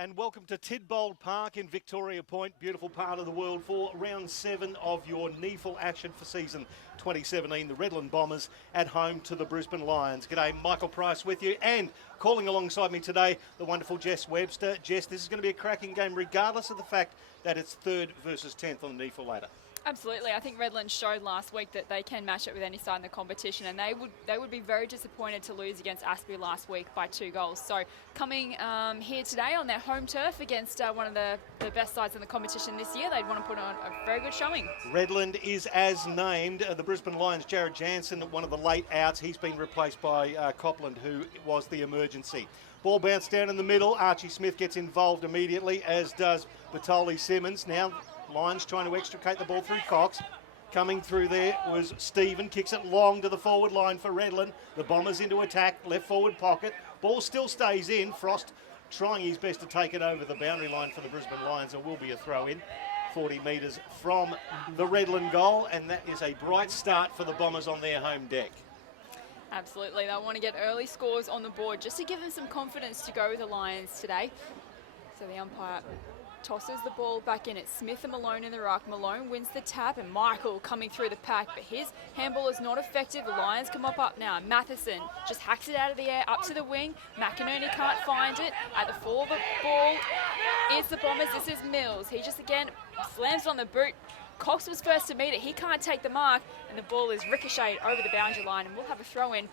And welcome to Tidbold Park in Victoria Point, beautiful part of the world, for round 7 of your NEAFL action for season 2017. The Redland Bombers at home to the Brisbane Lions. G'day, Michael Price with you, and calling alongside me today, the wonderful Jess Webster. Jess, this is going to be a cracking game regardless of the fact that it's 3rd versus 10th on the NEAFL ladder. Absolutely. I think Redland showed last week that they can match it with any side in the competition, and they would be very disappointed to lose against Aspley last week by 2 goals. So coming here today on their home turf against one of the best sides in the competition this year, they'd want to put on a very good showing. Redland is as named. The Brisbane Lions, Jared Jansen, one of the late outs. He's been replaced by Copland, who was the emergency. Ball bounced down in the middle. Archie Smith gets involved immediately, as does Batoli Simmons. Now Lions trying to extricate the ball through Cox. Coming through there was Stephen, kicks it long to the forward line for Redland. The Bombers into attack, left forward pocket. Ball still stays in. Frost trying his best to take it over the boundary line for the Brisbane Lions. There will be a throw in 40 metres from the Redland goal, and that is a bright start for the Bombers on their home deck. Absolutely. They want to get early scores on the board just to give them some confidence to go with the Lions today. So the umpire tosses the ball back in. It's Smith and Malone in the ruck. Malone wins the tap, and Michael coming through the pack, but his handball is not effective. The Lions come up now. Matheson just hacks it out of the air up to the wing. McInerney can't find it. At the fall of the ball is the Bombers. This is Mills. He just again slams on the boot. Cox was first to meet it. He can't take the mark, and the ball is ricocheted over the boundary line, and we'll have a throw in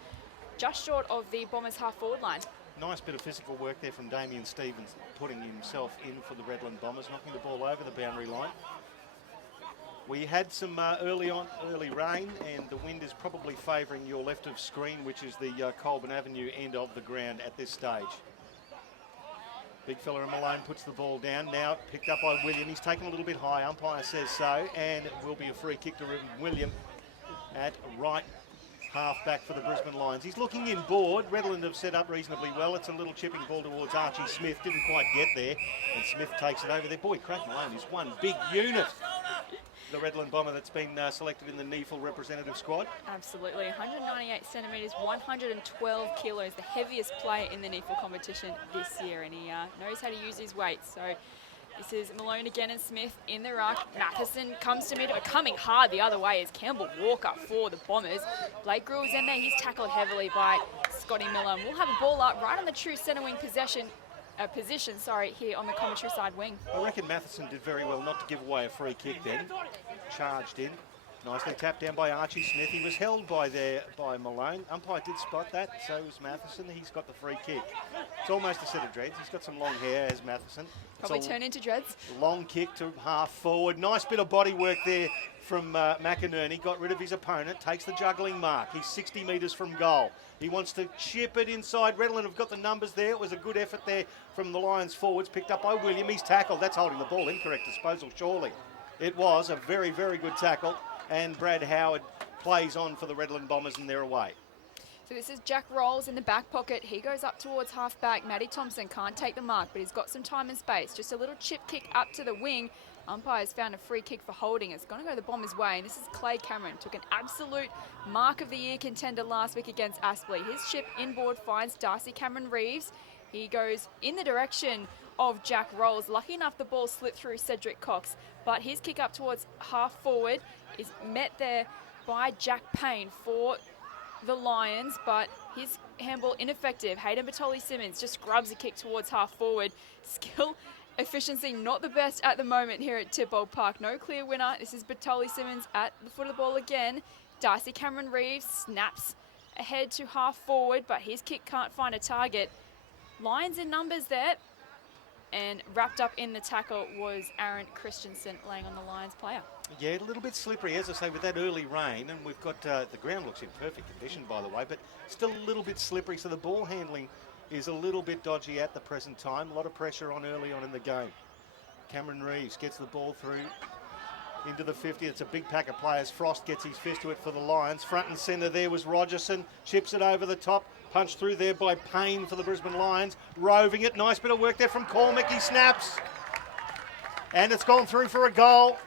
just short of the Bombers half forward line. Nice bit of physical work there from Damien Stevens, putting himself in for the Redland Bombers, knocking the ball over the boundary line. We had some early rain, and the wind is probably favouring your left of screen, which is the Colburn Avenue end of the ground at this stage. Big fella in Malone puts the ball down. Now picked up by William. He's taken a little bit high. Umpire says so, and it will be a free kick to William at right half back for the Brisbane Lions. He's looking in board. Redland have set up reasonably well. It's a little chipping ball towards Archie Smith. Didn't quite get there, and Smith takes it over there. Boy, Craig Malone is one big unit. The Redland Bomber that's been selected in the NEAFL representative squad. Absolutely. 198 centimetres, 112 kilos, the heaviest player in the NEAFL competition this year, and he knows how to use his weight. So this is Malone again and Smith in the ruck. Matheson comes to meet it, but coming hard the other way is Campbell Walker for the Bombers. Blake Grew's in there. He's tackled heavily by Scotty Miller. We'll have a ball up right on the true centre wing position here on the commentary side wing. I reckon Matheson did very well not to give away a free kick then. Charged in. Nicely tapped down by Archie Smith. He was held by Malone. Umpire did spot that, so was Matheson. He's got the free kick. It's almost a set of dreads. He's got some long hair as Matheson. Probably turn into dreads. Long kick to half forward. Nice bit of body work there from McInerney. Got rid of his opponent. Takes the juggling mark. He's 60 metres from goal. He wants to chip it inside. Redland have got the numbers there. It was a good effort there from the Lions forwards. Picked up by William. He's tackled. That's holding the ball. Incorrect disposal, surely. It was a very, very good tackle. And Brad Howard plays on for the Redland Bombers, and they're away. So this is Jack Rolls in the back pocket. He goes up towards half-back. Matty Thompson can't take the mark, but he's got some time and space. Just a little chip kick up to the wing. Umpire's found a free kick for holding. It's going to go the Bombers' way, and this is Clay Cameron. Took an absolute mark of the year contender last week against Aspley. His chip inboard finds Darcy Cameron Reeves. He goes in the direction of Jack Rolls. Lucky enough the ball slipped through Cedric Cox, but his kick up towards half forward is met there by Jack Payne for the Lions, but his handball ineffective. Hayden Batoli Simmons just grabs a kick towards half forward. Skill efficiency not the best at the moment here at Tidbold Park. No clear winner. This is Batoli Simmons at the foot of the ball again. Darcy Cameron Reeves snaps ahead to half forward, but his kick can't find a target. Lions in numbers there. And wrapped up in the tackle was Aaron Christensen laying on the Lions player. Yeah, a little bit slippery, as I say, with that early rain. And we've got the ground looks in perfect condition, by the way, but still a little bit slippery. So the ball handling is a little bit dodgy at the present time. A lot of pressure on early on in the game. Cameron Reeves gets the ball through into the 50. It's a big pack of players. Frost gets his fist to it for the Lions. Front and centre there was Rogerson. Chips it over the top. Punched through there by Payne for the Brisbane Lions. Roving it. Nice bit of work there from Cormack. He snaps. And it's gone through for a goal.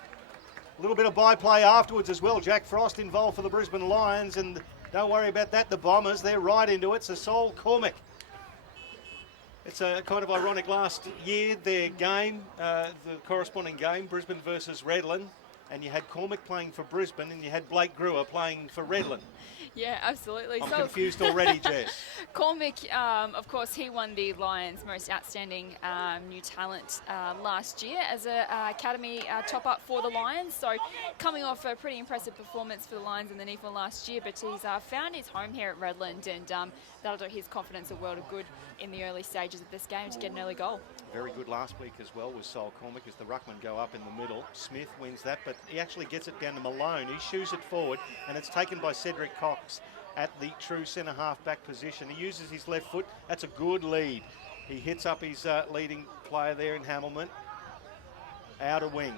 A little bit of byplay afterwards as well. Jack Frost involved for the Brisbane Lions. And don't worry about that, the Bombers. They're right into it. So Sol Cormack It's a kind of ironic last year, their game, the corresponding game, Brisbane versus Redland, and you had Cormac playing for Brisbane and you had Blake Brewer playing for Redland. Yeah, absolutely. I'm confused already, Jess. Cormac, of course, he won the Lions Most Outstanding New Talent last year as an academy top-up for the Lions. So coming off a pretty impressive performance for the Lions in the NEAFL last year, but he's found his home here at Redland, and that'll do his confidence a world of good in the early stages of this game to get an early goal. Very good last week as well was Sol Cormac as the ruckman go up in the middle. Smith wins that, but he actually gets it down to Malone. He shoos it forward, and it's taken by Cedric Cox at the true centre half back position. He uses his left foot. That's a good lead. He hits up his leading player there in Hamilman. Outer wing.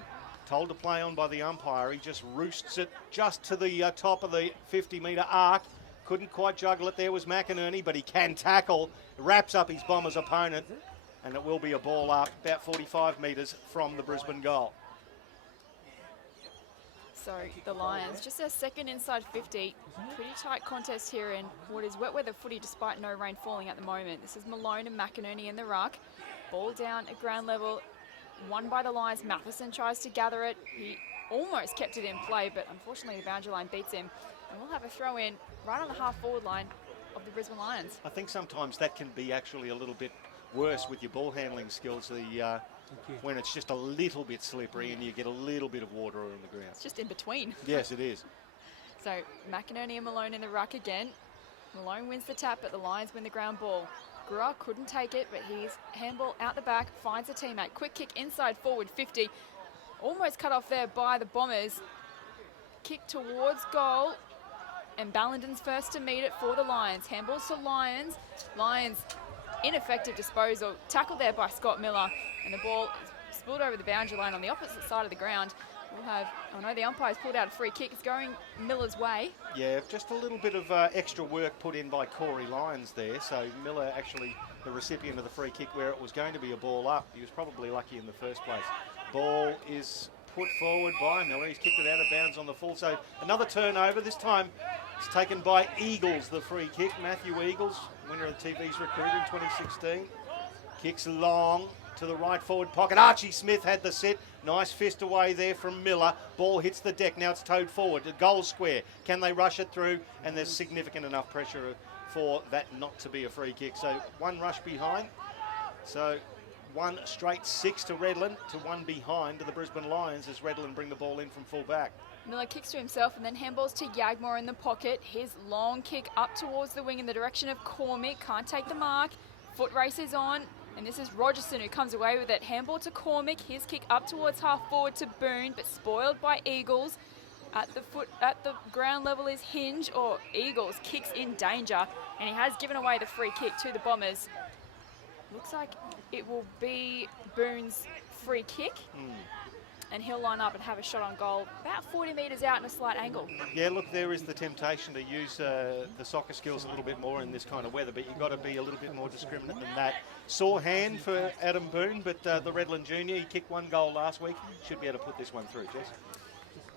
Told to play on by the umpire. He just roosts it just to the top of the 50-metre arc. Couldn't quite juggle it. There was McInerney, but he can tackle. Wraps up his Bombers opponent, and it will be a ball up about 45 metres from the Brisbane goal. So the Lions, just a second inside 50. Pretty tight contest here in what is wet weather footy despite no rain falling at the moment. This is Malone and McInerney in the ruck. Ball down at ground level, won by the Lions. Matheson tries to gather it. He almost kept it in play, but unfortunately the boundary line beats him. And we'll have a throw in right on the half forward line of the Brisbane Lions. I think sometimes that can be actually a little bit worse with your ball handling skills. When it's just a little bit slippery and you get a little bit of water on the ground. It's just in between. Yes, it is. So McInerney and Malone in the ruck again. Malone wins the tap, but the Lions win the ground ball. Brewer couldn't take it, but he's handball out the back, finds a teammate. Quick kick inside forward 50. Almost cut off there by the Bombers. Kick towards goal. And Ballanden's first to meet it for the Lions. Handballs to Lions. Lions, ineffective disposal. Tackled there by Scott Miller. And the ball is spilled over the boundary line on the opposite side of the ground. We'll have, oh no, the umpire's pulled out a free kick. It's going Miller's way. Yeah, just a little bit of extra work put in by Corey Lyons there. So Miller actually the recipient of the free kick where it was going to be a ball up. He was probably lucky in the first place. Ball is put forward by Miller. He's kicked it out of bounds on the full. So another turnover. This time it's taken by Eagles, the free kick. Matthew Eagles, winner of the TV's recruit in 2016. Kicks long to the right forward pocket. Archie Smith had the sit. Nice fist away there from Miller. Ball hits the deck. Now it's towed forward. The goal square. Can they rush it through? And there's significant enough pressure for that not to be a free kick. So one rush behind. So one straight 6 to Redland to one behind to the Brisbane Lions as Redland bring the ball in from full back. Miller kicks to himself and then handballs to Yagmore in the pocket. His long kick up towards the wing in the direction of Cormac. Can't take the mark. Foot race is on. And this is Rogerson who comes away with it. Handball to Cormac. His kick up towards half forward to Boone, but spoiled by Eagles. At the ground level is Hinge, or Eagles kicks in danger. And he has given away the free kick to the Bombers. Looks like it will be Boone's free kick. And he'll line up and have a shot on goal about 40 metres out in a slight angle. Yeah, look, there is the temptation to use the soccer skills a little bit more in this kind of weather, but you've got to be a little bit more discriminate than that. Sore hand for Adam Boone, but the Redland Junior, he kicked one goal last week. Should be able to put this one through, Jess.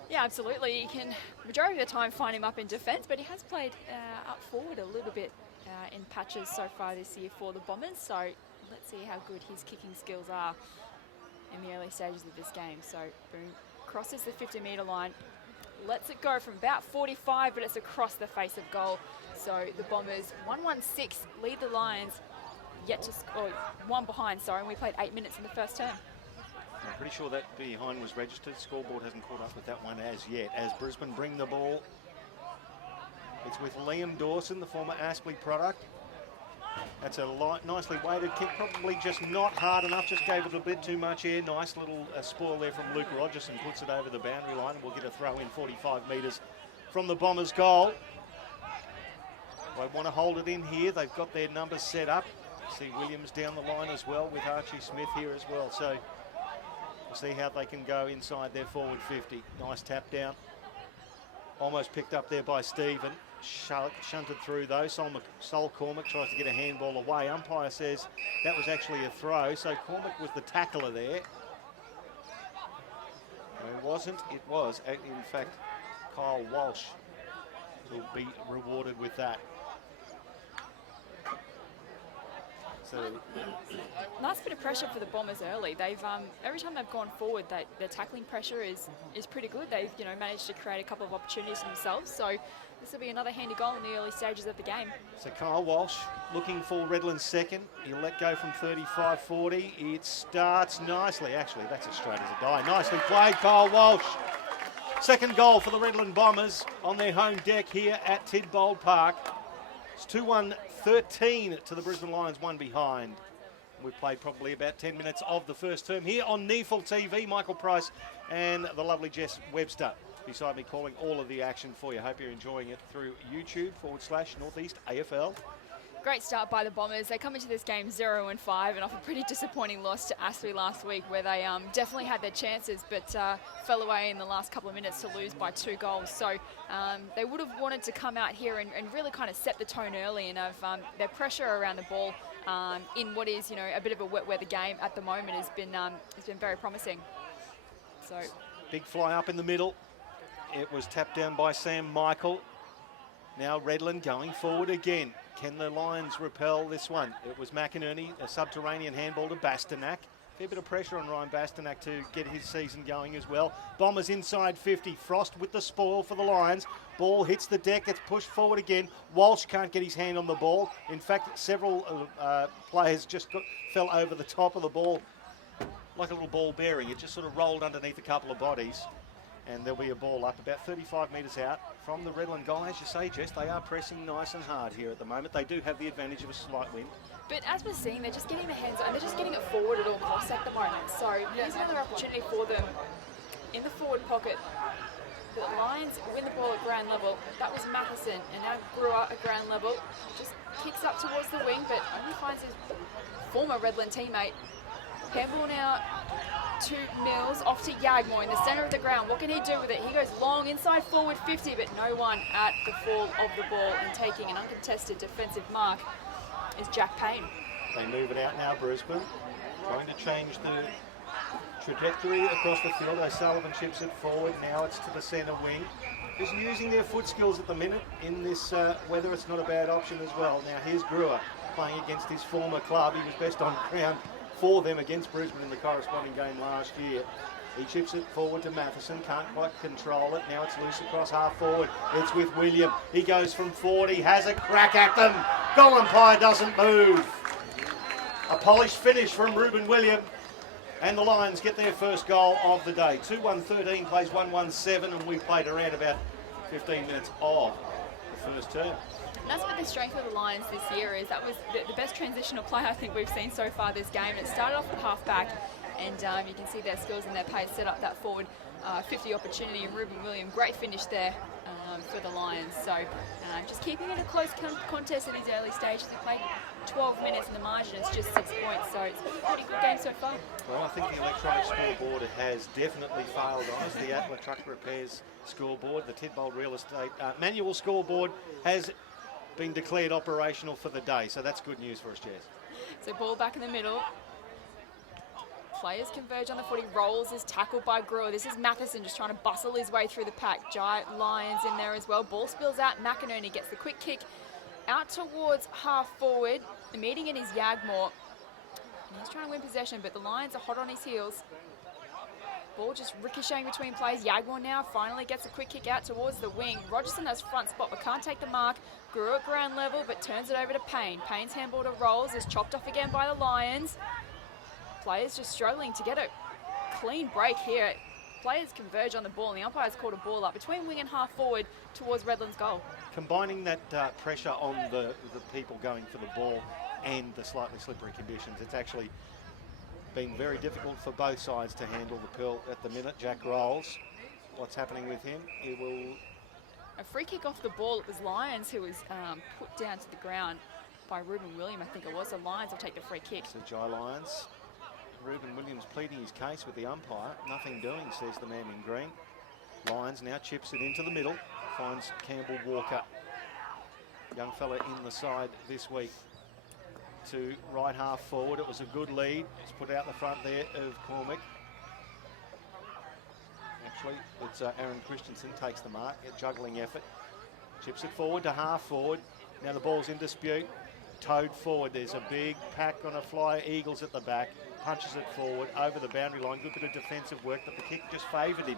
Yeah, absolutely. You can, majority of the time, find him up in defence, but he has played up forward a little bit in patches so far this year for the Bombers. So let's see how good his kicking skills are in the early stages of this game. So Boone crosses the 50-metre line, lets it go from about 45, but it's across the face of goal. So the Bombers 1-1-6 lead the Lions, yet to score, one behind, sorry, and we played 8 minutes in the first term. I'm pretty sure that behind was registered. Scoreboard hasn't caught up with that one as yet. As Brisbane bring the ball, it's with Liam Dawson, the former Aspley product. That's a nicely weighted kick, probably just not hard enough, just gave it a bit too much air. Nice little spoil there from Luke Rogerson, puts it over the boundary line. We'll get a throw in 45 metres from the Bombers' goal. They want to hold it in here. They've got their numbers set up. See Williams down the line as well with Archie Smith here as well. So we'll see how they can go inside their forward 50. Nice tap down. Almost picked up there by Stephen. Shunted through though. Sol Cormac tries to get a handball away. Umpire says that was actually a throw. So Cormac was the tackler there. No, it wasn't. It was, in fact, Kyle Walsh will be rewarded with that. Nice bit of pressure for the Bombers early. They've every time they've gone forward, their tackling pressure is pretty good. They've managed to create a couple of opportunities for themselves. So this will be another handy goal in the early stages of the game. So Kyle Walsh looking for Redland's second. He'll let go from 35-40. It starts nicely. Actually, that's as straight as a die. Nicely played, Kyle Walsh. Second goal for the Redland Bombers on their home deck here at Tidbold Park. It's 2-1-13 to the Brisbane Lions, one behind. We've played probably about 10 minutes of the first term here on NEAFL TV. Michael Price and the lovely Jess Webster beside me calling all of the action for you. Hope you're enjoying it through YouTube/Northeast AFL. Great start by the Bombers. They come into this game 0-5 and off a pretty disappointing loss to Astley last week, where they definitely had their chances but fell away in the last couple of minutes to lose by 2 goals. So they would have wanted to come out here and really kind of set the tone early and have their pressure around the ball in what is, a bit of a wet weather game at the moment has been very promising. So big fly up in the middle. It was tapped down by Sam Michael. Now Redland going forward again. Can the Lions repel this one? It was McInerney, a subterranean handball to Bastanak. Fair bit of pressure on Ryan Bastanak to get his season going as well. Bombers inside 50. Frost with the spoil for the Lions. Ball hits the deck, it's pushed forward again. Walsh can't get his hand on the ball. In fact, several players just fell over the top of the ball like a little ball bearing. It just sort of rolled underneath a couple of bodies. And there'll be a ball up about 35 metres out from the Redland goal. As you say, Jess, they are pressing nice and hard here at the moment. They do have the advantage of a slight wind. But as we're seeing, they're just getting their hands on, they're just getting it forward at all costs at the moment. So here's another opportunity for them in the forward pocket. The Lions win the ball at ground level. That was Matheson, and now Brewer at ground level. Just kicks up towards the wing, but only finds his former Redland teammate. Handball now to Mills, off to Yagmore in the centre of the ground. What can he do with it? He goes long inside forward 50, but no one at the fall of the ball, and taking an uncontested defensive mark is Jack Payne. They move it out now, Brisbane, trying to change the trajectory across the field. O'Sullivan chips it forward. Now it's to the centre wing. Just using their foot skills at the minute in this weather. It's not a bad option as well. Now here's Brewer playing against his former club. He was best on ground for them against Brisbane in the corresponding game last year. He chips it forward to Matheson, can't quite control it. Now it's loose across half forward. It's with William. He goes from 40, has a crack at them. Goal umpire doesn't move. A polished finish from Ruben William. And the Lions get their first goal of the day. 2-1-13 plays 1-1-7, and we've played around about 15 minutes of the first term. And that's been the strength of the Lions this year, is that was the best transitional play I think we've seen so far this game. It started off with half-back, and you can see their skills and their pace set up that forward 50 opportunity. And Ruben William, great finish there for the Lions. So just keeping it a close contest in these early stages. They played 12 minutes and the margin is just 6 points, so it's been a pretty good game so far. Well, I think the electronic scoreboard has definitely failed on us. The Atlas Truck Repairs scoreboard, the Tidbold Real Estate manual scoreboard has been declared operational for the day, so that's good news for us, Jess. So ball back in the middle. Players converge on the footy. Rolls is tackled by Brewer. This is Matheson just trying to bustle his way through the pack. Giant Lions in there as well. Ball spills out. McInerney gets the quick kick out towards half forward. The meeting in is Yagmore. And he's trying to win possession, but the Lions are hot on his heels. Ball just ricocheting between plays. Yagmore now finally gets a quick kick out towards the wing. Rogerson has front spot but can't take the mark. Grew at ground level but turns it over to Payne. Payne's handball to Rolls is chopped off again by the Lions. Players just struggling to get a clean break here. Players converge on the ball and the umpire's called a ball up between wing and half forward towards Redland's goal. Combining that pressure on the people going for the ball and the slightly slippery conditions, it's actually been very difficult for both sides to handle the pill at the minute. Jack Rolls, what's happening with him? He will... A free kick off the ball. It was Lions who was put down to the ground by Ruben William, I think it was. The Lions will take the free kick. So Jai Lions. Ruben Williams pleading his case with the umpire. Nothing doing, says the man in green. Lions now chips it into the middle. Finds Campbell Walker. Young fella in the side this week. To right half forward. It was a good lead. It's put out the front there of Cormac. Actually, it's Aaron Christensen takes the mark. A juggling effort. Chips it forward to half forward. Now the ball's in dispute. towed forward. There's a big pack on a flyer. Eagles at the back. Punches it forward over the boundary line. Good bit of defensive work, but the kick just favoured him.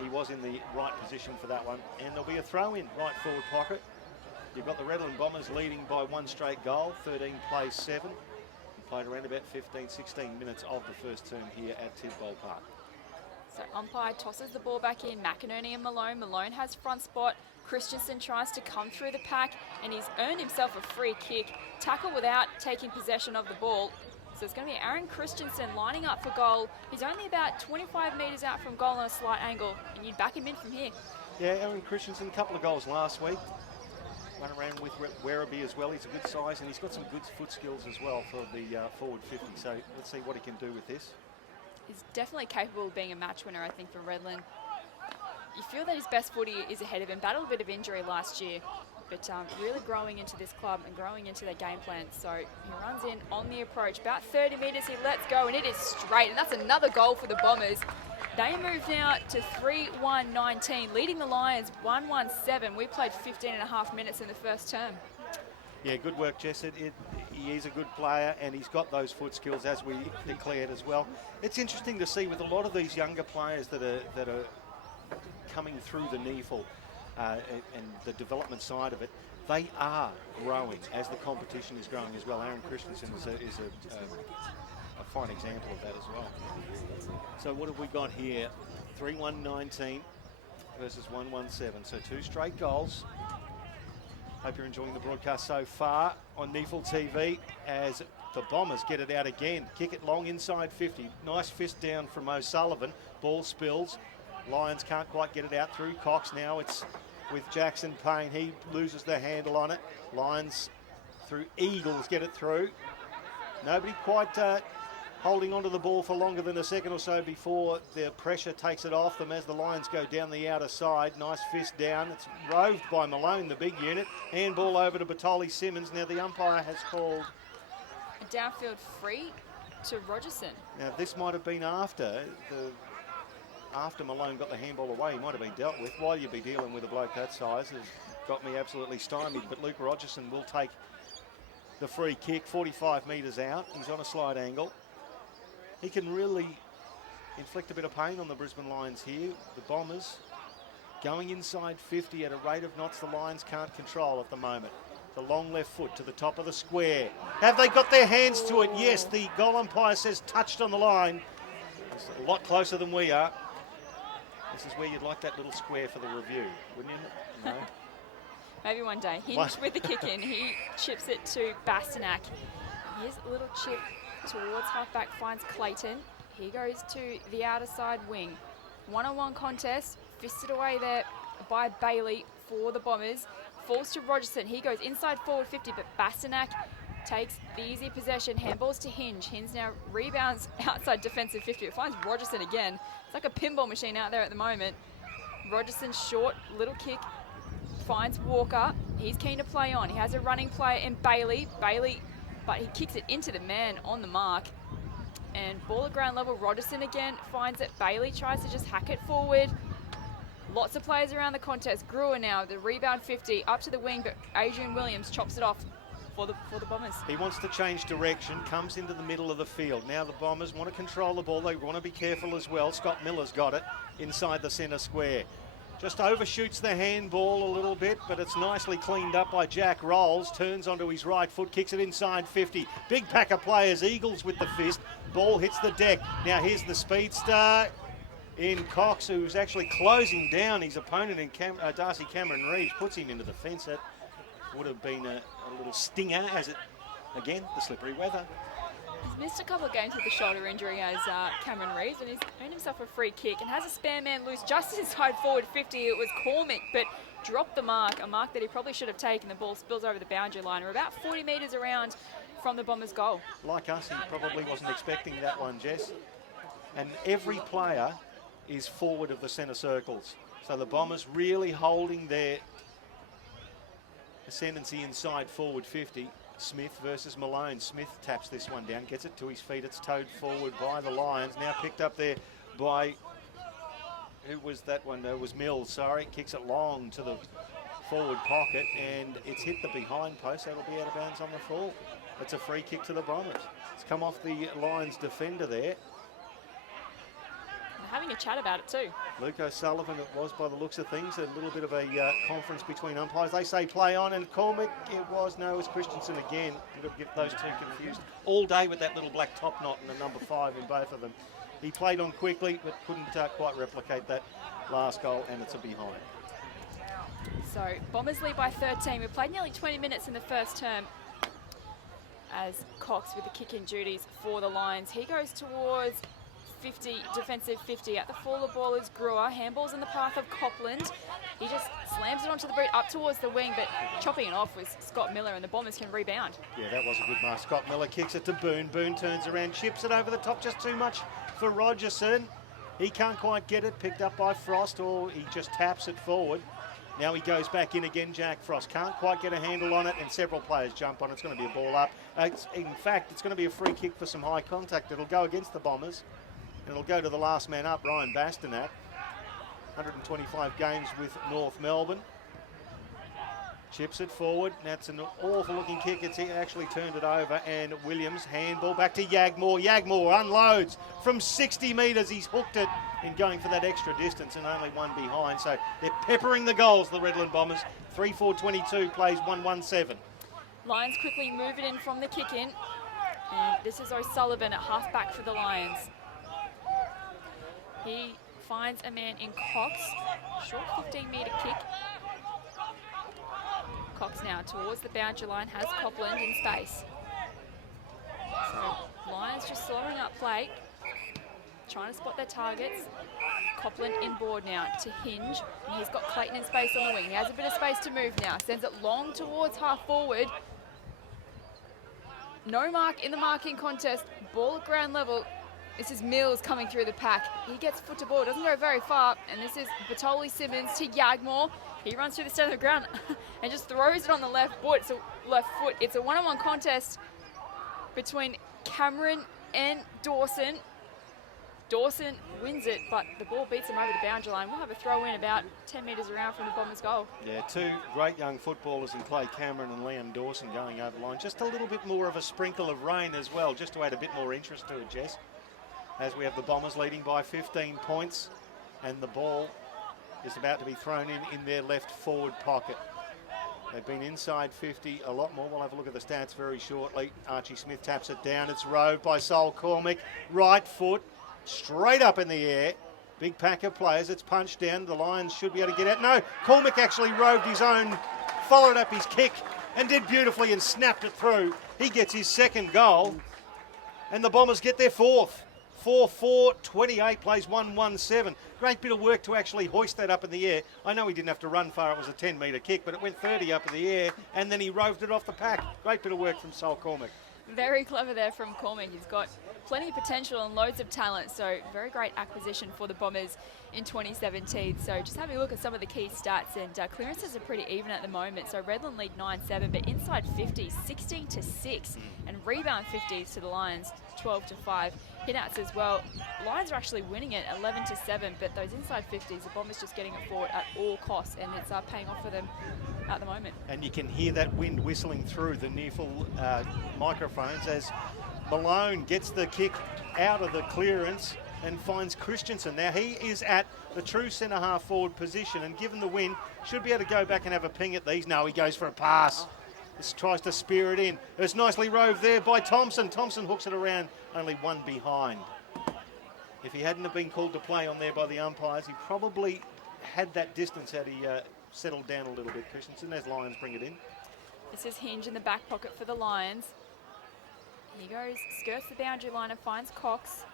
He was in the right position for that one. And there'll be a throw in right forward pocket. You've got the Redland Bombers leading by 1 straight goal. 13 plays 7. Played around about 15, 16 minutes of the first term here at Tidbold Park. So umpire tosses the ball back in. McInerney and Malone. Malone has front spot. Christensen tries to come through the pack, and he's earned himself a free kick. Tackle without taking possession of the ball. So it's going to be Aaron Christensen lining up for goal. He's only about 25 metres out from goal on a slight angle, and you'd back him in from here. Yeah, Aaron Christensen, a couple of goals last week. Run around with Werribee as well. He's a good size, and he's got some good foot skills as well for the forward 50. So let's see what he can do with this. He's definitely capable of being a match winner, I think, for Redland. You feel that his best footy is ahead of him. Battled a bit of injury last year, but really growing into this club and growing into their game plan. So he runs in on the approach. About 30 metres, he lets go, and it is straight. And that's another goal for the Bombers. They move now to 3-1-19, leading the Lions 1-1-7. We played 15 and a half minutes in the first term. Yeah, good work, Jess. He is a good player, and he's got those foot skills, as we declared as well. It's interesting to see with a lot of these younger players that are coming through the NEAFL and the development side of it, they are growing as the competition is growing as well. Aaron Christensen is a fine example of that as well. So what have we got here? 3-1-19 versus 1-1-7. So 2 straight goals. Hope you're enjoying the broadcast so far on NEAFL TV as the Bombers get it out again. Kick it long inside 50. Nice fist down from O'Sullivan. Ball spills. Lions can't quite get it out through Cox. Now it's with Jackson Payne. He loses the handle on it. Lions through Eagles get it through. Nobody quite holding onto the ball for longer than a second or so before the pressure takes it off them as the Lions go down the outer side. Nice fist down. It's roved by Malone, the big unit. Handball over to Batoli Simmons. Now the umpire has called a downfield free to Rogerson. Now this might have been after Malone got the handball away. He might have been dealt with. Why you'd be dealing with a bloke that size has got me absolutely stymied. But Luke Rogerson will take the free kick 45 metres out. He's on a slight angle. He can really inflict a bit of pain on the Brisbane Lions here. The Bombers going inside 50 at a rate of knots the Lions can't control at the moment. The long left foot to the top of the square. Have they got their hands to it? Yes, the goal umpire says touched on the line. It's a lot closer than we are. This is where you'd like that little square for the review, wouldn't you? No? Maybe one day. Hinge with the kick in. He chips it to Bastanak. Here's a little chip towards halfback, finds Clayton. He goes to the outer side wing. One-on-one contest, fisted away there by Bailey for the Bombers. Falls to Rogerson. He goes inside forward 50, but Bastanak takes the easy possession. Handballs to Hinge. Hinge now rebounds outside defensive 50. It finds Rogerson again. It's like a pinball machine out there at the moment. Rogerson short, little kick, finds Walker. He's keen to play on. He has a running player in Bailey. But he kicks it into the man on the mark. And ball at ground level, Rogerson again finds it. Bailey tries to just hack it forward. Lots of players around the contest. Brewer now, the rebound 50, up to the wing, but Adrian Williams chops it off for the Bombers. He wants to change direction, comes into the middle of the field. Now the Bombers want to control the ball. They want to be careful as well. Scott Miller's got it inside the centre square. Just overshoots the handball a little bit, but it's nicely cleaned up by Jack Rolls. Turns onto his right foot, kicks it inside 50. Big pack of players, Eagles with the fist. Ball hits the deck. Now here's the speedster in Cox, who's actually closing down his opponent in Darcy Cameron Reeves. Puts him into the fence. That would have been a little stinger, as it, again, the slippery weather. He's missed a couple of games with the shoulder injury as Cameron Reeves, and he's earned himself a free kick and has a spare man loose just inside forward 50. It was Cormick, but dropped the mark, a mark that he probably should have taken. The ball spills over the boundary line. We're about 40 metres around from the Bombers' goal. Like us, he probably wasn't expecting that one, Jess. And every player is forward of the centre circles. So the Bombers really holding their ascendancy inside forward 50. Smith versus Malone. Smith taps this one down, gets it to his feet. It's towed forward by the Lions. Now picked up there by, who was that one? It was Mills, sorry. Kicks it long to the forward pocket, and it's hit the behind post. That'll be out of bounds on the fall. It's a free kick to the Bombers. It's come off the Lions defender there. Having a chat about it too. Luke O'Sullivan, it was by the looks of things, a little bit of a conference between umpires. They say play on, and Cormac, it was Christensen again. You've got to get those two confused all day with that little black top knot and the number 5 in both of them. He played on quickly, but couldn't quite replicate that last goal, and it's a behind. So Bombers lead by 13. We played nearly 20 minutes in the first term as Cox with the kicking duties for the Lions. He goes towards 50, defensive 50. At the fall, the ball is Brewer. Handball's in the path of Copland. He just slams it onto the boot up towards the wing, but chopping it off was Scott Miller, and the Bombers can rebound. Yeah, that was a good mark. Scott Miller kicks it to Boone. Boone turns around, chips it over the top, just too much for Rogerson. He can't quite get it, picked up by Frost, or he just taps it forward. Now he goes back in again, Jack Frost. Can't quite get a handle on it, and several players jump on it. It's going to be a ball up. In fact, it's going to be a free kick for some high contact. It'll go against the Bombers. And it'll go to the last man up, Ryan Bastonak. 125 games with North Melbourne. Chips it forward. That's an awful looking kick. It's actually turned it over, and Williams handball back to Yagmore. Yagmore unloads from 60 metres. He's hooked it in going for that extra distance, and only one behind. So they're peppering the goals, the Redland Bombers. 3-4-22 plays 1-1-7. Lions quickly move it in from the kick in. And this is O'Sullivan at half back for the Lions. He finds a man in Cox. Short 15-metre kick. Cox now towards the boundary line, has Copland in space. So Lions just slowing up play, trying to spot their targets. Copland inboard now to Hinge, and he's got Clayton in space on the wing. He has a bit of space to move now, sends it long towards half forward. No mark in the marking contest, ball at ground level. This is Mills coming through the pack. He gets foot to ball, doesn't go very far, and this is Batoli Simmons to Yagmore. He runs through the centre of the ground and just throws it on the left foot. It's a one-on-one contest between Cameron and Dawson. Dawson wins it, but the ball beats him over the boundary line. We'll have a throw in about 10 metres around from the Bombers' goal. Yeah, two great young footballers in Clay Cameron and Liam Dawson going over the line. Just a little bit more of a sprinkle of rain as well, just to add a bit more interest to it, Jess. As we have the Bombers leading by 15 points, and the ball is about to be thrown in their left forward pocket. They've been inside 50 a lot more. We'll have a look at the stats very shortly. Archie Smith taps it down. It's rowed by Sol Cormac. Right foot, straight up in the air. Big pack of players. It's punched down. The Lions should be able to get out. No, Cormac actually roved his own, followed up his kick, and did beautifully and snapped it through. He gets his second goal, and the Bombers get their fourth. 4-4-28 plays 1-1-7. Great bit of work to actually hoist that up in the air. I know he didn't have to run far, it was a 10-metre kick, but it went 30 up in the air, and then he roved it off the pack. Great bit of work from Sol Cormac. Very clever there from Cormac. He's got plenty of potential and loads of talent, so very great acquisition for the Bombers in 2017. So just having a look at some of the key stats, and clearances are pretty even at the moment. So Redland lead 9-7, but inside 50s 16-6, and rebound 50s to the Lions 12-5. Hitouts as well. Lions are actually winning it 11-7, but those inside 50s, the Bombers just getting it forward at all costs, and it's paying off for them at the moment. And you can hear that wind whistling through the NEAFL microphones as Malone gets the kick out of the clearance and finds Christensen. Now he is at the true centre half forward position, and given the wind, should be able to go back and have a ping at these. No, he goes for a pass. This tries to spear it in. It's nicely roved there by Thompson. Thompson hooks it around, only one behind. If he hadn't have been called to play on there by the umpires, he probably had that distance had he settled down a little bit. Christensen, as Lions bring it in. This is Hinge in the back pocket for the Lions. He goes, skirts the boundary line and finds Cox.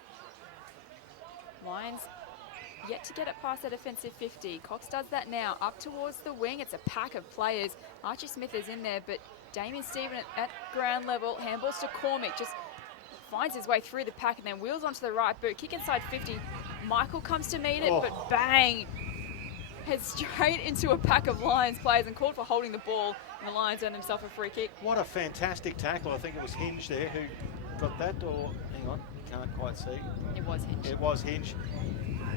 Lions yet to get it past that defensive 50. Cox does that now, up towards the wing. It's a pack of players. Archie Smith is in there, but Damien Stephen at ground level. Handballs to Cormac, just finds his way through the pack and then wheels onto the right boot. Kick inside 50. Michael comes to meet it, but bang! Heads straight into a pack of Lions players and called for holding the ball. And the Lions earn themselves a free kick. What a fantastic tackle. I think it was Hinge there who got that, or hang on, can't quite see. It was Hinge. It was Hinge.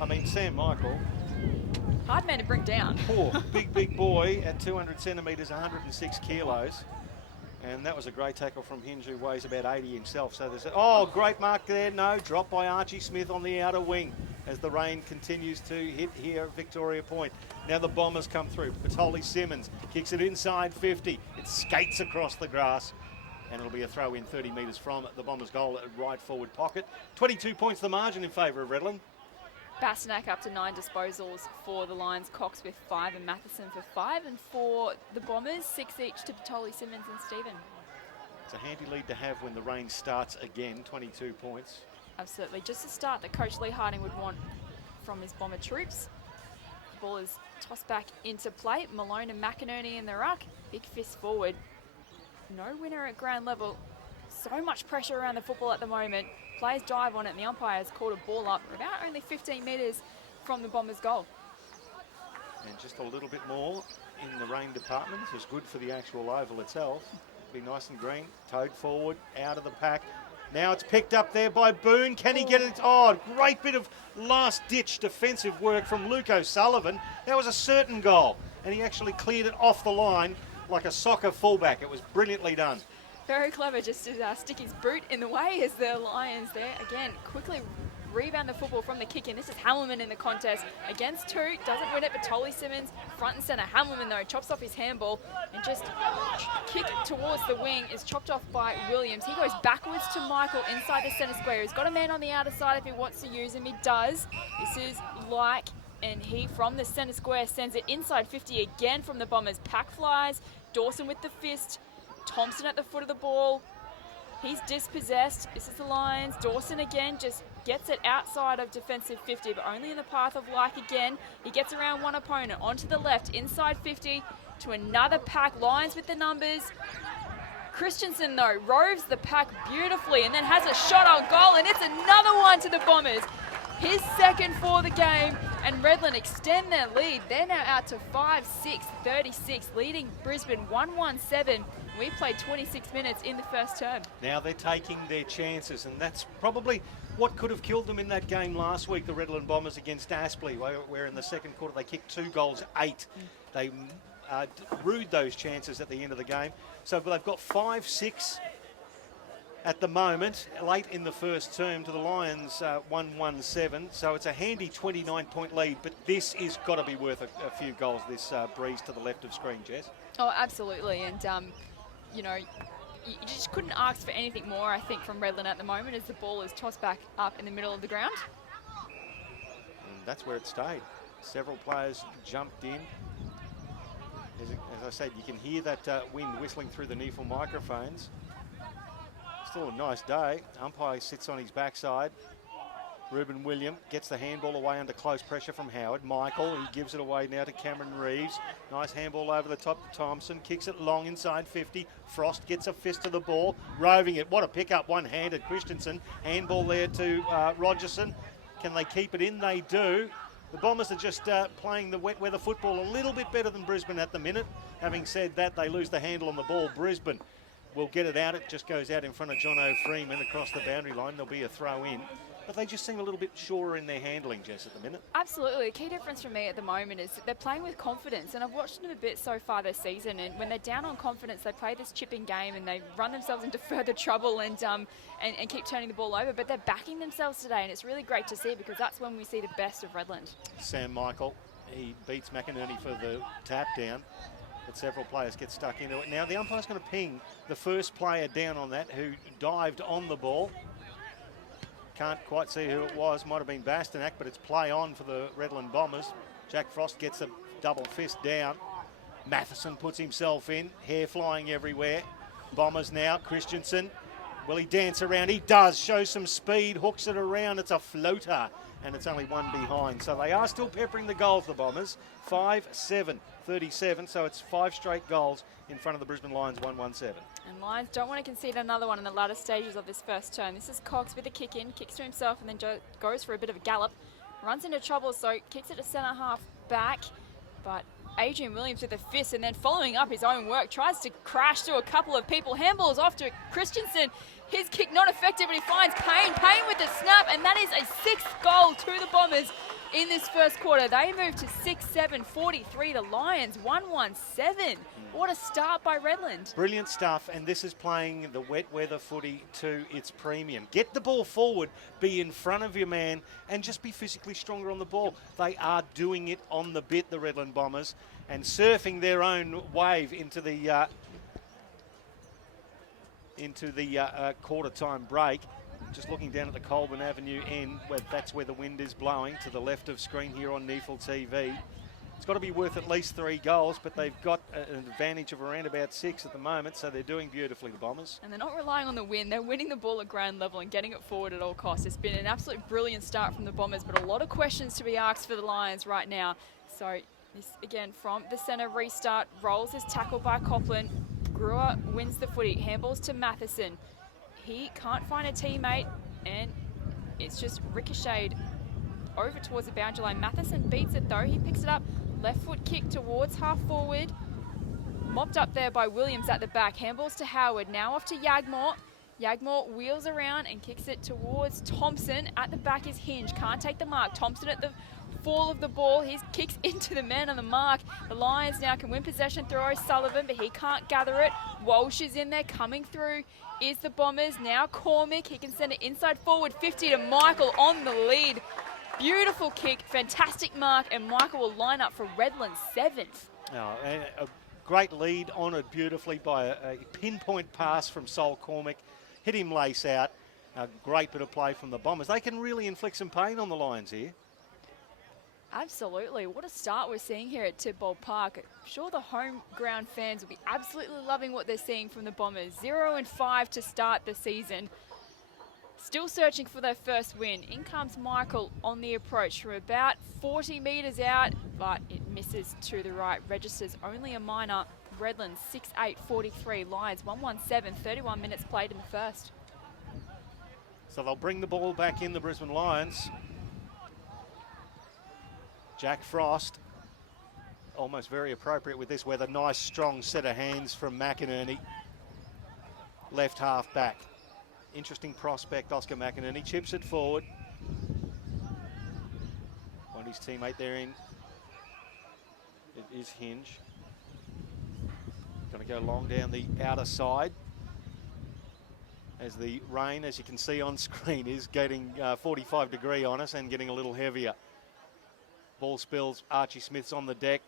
I mean, Sam Michael Hard man to bring down. Poor, big boy at 200 centimetres, 106 kilos. And that was a great tackle from Hinge, who weighs about 80 himself. So there's great mark there. No, drop by Archie Smith on the outer wing as the rain continues to hit here at Victoria Point. Now the Bombers come through. Patoli Simmons kicks it inside 50. It skates across the grass. And it'll be a throw in 30 metres from the Bombers' goal at right forward pocket. 22 points the margin in favour of Redland. Bastanak up to 9 disposals for the Lions. Cox with 5 and Matheson for 5. And for the Bombers, 6 each to Patoli, Simmons and Stephen. It's a handy lead to have when the rain starts again, 22 points. Absolutely. Just a start that Coach Lee Harding would want from his Bomber troops. The ball is tossed back into play. Malone and McInerney in the ruck. Big fist forward. No winner at ground level. So much pressure around the football at the moment. Players dive on it and the umpire has called a ball up about only 15 metres from the Bombers' goal. And just a little bit more in the rain department is good for the actual oval itself. Be nice and green. Towed forward, out of the pack. Now it's picked up there by Boone. Can he get it? Oh, great bit of last-ditch defensive work from Luke O'Sullivan. That was a certain goal. And he actually cleared it off the line like a soccer fullback. It was brilliantly done. Very clever just to stick his boot in the way as the Lions there, again, quickly rebound the football from the kick in. This is Hamilman in the contest against 2. Doesn't win it, but Patoli Simmons front and centre. Hamilman, though, chops off his handball and just kick towards the wing is chopped off by Williams. He goes backwards to Michael inside the centre square. He's got a man on the outer side if he wants to use him. He does. This is and he from the centre square sends it inside 50 again from the Bombers. Pack flies. Dawson with the fist. Thompson at the foot of the ball. He's dispossessed. This is the Lions. Dawson again just gets it outside of defensive 50, but only in the path of again. He gets around one opponent onto the left, inside 50 to another pack. Lions with the numbers. Christensen, though, roves the pack beautifully and then has a shot on goal, and it's another one to the Bombers. His second for the game, and Redland extend their lead. They're now out to 5-6-36, leading Brisbane 1-1-7. We played 26 minutes in the first term. Now they're taking their chances, and that's probably what could have killed them in that game last week, the Redland Bombers against Aspley, where in the second quarter they kicked 2 goals, 8. They rued those chances at the end of the game. So they've got 5-6 at the moment, late in the first term, to the Lions 1-1-7. So it's a handy 29-point lead, but this is got to be worth a few goals, this breeze to the left of screen, Jess. Oh, absolutely. And, you know, you just couldn't ask for anything more, I think, from Redland at the moment as the ball is tossed back up in the middle of the ground. And that's where it stayed. Several players jumped in. As I said, you can hear that wind whistling through the NEAFL microphones. Still a nice day. Umpire sits on his backside. Ruben William gets the handball away under close pressure from Howard. Michael, he gives it away now to Cameron Reeves. Nice handball over the top to Thompson. Kicks it long inside 50. Frost gets a fist to the ball. Roving it. What a pick-up, one-handed Christensen. Handball there to Rogerson. Can they keep it in? They do. The Bombers are just playing the wet weather football a little bit better than Brisbane at the minute. Having said that, they lose the handle on the ball. Brisbane will get it out. It just goes out in front of John O'Freeman across the boundary line. There'll be a throw in. But they just seem a little bit surer in their handling, Jess, at the minute. Absolutely. The key difference for me at the moment is that they're playing with confidence, and I've watched them a bit so far this season, and when they're down on confidence, they play this chipping game and they run themselves into further trouble and keep turning the ball over, but they're backing themselves today, and it's really great to see because that's when we see the best of Redland. Sam Michael, he beats McInerney for the tap down, but several players get stuck into it. Now the umpire's going to ping the first player down on that who dived on the ball. Can't quite see who it was. Might have been Bastanak, but it's play on for the Redland Bombers. Jack Frost gets a double fist down. Matheson puts himself in. Hair flying everywhere. Bombers now. Christensen. Will he dance around? He does. Shows some speed. Hooks it around. It's a floater. And it's only one behind. So they are still peppering the goals, the Bombers. 5-7-37. So it's 5 straight goals in front of the Brisbane Lions 1-1-7. And Lions don't want to concede another one in the latter stages of this first term. This is Cox with a kick in, kicks to himself and then goes for a bit of a gallop. Runs into trouble, so kicks it to centre half back. But Adrian Williams with a fist and then following up his own work, tries to crash through a couple of people. Handballs off to Christensen. His kick not effective, but he finds Payne. Payne with the snap, and that is a 6th goal to the Bombers. in this first quarter. They moved to 6-7-43. The Lions 1-1-7. What a start by Redland. Brilliant stuff, and this is playing the wet weather footy to its premium. Get the ball forward, be in front of your man, and just be physically stronger on the ball. They are doing it on the bit, the Redland Bombers, and surfing their own wave into the quarter time break. Just looking down at the Colburn Avenue end, that's where the wind is blowing, to the left of screen here on NEAFL TV. It's got to be worth at least 3 goals, but they've got an advantage of around about 6 at the moment, so they're doing beautifully, the Bombers. And they're not relying on the wind. They're winning the ball at ground level and getting it forward at all costs. It's been an absolute brilliant start from the Bombers, but a lot of questions to be asked for the Lions right now. So this, again, from the centre restart, rolls is tackled by Copland. Brewer wins the footy, handballs to Matheson. He can't find a teammate, and it's just ricocheted over towards the boundary line. Matheson beats it though. He picks it up, left foot kick towards half forward. Mopped up there by Williams at the back. Handballs to Howard, now off to Yagmore. Yagmore wheels around and kicks it towards Thompson. At the back is Hinge, can't take the mark. Thompson at the fall of the ball, he kicks into the man on the mark. The Lions now can win possession through O'Sullivan, but he can't gather it. Walsh is in there, coming through is the Bombers. Now Cormick, he can send it inside forward, 50 to Michael on the lead. Beautiful kick, fantastic mark, and Michael will line up for Redland's 7th. Oh, a great lead, honoured beautifully by a pinpoint pass from Sol Cormick. Hit him lace out. A great bit of play from the Bombers. They can really inflict some pain on the Lions here. Absolutely. What a start we're seeing here at Tidbold Park. I'm sure the home ground fans will be absolutely loving what they're seeing from the Bombers. 0-5 to start the season. Still searching for their first win. In comes Michael on the approach from about 40 metres out, but it misses to the right. Registers only a minor. Redland 6-8-43. Lions 1-1-7. 31 minutes played in the first. So they'll bring the ball back in, the Brisbane Lions. Jack Frost, almost very appropriate with this weather. Nice strong set of hands from McInerney. Left half back. Interesting prospect, Oscar McInerney. Chips it forward. Want his teammate there in. It is Hinge. Going to go long down the outer side. As the rain, as you can see on screen, is getting 45 degree on us and getting a little heavier. Ball spills, Archie Smith's on the deck.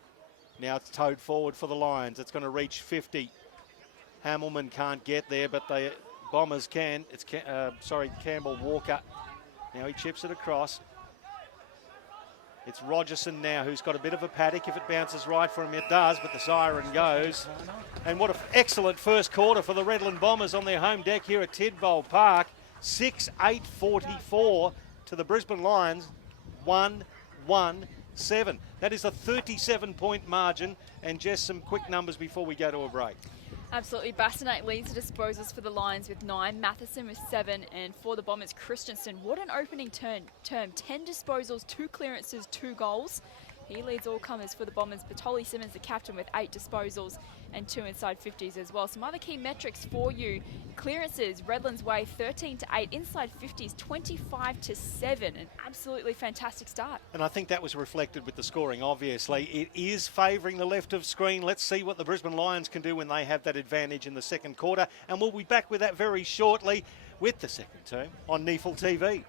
Now it's towed forward for the Lions. It's going to reach 50. Hamilman can't get there, but the Bombers can. It's Campbell Walker. Now he chips it across. It's Rogerson now, who's got a bit of a paddock. If it bounces right for him, it does, but the siren goes. And what an excellent first quarter for the Redland Bombers on their home deck here at Tidbold Park. 6-8-44 to the Brisbane Lions. 1-1-7. That is a 37-point margin, and just some quick numbers before we go to a break. Absolutely. Bastonate leads the disposals for the Lions with 9, Matheson with 7, and for the Bombers, Christensen. What an opening term. 10 disposals, 2 clearances, 2 goals. He leads all comers for the Bombers. Batoli Simmons, the captain, with 8 disposals and 2 inside 50s as well. Some other key metrics for you. Clearances, Redland's way, 13-8. Inside 50s, 25-7. An absolutely fantastic start. And I think that was reflected with the scoring, obviously. It is favouring the left of screen. Let's see what the Brisbane Lions can do when they have that advantage in the second quarter. And we'll be back with that very shortly with the second term on NEAFL TV.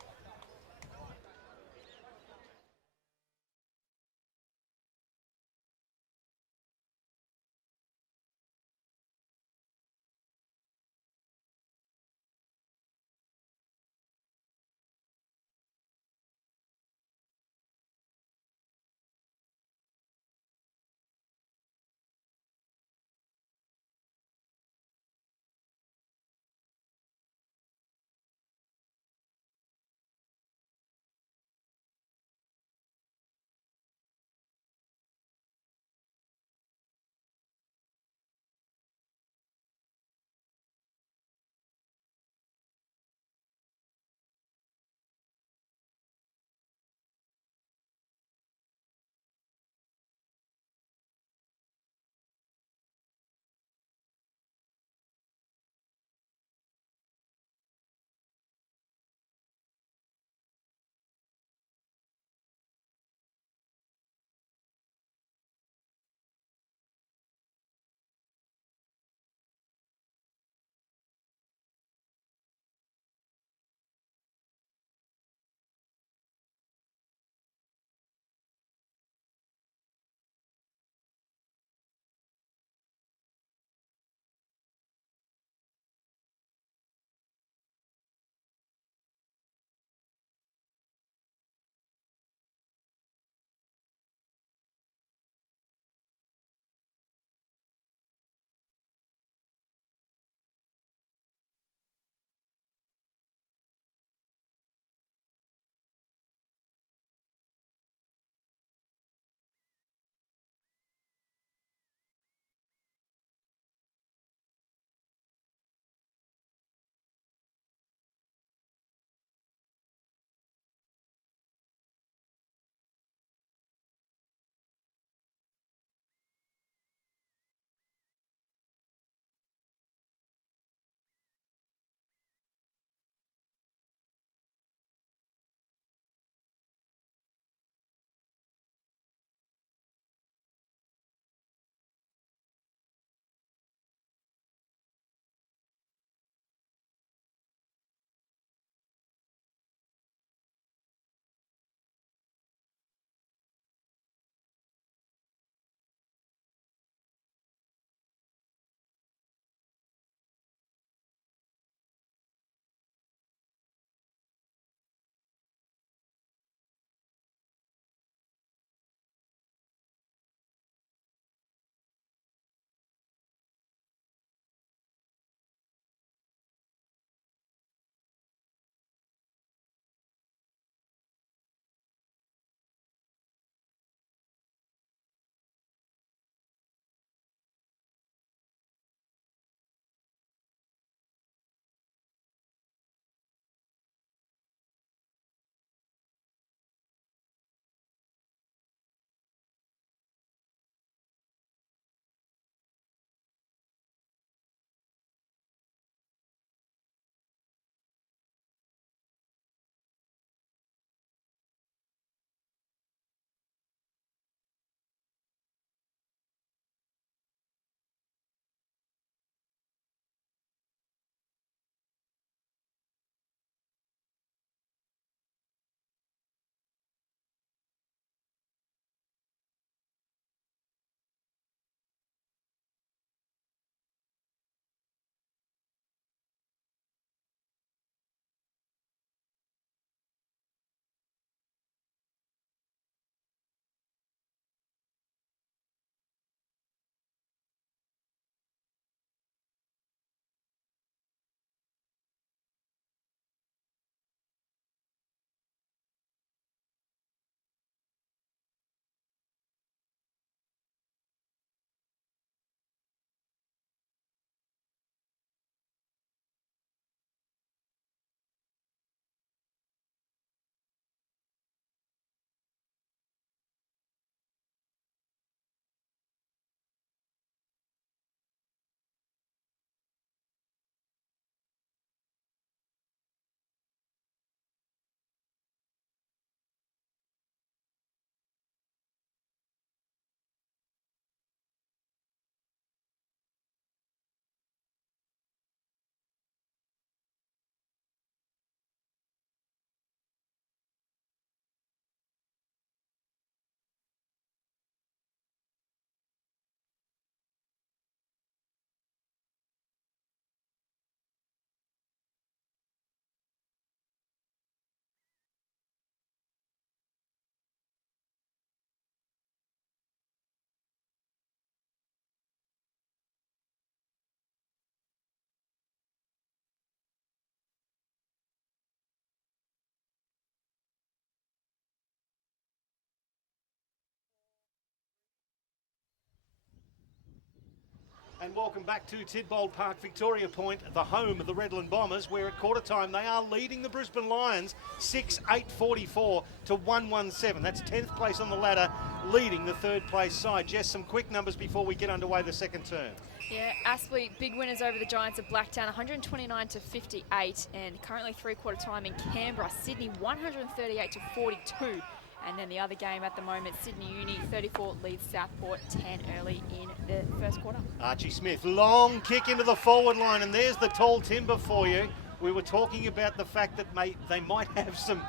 And welcome back to Tidbold Park, Victoria Point, the home of the Redland Bombers, where at quarter time they are leading the Brisbane Lions 6-8-44 to 1-1-7. That's 10th place on the ladder, leading the third place side. Jess, some quick numbers before we get underway the second term. Yeah, Aspley, big winners over the Giants of Blacktown, 129 to 58, and currently three-quarter time in Canberra, Sydney 138 to 42. And then the other game at the moment, Sydney Uni 34 leads Southport 10 early in the first quarter. Archie Smith, long kick into the forward line, and there's the tall timber for you. We were talking about the fact that they might have some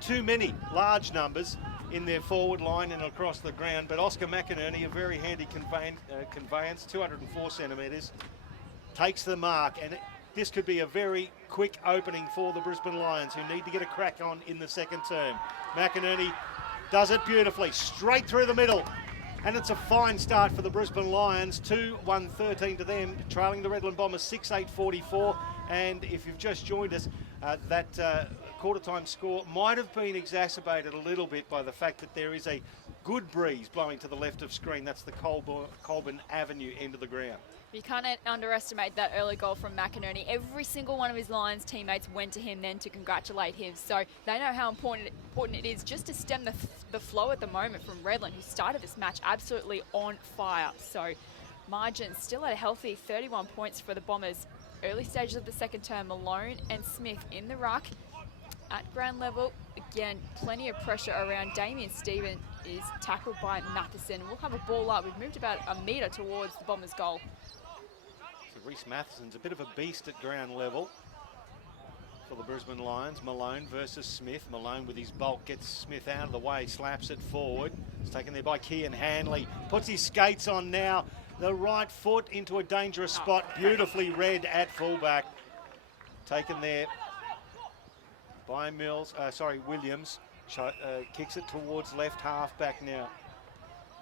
too many large numbers in their forward line and across the ground, but Oscar McInerney, a very handy conveyance, 204 centimetres, takes the mark, and this could be a very quick opening for the Brisbane Lions, who need to get a crack on in the second term. McInerney does it beautifully, straight through the middle, and it's a fine start for the Brisbane Lions, 2-1-13 to them, trailing the Redland Bombers 6-8-44. And if you've just joined us, that quarter-time score might have been exacerbated a little bit by the fact that there is a good breeze blowing to the left of screen. That's the Colburn Avenue end of the ground. You can't underestimate that early goal from McInerney. Every single one of his Lions teammates went to him then to congratulate him. So they know how important it is just to stem the flow at the moment from Redland, who started this match absolutely on fire. So margin still at a healthy 31 points for the Bombers. Early stages of the second term, Malone and Smith in the ruck at ground level. Again, plenty of pressure around. Damien Stephen is tackled by Matheson. We'll have a ball up. We've moved about a metre towards the Bombers' goal. So Reece Matheson's a bit of a beast at ground level for the Brisbane Lions. Malone versus Smith. Malone with his bulk gets Smith out of the way, slaps it forward. It's taken there by Kian Hanley. Puts his skates on now. The right foot into a dangerous spot. Beautifully read at fullback. Taken there by Williams. Kicks it towards left half back now.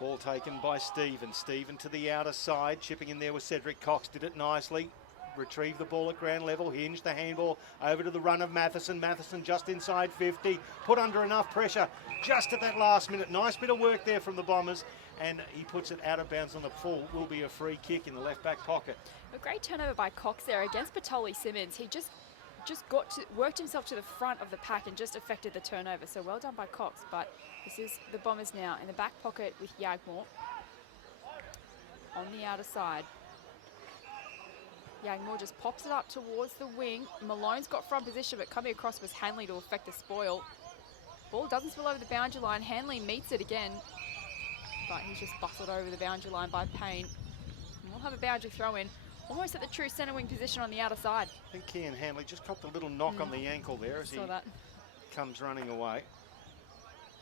Ball taken by Stephen. Stephen to the outer side. Chipping in there with Cedric Cox. Did it nicely. Retrieve the ball at ground level. Hinge the handball over to the run of Matheson. Matheson just inside 50. Put under enough pressure just at that last minute. Nice bit of work there from the Bombers. And he puts it out of bounds on the full. Will be a free kick in the left back pocket. A great turnover by Cox there against Patoli Simmons. He just worked himself to the front of the pack and just affected the turnover. So well done by Cox. But this is the Bombers now in the back pocket with Yagmore on the outer side. Yagmore just pops it up towards the wing. Malone's got front position, but coming across was Hanley to affect the spoil. Ball doesn't spill over the boundary line. Hanley meets it again, but he's just bustled over the boundary line by Payne. And we'll have a boundary throw in, almost at the true centre wing position on the outer side. I think Kian Hanley just copped a little knock on the ankle there as he comes running away.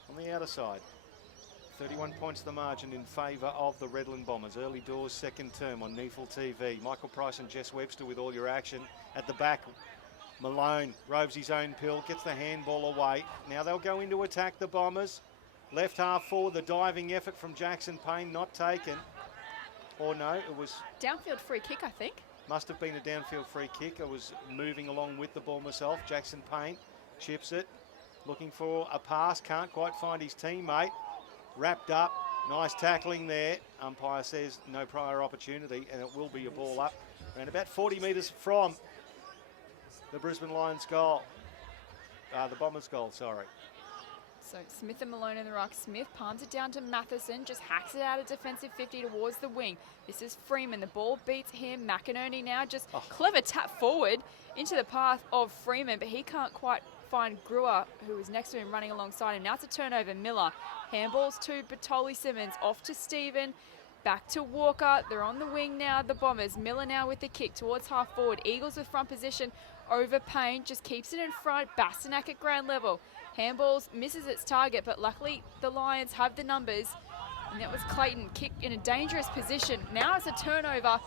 On the outer side, 31 points the margin in favour of the Redland Bombers. Early doors, second term on NEAFL TV. Michael Price and Jess Webster with all your action. At the back, Malone roves his own pill, gets the handball away. Now they'll go into attack, the Bombers. Left half forward, the diving effort from Jackson Payne, not taken. Or no, it was... downfield free kick, I think. Must have been a downfield free kick. I was moving along with the ball myself. Jackson Payne chips it, looking for a pass, can't quite find his teammate. Wrapped up, nice tackling there. Umpire says no prior opportunity, and it will be a ball up around about 40 metres from the Brisbane Lions goal. The Bombers goal, sorry. So Smith and Malone in the ruck. Smith palms it down to Matheson, just hacks it out of defensive 50 towards the wing. This is Freeman. The ball beats him. McInerney now just clever tap forward into the path of Freeman, but he can't quite find Brewer, who is next to him running alongside him. Now it's a turnover. Miller. Handballs to Batoli Simmons. Off to Stephen. Back to Walker. They're on the wing now, the Bombers. Miller now with the kick towards half forward. Eagles with front position over Payne. Just keeps it in front. Bastanak at ground level. Handballs misses its target, but luckily the Lions have the numbers. And that was Clayton, kick in a dangerous position. Now it's a turnover.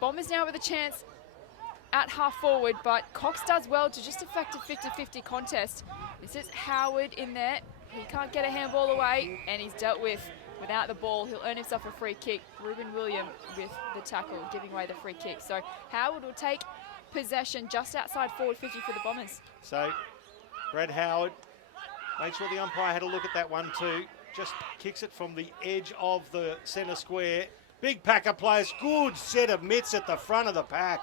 Bombers now with a chance at half forward, but Cox does well to just affect a 50-50 contest. This is Howard in there. He can't get a handball away, and he's dealt with without the ball. He'll earn himself a free kick. Ruben William with the tackle, giving away the free kick. So Howard will take possession just outside forward 50 for the Bombers. So Brad Howard, make sure the umpire had a look at that one too. Just kicks it from the edge of the centre square. Big pack of players. Good set of mitts at the front of the pack.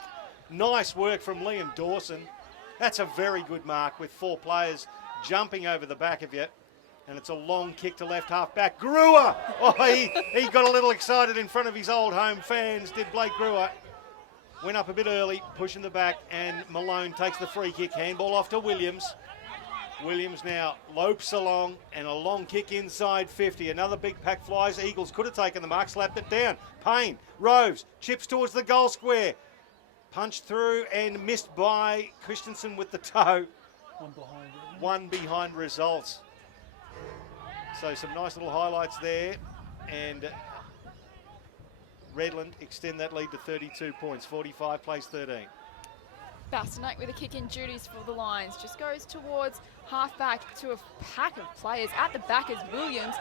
Nice work from Liam Dawson. That's a very good mark with 4 players jumping over the back of you. And it's a long kick to left half back. Brewer! Oh, he got a little excited in front of his old home fans, did Blake Brewer. Went up a bit early, pushing the back, and Malone takes the free kick. Handball off to Williams. Williams now lopes along, and a long kick inside 50. Another big pack flies. Eagles could have taken the mark, slapped it down. Payne, Roves, chips towards the goal square. Punched through and missed by Christensen with the toe. One behind results. So some nice little highlights there. And Redland extend that lead to 32 points. 45 plays 13. Bastanek with a kick in duties for the Lions. Just goes towards half-back to a pack of players. At the back is Williams.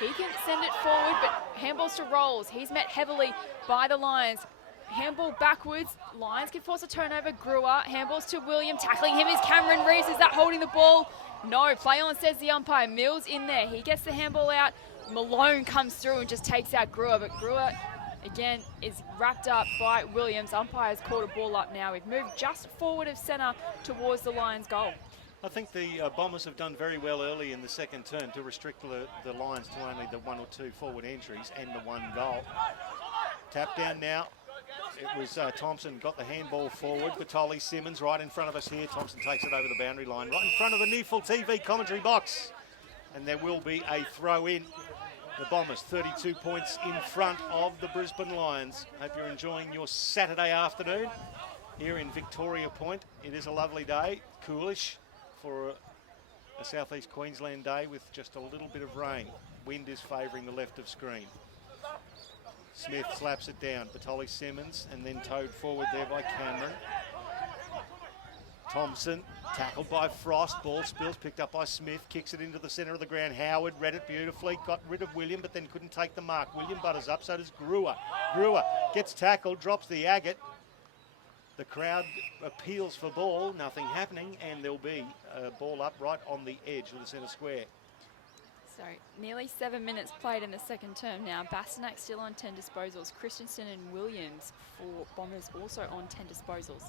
He can send it forward, but handballs to Rolls. He's met heavily by the Lions. Handball backwards. Lions can force a turnover. Brewer. Handballs to William. Tackling him is Cameron Reeves. Is that holding the ball? No. Play on, says the umpire. Mills in there. He gets the handball out. Malone comes through and just takes out Brewer, but Brewer again is wrapped up by Williams. Umpire's called a ball up now. We've moved just forward of centre towards the Lions' goal. I think the Bombers have done very well early in the second term to restrict the Lions to only the 1 or 2 forward entries and the 1 goal. Tap down now. It was Thompson got the handball forward. Batoli Simmons right in front of us here. Thompson takes it over the boundary line, right in front of the NEAFL TV commentary box. And there will be a throw in. The Bombers 32 points in front of the Brisbane Lions. Hope you're enjoying your Saturday afternoon here in Victoria Point. It is a lovely day, coolish for a southeast Queensland day with just a little bit of rain. Wind is favouring the left of screen. Smith slaps it down. Batoli Simmons and then towed forward there by Cameron. Thompson tackled by Frost. Ball spills, picked up by Smith. Kicks it into the centre of the ground. Howard read it beautifully. Got rid of William, but then couldn't take the mark. William butters up, so does Brewer. Brewer gets tackled, drops the agate. The crowd appeals for ball. Nothing happening, and there'll be a ball up right on the edge of the centre square. So nearly 7 minutes played in the second term now. Bastanek still on 10 disposals. Christensen and Williams for Bombers also on 10 disposals.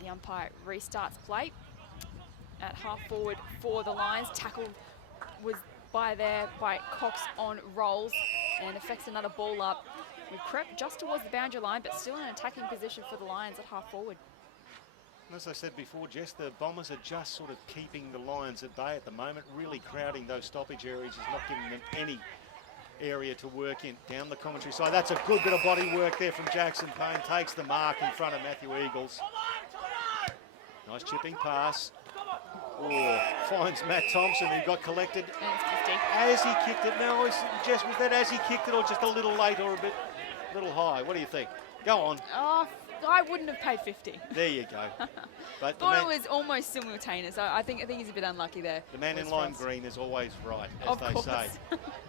The umpire restarts play at half forward for the Lions. Tackle was by Cox on Rolls and affects another ball up. We've crept just towards the boundary line, but still in an attacking position for the Lions at half forward. As I said before, Jess, the Bombers are just sort of keeping the Lions at bay at the moment, really crowding those stoppage areas, is not giving them any area to work in. Down the commentary side, that's a good bit of body work there from Jackson Payne, takes the mark in front of Matthew Eagles. Nice chipping pass. Oh, finds Matt Thompson, who got collected as he kicked it. Now, Jess, was that as he kicked it or just a little late or a little high? What do you think? Go on. Oh, I wouldn't have paid 50. There you go. But thought it was almost simultaneous. I think he's a bit unlucky there. The man in lime green is always right, as they say.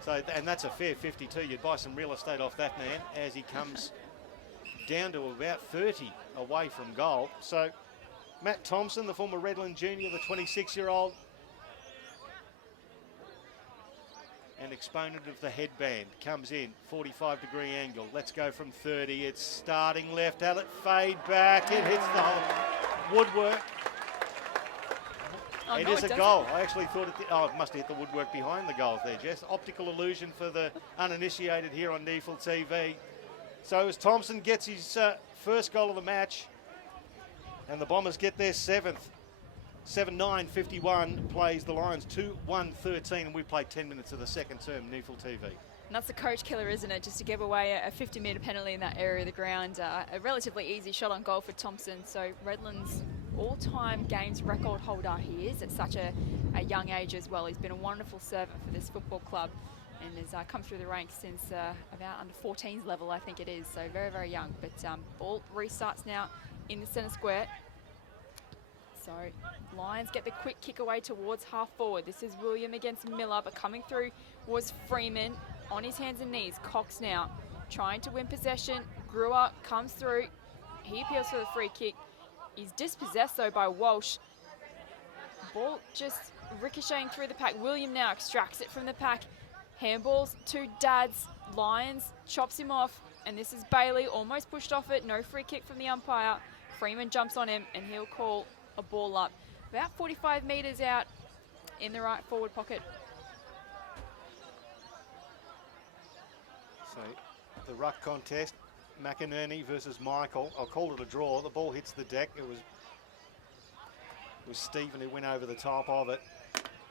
So, and that's a fair 52. You'd buy some real estate off that man as he comes down to about 30 away from goal. So Matt Thompson, the former Redland junior, the 26-year-old, an exponent of the headband, comes in, 45-degree angle. Let's go from 30. It's starting left. Let it fade back. It hits the woodwork. Oh, it no, is a goal. I actually thought it must have hit the woodwork behind the goals there, Jess. Optical illusion for the uninitiated here on NEAFL TV. So as Thompson gets his first goal of the match, and the Bombers get their 7th. 7-9-51 plays the Lions 2-1-13, and we played 10 minutes of the second term, NEAFL TV. And that's the coach killer, isn't it? Just to give away a 50-metre penalty in that area of the ground. A relatively easy shot on goal for Thompson. So Redland's all-time games record holder he is at such a young age as well. He's been a wonderful servant for this football club and has come through the ranks since about under 14s level, I think it is. So very, very young. But ball restarts now in the centre square. So Lions get the quick kick away towards half forward. This is William against Miller, but coming through was Freeman on his hands and knees. Cox now trying to win possession. Brewer comes through. He appeals for the free kick. He's dispossessed though by Walsh. Ball just ricocheting through the pack. William now extracts it from the pack. Handballs to Dads. Lions chops him off. And this is Bailey, almost pushed off it. No free kick from the umpire. Freeman jumps on him, and he'll call a ball up. About 45 metres out in the right forward pocket. So the ruck contest, McInerney versus Michael. I'll call it a draw. The ball hits the deck. It was Stephen who went over the top of it.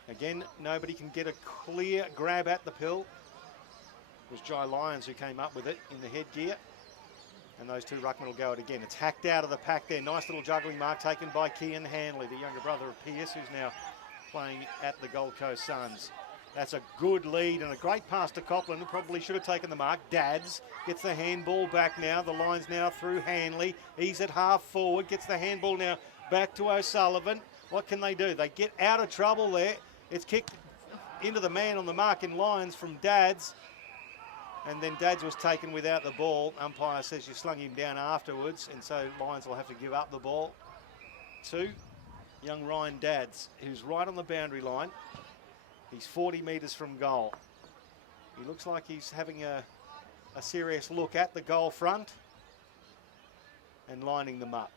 Again, nobody can get a clear grab at the pill. It was Jai Lyons who came up with it in the headgear. And those two ruckmen will go it again. It's hacked out of the pack there. Nice little juggling mark taken by Kian Hanley, the younger brother of Pierce, who's now playing at the Gold Coast Suns. That's a good lead and a great pass to Copland, who probably should have taken the mark. Dads gets the handball back now. The line's now through Hanley. He's at half forward, gets the handball now back to O'Sullivan. What can they do? They get out of trouble there. It's kicked into the man on the mark in Lyons from Dads. And then Dads was taken without the ball. Umpire says you slung him down afterwards, and so Lyons will have to give up the ball to young Ryan Dads, who's right on the boundary line. He's 40 metres from goal. He looks like he's having a serious look at the goal front and lining them up.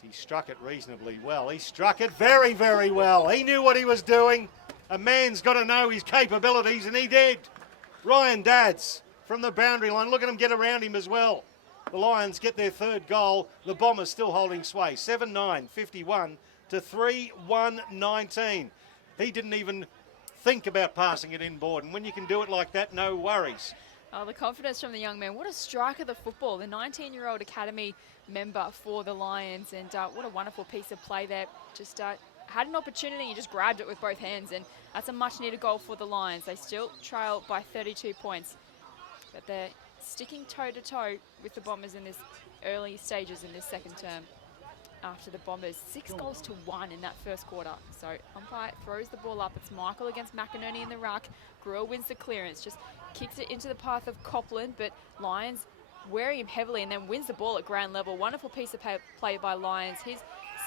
He struck it reasonably well. He struck it very, very well. He knew what he was doing. A man's got to know his capabilities, and he did. Ryan Dads from the boundary line. Look at him get around him as well. The Lions get their third goal. The Bombers still holding sway. 7-9, 51 to 3-1, 19. He didn't even think about passing it inboard, and when you can do it like that, no worries. Oh, the confidence from the young man. What a strike of the football. The 19-year-old academy member for the Lions, and what a wonderful piece of play there. Just had an opportunity and just grabbed it with both hands, and that's a much-needed goal for the Lions. They still trail by 32 points, but they're sticking toe-to-toe with the Bombers in this early stages in this second term. After the Bombers, 6-1 in that first quarter. So umpire throws the ball up. It's Michael against McInerney in the ruck. Gruel wins the clearance, just kicks it into the path of Copland, but Lyons wearing him heavily and then wins the ball at ground level. Wonderful piece of play by Lyons. His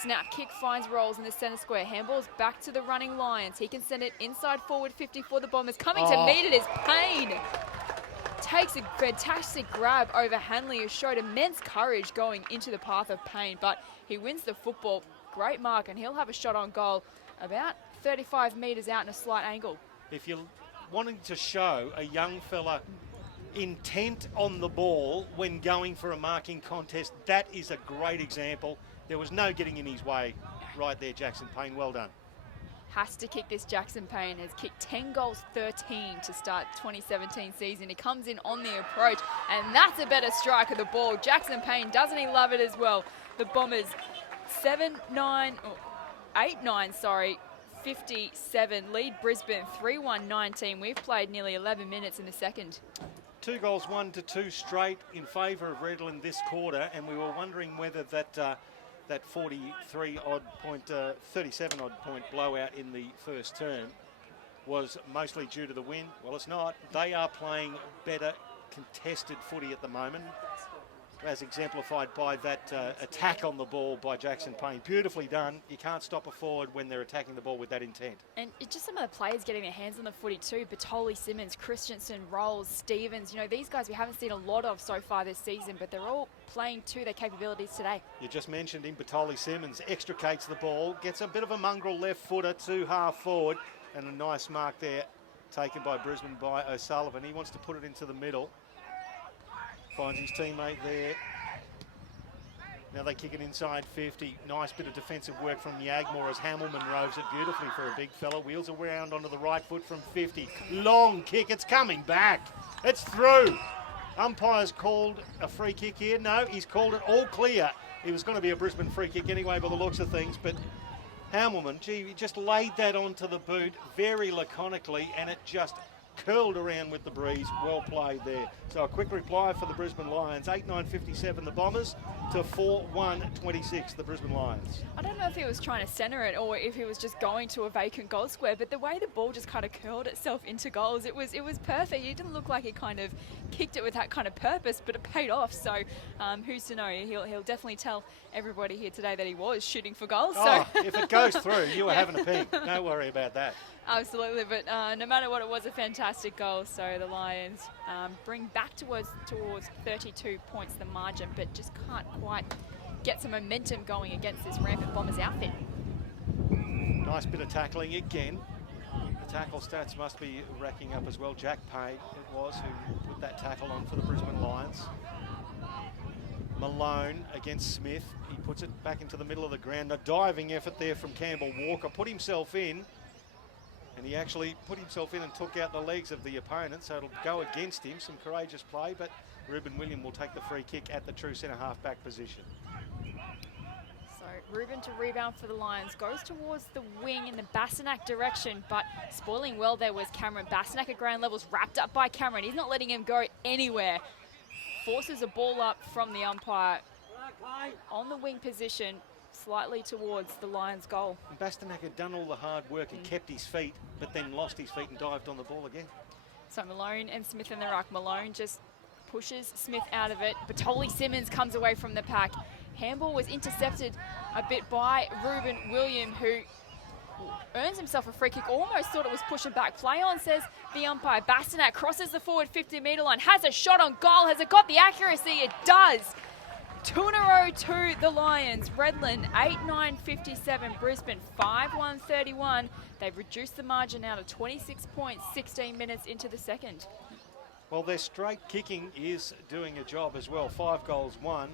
snap kick finds Rolls in the centre square. Handballs back to the running Lions. He can send it inside forward 50 for the Bombers. Coming to meet it is Payne. Takes a fantastic grab over Hanley, who showed immense courage going into the path of Payne, but he wins the football. Great mark, and he'll have a shot on goal about 35 metres out in a slight angle. If you're wanting to show a young fella intent on the ball when going for a marking contest, that is a great example. There was no getting in his way right there, Jackson Payne. Well done. Has to kick this. Jackson Payne has kicked 10 goals, 13 to start 2017 season. He comes in on the approach, and that's a better strike of the ball. Jackson Payne, doesn't he love it as well? The Bombers 8-9, 57, lead Brisbane 3-1, 19. We've played nearly 11 minutes in the second. 2 goals, 1-2 straight in favour of Redland this quarter, and we were wondering whether that 37 odd point blowout in the first term was mostly due to the win. Well, it's not. They are playing better contested footy at the moment, as exemplified by that attack on the ball by Jackson Payne. Beautifully done. You can't stop a forward when they're attacking the ball with that intent. And it's just some of the players getting their hands on the footy too. Batoli, Simmons, Christensen, Rolls, Stevens. You know, these guys we haven't seen a lot of so far this season, but they're all playing to their capabilities today. You just mentioned him, Batoli Simmons extricates the ball, gets a bit of a mongrel left footer to half forward, and a nice mark there taken by Brisbane by O'Sullivan. He wants to put it into the middle. Finds his teammate there. Now they kick it inside 50. Nice bit of defensive work from Yagmore as Hamilman roves it beautifully for a big fella. Wheels around onto the right foot from 50. Long kick. It's coming back. It's through. Umpire's called a free kick here. No, he's called it all clear. It was going to be a Brisbane free kick anyway by the looks of things, but Hamilman, gee, he just laid that onto the boot very laconically, and it just curled around with the breeze. Well played there. So a quick reply for the Brisbane Lions. 8-9-57 the Bombers to 4-1-26 the Brisbane Lions. I don't know if he was trying to centre it or if he was just going to a vacant goal square, but the way the ball just kind of curled itself into goals, it was perfect. It didn't look like he kind of kicked it with that kind of purpose, but it paid off. So who's to know? He'll definitely tell everybody here today that he was shooting for goals. Oh, so if it goes through, you were having a peek. Don't worry about that. Absolutely, but no matter what, it was a fantastic goal. So the Lions bring back towards 32 points the margin, but just can't quite get some momentum going against this rampant Bombers outfit. Nice bit of tackling again. The tackle stats must be racking up as well. Jack Payne, it was, who put that tackle on for the Brisbane Lions. Malone against Smith. He puts it back into the middle of the ground. A diving effort there from Campbell Walker. Put himself in. And he actually put himself in and took out the legs of the opponent, so it'll go against him. Some courageous play, but Ruben William will take the free kick at the true centre half-back position. So Ruben to rebound for the Lions. Goes towards the wing in the Bastanak direction, but spoiling well there was Cameron. Bastanak at ground levels, wrapped up by Cameron. He's not letting him go anywhere. Forces a ball up from the umpire on the wing position, slightly towards the Lions' goal. And Bastanak had done all the hard work and kept his feet, but then lost his feet and dived on the ball again. So Malone and Smith in the ruck. Malone just pushes Smith out of it. Batoli Simmons comes away from the pack. Handball was intercepted a bit by Ruben William, who earns himself a free kick. Almost thought it was pushing back. Play on, says the umpire. Bastanak crosses the forward 50-metre line. Has a shot on goal. Has it got the accuracy? It does. 2 in a row to the Lions. Redland 8-9-57. Brisbane 5-1-31. They've reduced the margin now to 26 points, 16 minutes into the second. Well, their straight kicking is doing a job as well. 5 goals, 1.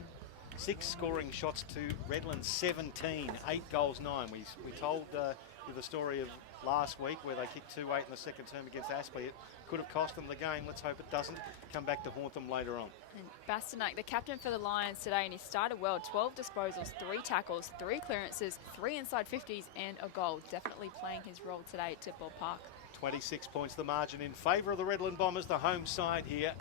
6 scoring shots to Redland 17. 8 goals, 9. We told you the story of last week where they kicked 2-8 in the second term against Aspley. It could have cost them the game. Let's hope it doesn't come back to haunt them later on. And Bastanak, the captain for the Lions today, and he started well. 12 disposals, 3 tackles, 3 clearances, 3 inside 50s and a goal. Definitely playing his role today at Tidbold Park. 26 points the margin in favour of the Redland Bombers, the home side here.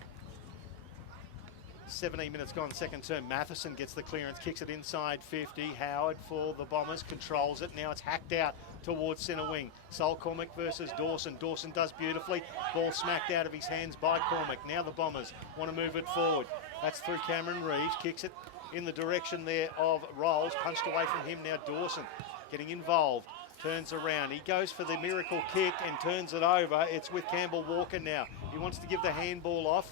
17 minutes gone, second term. Matheson gets the clearance, kicks it inside 50. Howard for the Bombers, controls it. Now it's hacked out towards centre wing. Sol Cormack versus Dawson. Dawson does beautifully. Ball smacked out of his hands by Cormack. Now the Bombers want to move it forward. That's through Cameron Reeves. Kicks it in the direction there of Rolls. Punched away from him now. Dawson getting involved. Turns around. He goes for the miracle kick and turns it over. It's with Campbell Walker now. He wants to give the handball off.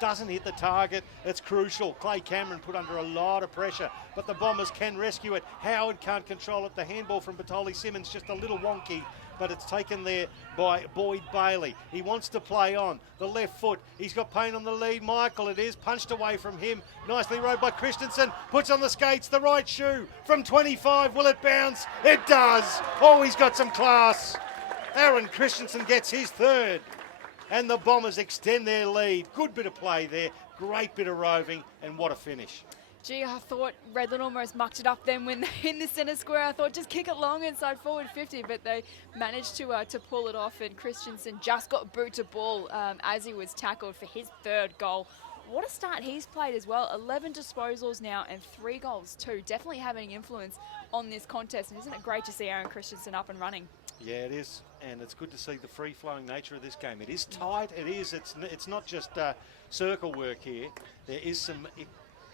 Doesn't hit the target. It's crucial. Clay Cameron put under a lot of pressure, but the Bombers can rescue it. Howard can't control it. The handball from Batoli Simmons just a little wonky, but it's taken there by Boyd Bailey. He wants to play on the left foot. He's got Payne on the lead. Michael it is, punched away from him. Nicely rode by Christensen. Puts on the skates, the right shoe from 25. Will it bounce? It does. Oh, he's got some class. Aaron Christensen gets his third. And the Bombers extend their lead. Good bit of play there. Great bit of roving. And what a finish. Gee, I thought Redland almost mucked it up then when in the centre square. I thought just kick it long inside forward 50, but they managed to pull it off. And Christensen just got boot to ball as he was tackled for his third goal. What a start he's played as well. 11 disposals now and 3 goals too. Definitely having influence on this contest. And isn't it great to see Aaron Christensen up and running? Yeah, it is. And it's good to see the free-flowing nature of this game. It is tight. It is. It's not just circle work here. There is some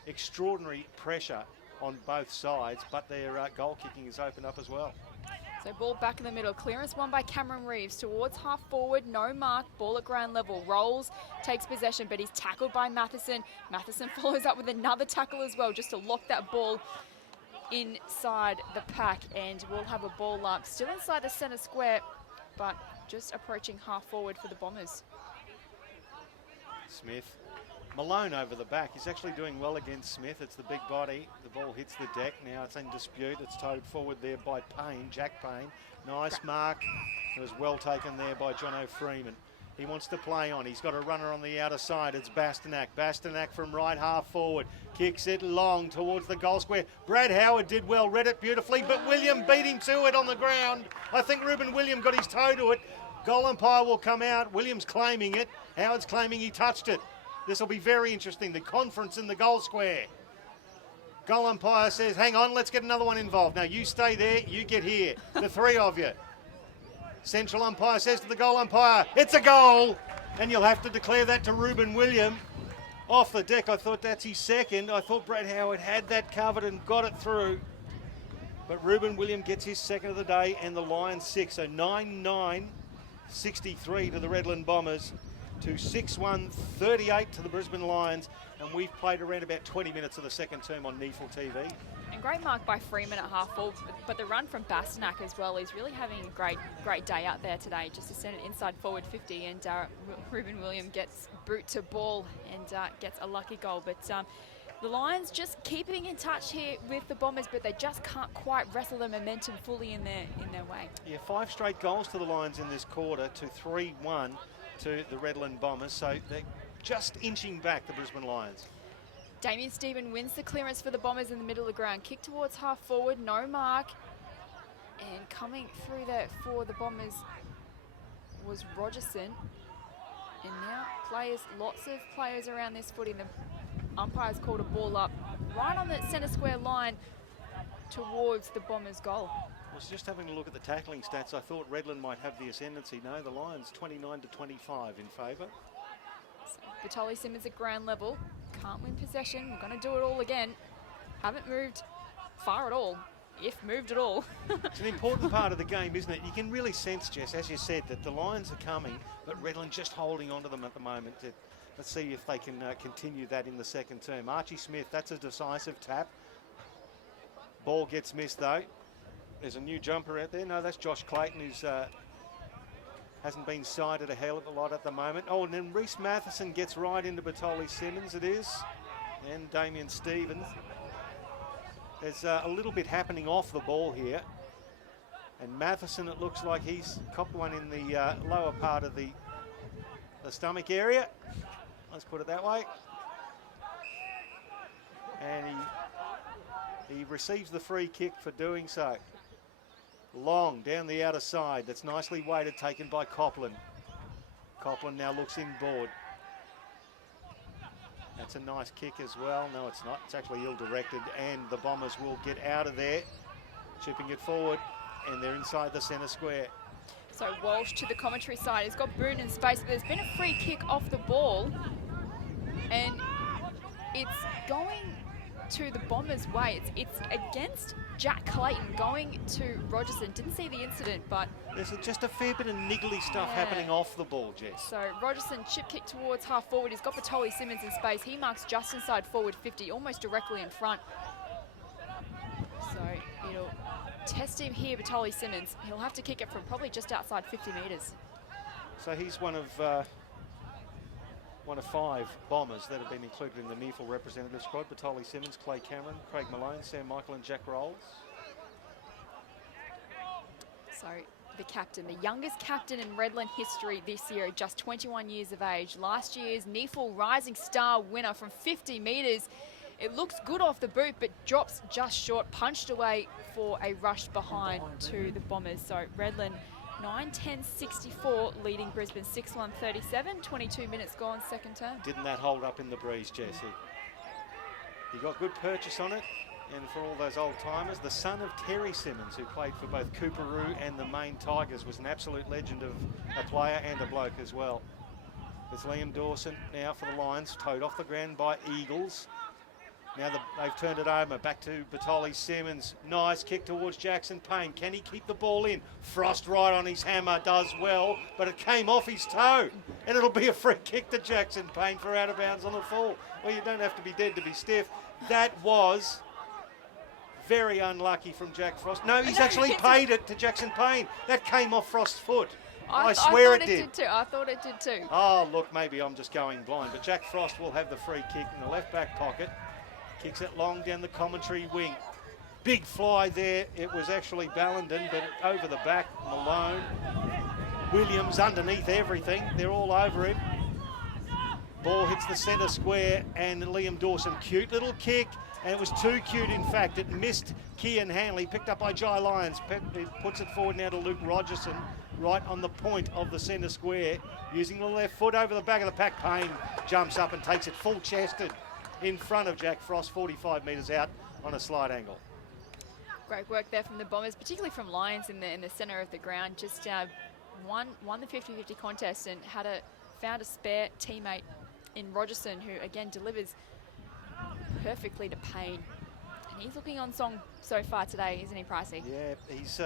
extraordinary pressure on both sides, but their goal kicking is opened up as well. So ball back in the middle. Clearance won by Cameron Reeves towards half forward. No mark. Ball at ground level. Rolls, takes possession, but he's tackled by Matheson. Matheson follows up with another tackle as well, just to lock that ball inside the pack, and we'll have a ball up. Still inside the centre square, but just approaching half forward for the Bombers. Smith. Malone over the back. He's actually doing well against Smith. It's the big body. The ball hits the deck. Now it's in dispute. It's towed forward there by Payne, Jack Payne. Nice mark. It was well taken there by Jono Freeman. He wants to play on. He's got a runner on the outer side. It's Bastanak. Bastanak from right half forward. Kicks it long towards the goal square. Brad Howard did well, read it beautifully, but William beat him to it on the ground. I think Ruben William got his toe to it. Goal umpire will come out. William's claiming it. Howard's claiming he touched it. This will be very interesting. The conference in the goal square. Goal umpire says, hang on, let's get another one involved. Now you stay there, you get here. The 3 of you. Central umpire says to the goal umpire, it's a goal. And you'll have to declare that to Ruben William. Off the deck, I thought that's his second. I thought Brad Howard had that covered and got it through. But Ruben William gets his second of the day and the Lions 6. So 9-9, 63 to the Redland Bombers, to 6-1, 38 to the Brisbane Lions. And we've played around about 20 minutes of the second term on NEAFL TV. And great mark by Freeman at half full, but the run from Bastanak as well. He's really having a great day out there today, just to send it inside forward 50, and Ruben William gets boot to ball and gets a lucky goal. But the Lions just keeping in touch here with the Bombers, but they just can't quite wrestle the momentum fully in their way. Yeah, 5 straight goals to the Lions in this quarter, to 3-1 to the Redland Bombers. So they're just inching back, the Brisbane Lions. Damien Stephen wins the clearance for the Bombers in the middle of the ground. Kick towards half forward, no mark. And coming through there for the Bombers was Rogerson. And now lots of players around this footy. The umpire's called a ball up right on the centre square line towards the Bombers' goal. I was just having a look at the tackling stats. I thought Redland might have the ascendancy. No, the Lions 29 to 25 in favour. So Batoli Simmons at ground level. Can't win possession. We're going to do it all again. Haven't moved far at all, if moved at all. It's an important part of the game, isn't it? You can really sense, Jess, as you said, that the Lions are coming, but Redland just holding on to them at the moment. Let's see if they can continue that in the second term. Archie Smith, that's a decisive tap. Ball gets missed, though. There's a new jumper out there. No, that's Josh Clayton, who's hasn't been sighted a hell of a lot at the moment. Oh, and then Reece Matheson gets right into Batoli Simmons, it is. And Damien Stevens. There's a little bit happening off the ball here. And Matheson, it looks like he's copped one in the lower part of the stomach area. Let's put it that way. And he receives the free kick for doing so. Long down the outer side. That's nicely weighted, taken by Copland. Copland now looks inboard. That's a nice kick as well. No, it's not. It's actually ill-directed, and the Bombers will get out of there, chipping it forward, and they're inside the centre square. So Walsh to the commentary side. He's got Boone in space, but there's been a free kick off the ball, and it's going to the Bombers' way. It's against Jack Clayton, going to Rogerson. Didn't see the incident, but there's just a fair bit of niggly stuff happening off the ball, Jess. So Rogerson chip kick towards half forward. He's got Batoli Simmons in space. He marks just inside forward 50, almost directly in front. So it'll test him here, Batoli Simmons. He'll have to kick it from probably just outside 50 metres. So he's one of 5 Bombers that have been included in the NEAFL representative squad. Batoli Simmons, Clay Cameron, Craig Malone, Sam Michael and Jack Rolls. So the captain, the youngest captain in Redland history this year, just 21 years of age. Last year's NEAFL Rising Star winner from 50 metres. It looks good off the boot, but drops just short, punched away for a rush behind to the Bombers. So Redland 9-10-64, leading Brisbane 6-1-37, 22 minutes gone, second term. Didn't that hold up in the breeze, Jesse? He got good purchase on it, and for all those old timers, the son of Terry Simmons, who played for both Cooperoo and the Maine Tigers, was an absolute legend of a player and a bloke as well. It's Liam Dawson now for the Lions, towed off the ground by Eagles. Now they've turned it over, back to Batoli Simmons. Nice kick towards Jackson Payne. Can he keep the ball in? Frost right on his hammer, does well, but it came off his toe. And it'll be a free kick to Jackson Payne for out of bounds on the full. Well, you don't have to be dead to be stiff. That was very unlucky from Jack Frost. No, he's actually paid it to Jackson Payne. That came off Frost's foot. I swear it did. I thought it did too. Oh, look, maybe I'm just going blind. But Jack Frost will have the free kick in the left back pocket. Kicks it long down the commentary wing. Big fly there. It was actually Ballenden, but over the back, Malone. Williams underneath everything. They're all over him. Ball hits the centre square, and Liam Dawson, cute little kick, and it was too cute, in fact. It missed Kian Hanley, picked up by Jai Lyons. It puts it forward now to Luke Rogerson, right on the point of the centre square. Using the left foot over the back of the pack. Payne jumps up and takes it full-chested in front of Jack Frost, 45 metres out on a slight angle. Great work there from the Bombers, particularly from Lyons in the centre of the ground. Just won the 50-50 contest and found a spare teammate in Rogerson, who again delivers perfectly to Payne. And He's looking on song so far today, isn't he, Pricey? Yeah, he's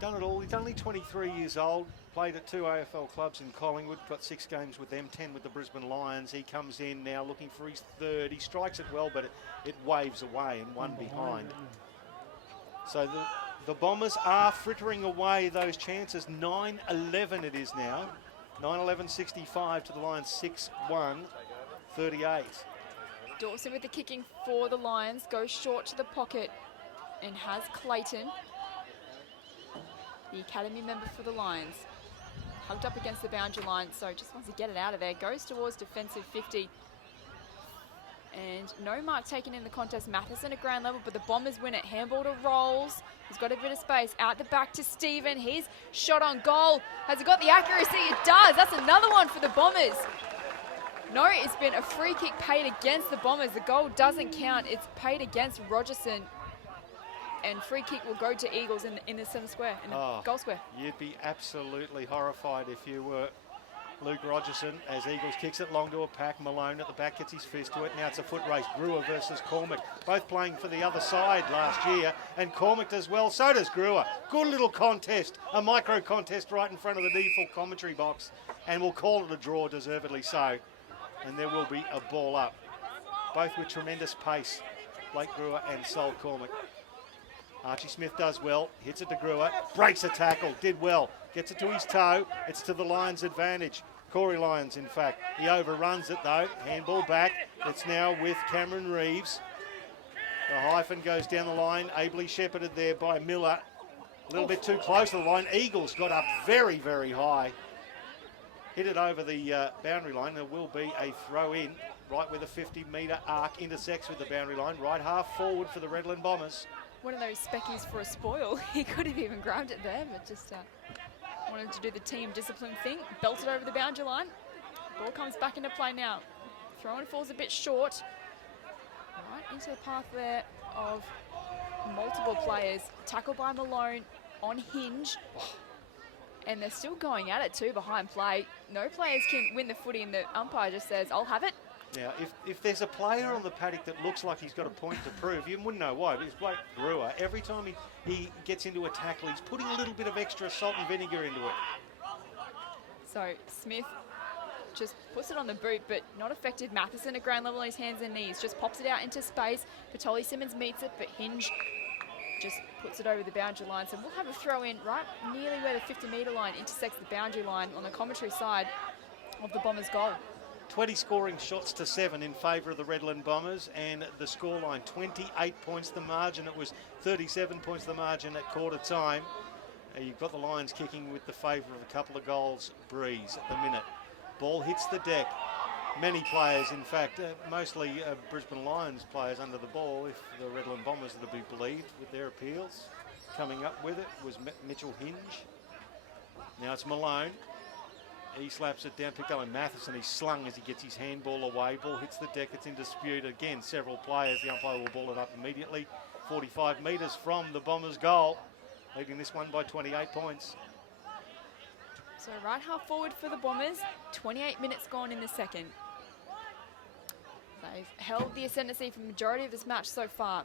done it all. He's only 23 years old, played at 2 AFL clubs in Collingwood, got 6 games with them, 10 with the Brisbane Lions. He comes in now looking for his 3rd. He strikes it well, but it waves away and one behind. So the Bombers are frittering away those chances. 9-11 it is now. 9-11-65 to the Lions, 6-1-38. Dawson with the kicking for the Lions, goes short to the pocket and has Clayton, the academy member for the Lions, hugged up against the boundary line, so just wants to get it out of there. Goes towards defensive 50. And no mark taken in the contest. Matheson at ground level, but the Bombers win it. Handball to Rolls. He's got a bit of space. Out the back to Stephen. He's shot on goal. Has it got the accuracy? It does. That's another one for the Bombers. No, it's been a free kick paid against the Bombers. The goal doesn't count. It's paid against Rogerson. And free kick will go to Eagles in the center square, in the goal square. You'd be absolutely horrified if you were Luke Rogerson, as Eagles kicks it long to a pack. Malone at the back gets his fist to it. Now it's a foot race. Brewer versus Cormack. Both playing for the other side last year. And Cormack does well. So does Brewer. Good little contest. A micro contest right in front of the NEAFL commentary box. And we'll call it a draw, deservedly so. And there will be a ball up. Both with tremendous pace. Blake Brewer and Sol Cormack. Archie Smith does well, hits it to Brewer, breaks a tackle, did well, gets it to his toe, it's to the Lions' advantage. Corey Lyons, in fact. He overruns it though, handball back, it's now with Cameron Reeves. The hyphen goes down the line, ably shepherded there by Miller. A little bit too close to the line. Eagles got up very, very high. Hit it over the boundary line. There will be a throw in, right where the 50-metre arc intersects with the boundary line. Right half forward for the Redland Bombers. One of those speckies for a spoil. He could have even grabbed it there, but just wanted to do the team discipline thing. Belted over the boundary line. Ball comes back into play now. Throw-in falls a bit short. Right into the path there of multiple players. Tackle by Malone on Hinge. And they're still going at it too behind play. No players can win the footy and the umpire just says, I'll have it. Now, if there's a player on the paddock that looks like he's got a point to prove, you wouldn't know why, but it's Blake Brewer. Every time he gets into a tackle, he's putting a little bit of extra salt and vinegar into it. So Smith just puts it on the boot, but not effective. Matheson at ground level on his hands and knees. Just pops it out into space. Patoli Simmons meets it, but Hinge just puts it over the boundary line. So we'll have a throw in right nearly where the 50-metre line intersects the boundary line on the commentary side of the Bombers' goal. 20 scoring shots to 7 in favour of the Redland Bombers, and the scoreline 28 points the margin. It was 37 points the margin at quarter time. You've got the Lions kicking with the favour of a couple of goals breeze at the minute. Ball hits the deck. Many players, in fact, mostly Brisbane Lions players under the ball, if the Redland Bombers are to be believed with their appeals. Coming up with it was Mitchell Hinge. Now it's Malone. He slaps it down, picked up by Matheson. He's slung as he gets his handball away. Ball hits the deck, it's in dispute. Again, several players. The umpire will ball it up immediately. 45 metres from the Bombers' goal, leading this one by 28 points. So right half forward for the Bombers. 28 minutes gone in the second. They've held the ascendancy for the majority of this match so far.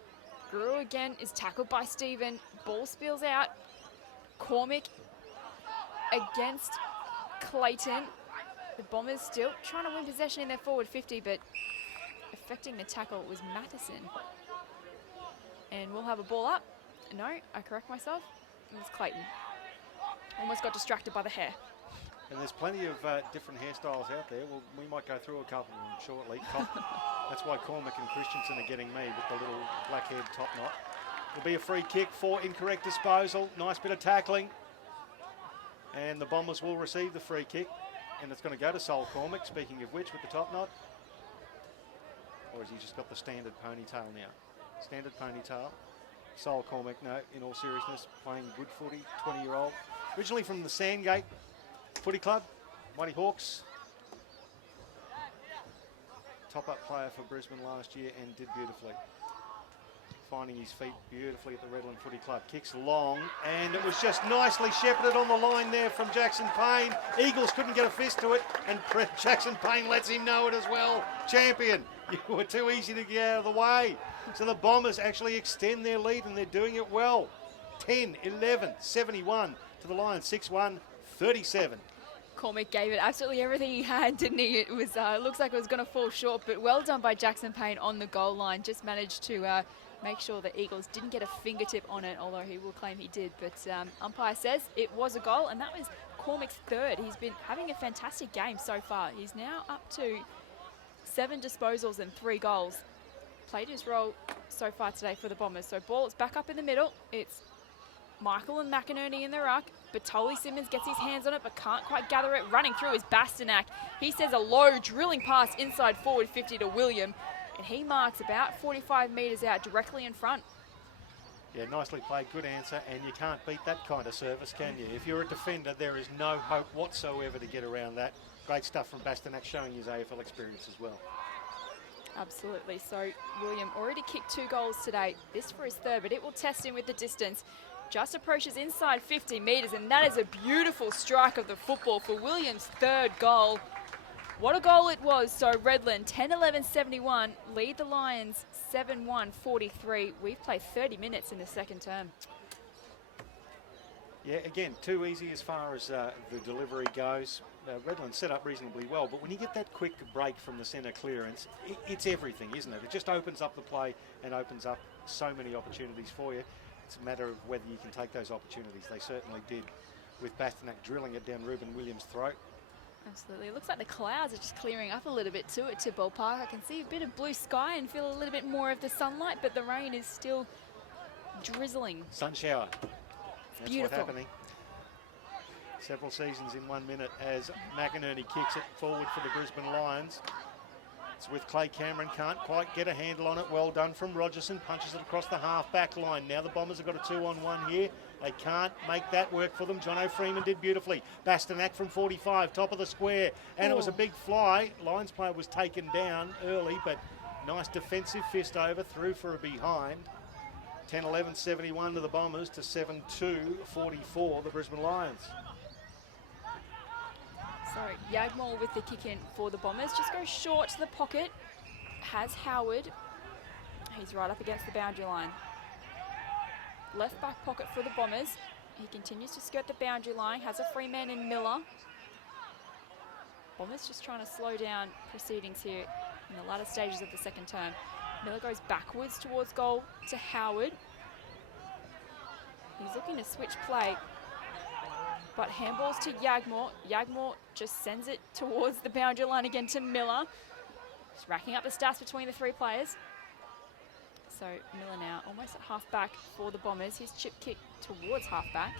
Grew again is tackled by Stephen. Ball spills out. Cormack against Clayton. The Bombers still trying to win possession in their forward 50, but affecting the tackle was Matheson. And we'll have a ball up. No, I correct myself. It was Clayton. Almost got distracted by the hair. And there's plenty of different hairstyles out there. Well, we might go through a couple of them shortly. That's why Cormack and Christensen are getting me with the little black-haired top knot. It'll be a free kick for incorrect disposal. Nice bit of tackling. And the Bombers will receive the free kick. And it's going to go to Sol Cormack, speaking of which, with the top knot. Or has he just got the standard ponytail now? Standard ponytail. Sol Cormack, no, in all seriousness, playing good footy, 20-year-old. Originally from the Sandgate Footy Club, Mighty Hawks. Top-up player for Brisbane last year and did beautifully. Finding his feet beautifully at the Redland Footy Club. Kicks long, and it was just nicely shepherded on the line there from Jackson Payne. Eagles couldn't get a fist to it, and Jackson Payne lets him know it as well. Champion, you were too easy to get out of the way. So the Bombers actually extend their lead, and they're doing it well. 10-11, 71 to the Lions, 6-1, 37. Cormac gave it absolutely everything he had, didn't he? It was looks like it was going to fall short, but well done by Jackson Payne on the goal line. Just managed to make sure the Eagles didn't get a fingertip on it, although he will claim he did. But umpire says it was a goal, and that was Cormac's third. He's been having a fantastic game so far. He's now up to 7 disposals and 3 goals. Played his role so far today for the Bombers. So ball is back up in the middle. It's Michael and McInerney in the ruck. Batoli Simmons gets his hands on it but can't quite gather it. Running through is Bastanak. He sends a low drilling pass inside forward 50 to William. And he marks about 45 metres out directly in front. Yeah, nicely played, good answer, and you can't beat that kind of service, can you? If you're a defender, there is no hope whatsoever to get around that. Great stuff from Bastanak, showing his AFL experience as well. Absolutely. So William already kicked 2 goals today. This for his third, but it will test him with the distance. Just approaches inside 50 metres, and that is a beautiful strike of the football for Williams' third goal. What a goal it was. So Redland, 10-11-71, lead the Lions 7-1-43. We've played 30 minutes in the second term. Yeah, again, too easy as far as the delivery goes. Redland set up reasonably well, but when you get that quick break from the centre clearance, it's everything, isn't it? It just opens up the play and opens up so many opportunities for you. It's a matter of whether you can take those opportunities. They certainly did, with Bastanak drilling it down Ruben Williams' throat. Absolutely. It looks like the clouds are just clearing up a little bit too at Tidbold Park. I can see a bit of blue sky and feel a little bit more of the sunlight, but the rain is still drizzling. Sun shower. That's beautiful. what's happening. Several seasons in 1 minute as McInerney kicks it forward for the Brisbane Lions. It's with Clay Cameron, can't quite get a handle on it. Well done from Rogerson, punches it across the half-back line. Now the Bombers have got a 2-on-1 here. They can't make that work for them. Jono Freeman did beautifully. Bastanak from 45, top of the square. And it was a big fly. Lions player was taken down early, but nice defensive fist over, through for a behind. 10-11-71 to the Bombers to 7-2-44 the Brisbane Lions. So Yagmore with the kick in for the Bombers. Just goes short to the pocket. Has Howard. He's right up against the boundary line. Left back pocket for the Bombers. He continues to skirt the boundary line. Has a free man in Miller. Bombers just trying to slow down proceedings here in the latter stages of the second term. Miller goes backwards towards goal to Howard. He's looking to switch play. But handballs to Yagmore. Yagmore just sends it towards the boundary line again to Miller. Just racking up the stats between the 3 players. So Miller now almost at half-back for the Bombers. His chip kick towards half-back.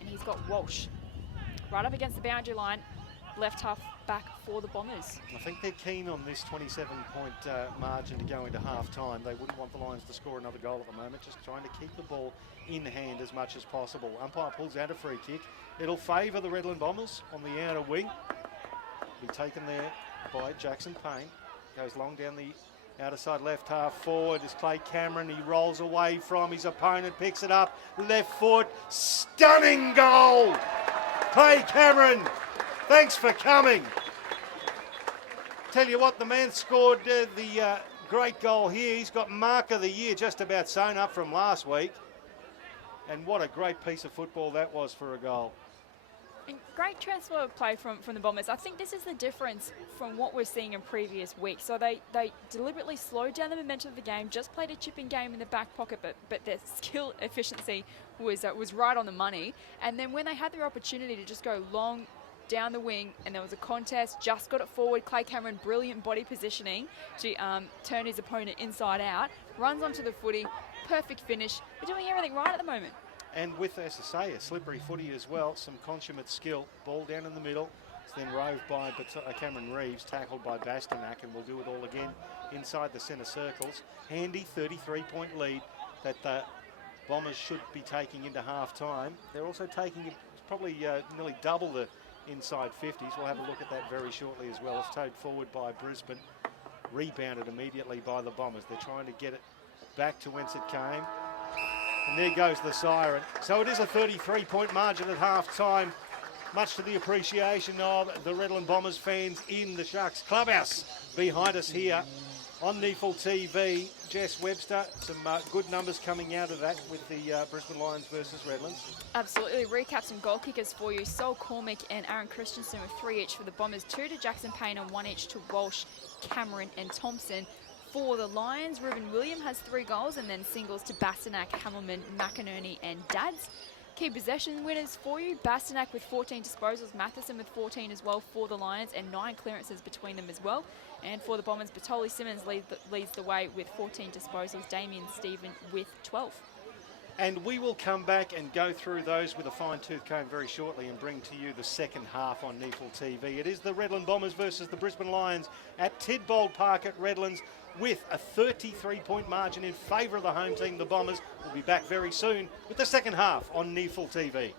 And he's got Walsh right up against the boundary line. Left half-back for the Bombers. I think they're keen on this 27-point margin to go into half-time. They wouldn't want the Lions to score another goal at the moment, just trying to keep the ball in hand as much as possible. Umpire pulls out a free kick. It'll favour the Redland Bombers on the outer wing. Be taken there by Jackson Payne. Goes long down the outer side, left half forward is Clay Cameron. He rolls away from his opponent, picks it up, left foot, stunning goal! Clay Cameron, thanks for coming. Tell you what, the man scored the great goal here. He's got mark of the year just about sewn up from last week. And what a great piece of football that was for a goal. And great transfer of play from the Bombers. I think this is the difference from what we're seeing in previous weeks. So they deliberately slowed down the momentum of the game, just played a chipping game in the back pocket, but their skill efficiency was right on the money. And then when they had their opportunity to just go long down the wing and there was a contest, just got it forward. Clay Cameron, brilliant body positioning to turn his opponent inside out, runs onto the footy, perfect finish. They're doing everything right at the moment. And with, as I say, a slippery footy as well, some consummate skill. Ball down in the middle. It's then roved by Cameron Reeves, tackled by Bastanak, and we'll do it all again inside the centre circles. Handy 33-point lead that the Bombers should be taking into half-time. They're also taking probably nearly double the inside 50s. We'll have a look at that very shortly as well. It's towed forward by Brisbane, rebounded immediately by the Bombers. They're trying to get it back to whence it came. And there goes the siren. So it is a 33-point margin at half-time, much to the appreciation of the Redland Bombers fans in the Sharks clubhouse behind us here On NEAFL TV, Jess Webster, some good numbers coming out of that with the Brisbane Lions versus Redlands. Absolutely. Recap some goal kickers for you. Sol Cormick and Aaron Christensen with 3 each for the Bombers, 2 to Jackson Payne and 1 each to Walsh, Cameron and Thompson. For the Lions, Ruben William has 3 goals, and then singles to Bastanak, Hamilman, McInerney and Dads. Key possession winners for you, Bastanak with 14 disposals, Matheson with 14 as well for the Lions, and 9 clearances between them as well. And for the Bombers, Batoli Simmons leads the way with 14 disposals, Damien Stephen with 12. And we will come back and go through those with a fine-tooth comb very shortly and bring to you the second half on NEAFL TV. It is the Redland Bombers versus the Brisbane Lions at Tidbold Park at Redlands with a 33-point margin in favour of the home team, the Bombers. We'll be back very soon with the second half on NEAFL TV.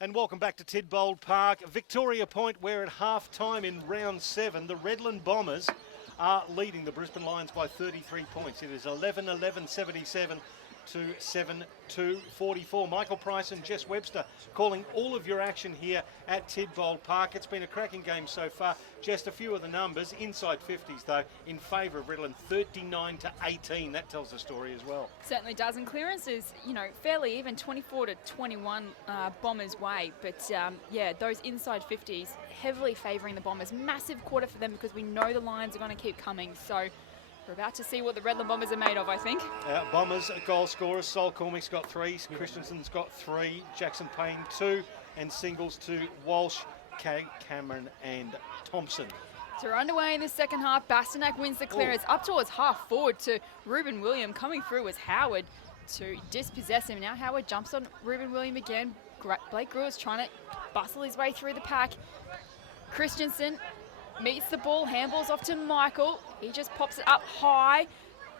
And welcome back to Tidbold Park. Victoria Point, where at half-time in round 7, the Redland Bombers are leading the Brisbane Lions by 33 points. It is 11-11-77 to 7-2-44. Michael Price and Jess Webster calling all of your action here at Tidbold Park. It's been a cracking game so far. Just a few of the numbers, inside 50s though, in favour of Redland, 39-18. That tells the story as well. Certainly does, and clearance is, fairly even, 24-21 Bombers' way. But yeah, those inside 50s heavily favouring the Bombers. Massive quarter for them because we know the Lions are going to keep coming. So we're about to see what the Redland Bombers are made of, I think. Bombers goal scorers, Sol Cormick's got 3, Christensen's got 3, Jackson Payne 2, and singles to Walsh, Cameron and Thompson. So we're underway in the second half. Bastanak wins the clearance up towards half forward to Ruben William. Coming through was Howard to dispossess him. Now Howard jumps on Ruben William again. Blake Brewer's trying to bustle his way through the pack. Christensen meets the ball, handballs off to Michael. He just pops it up high.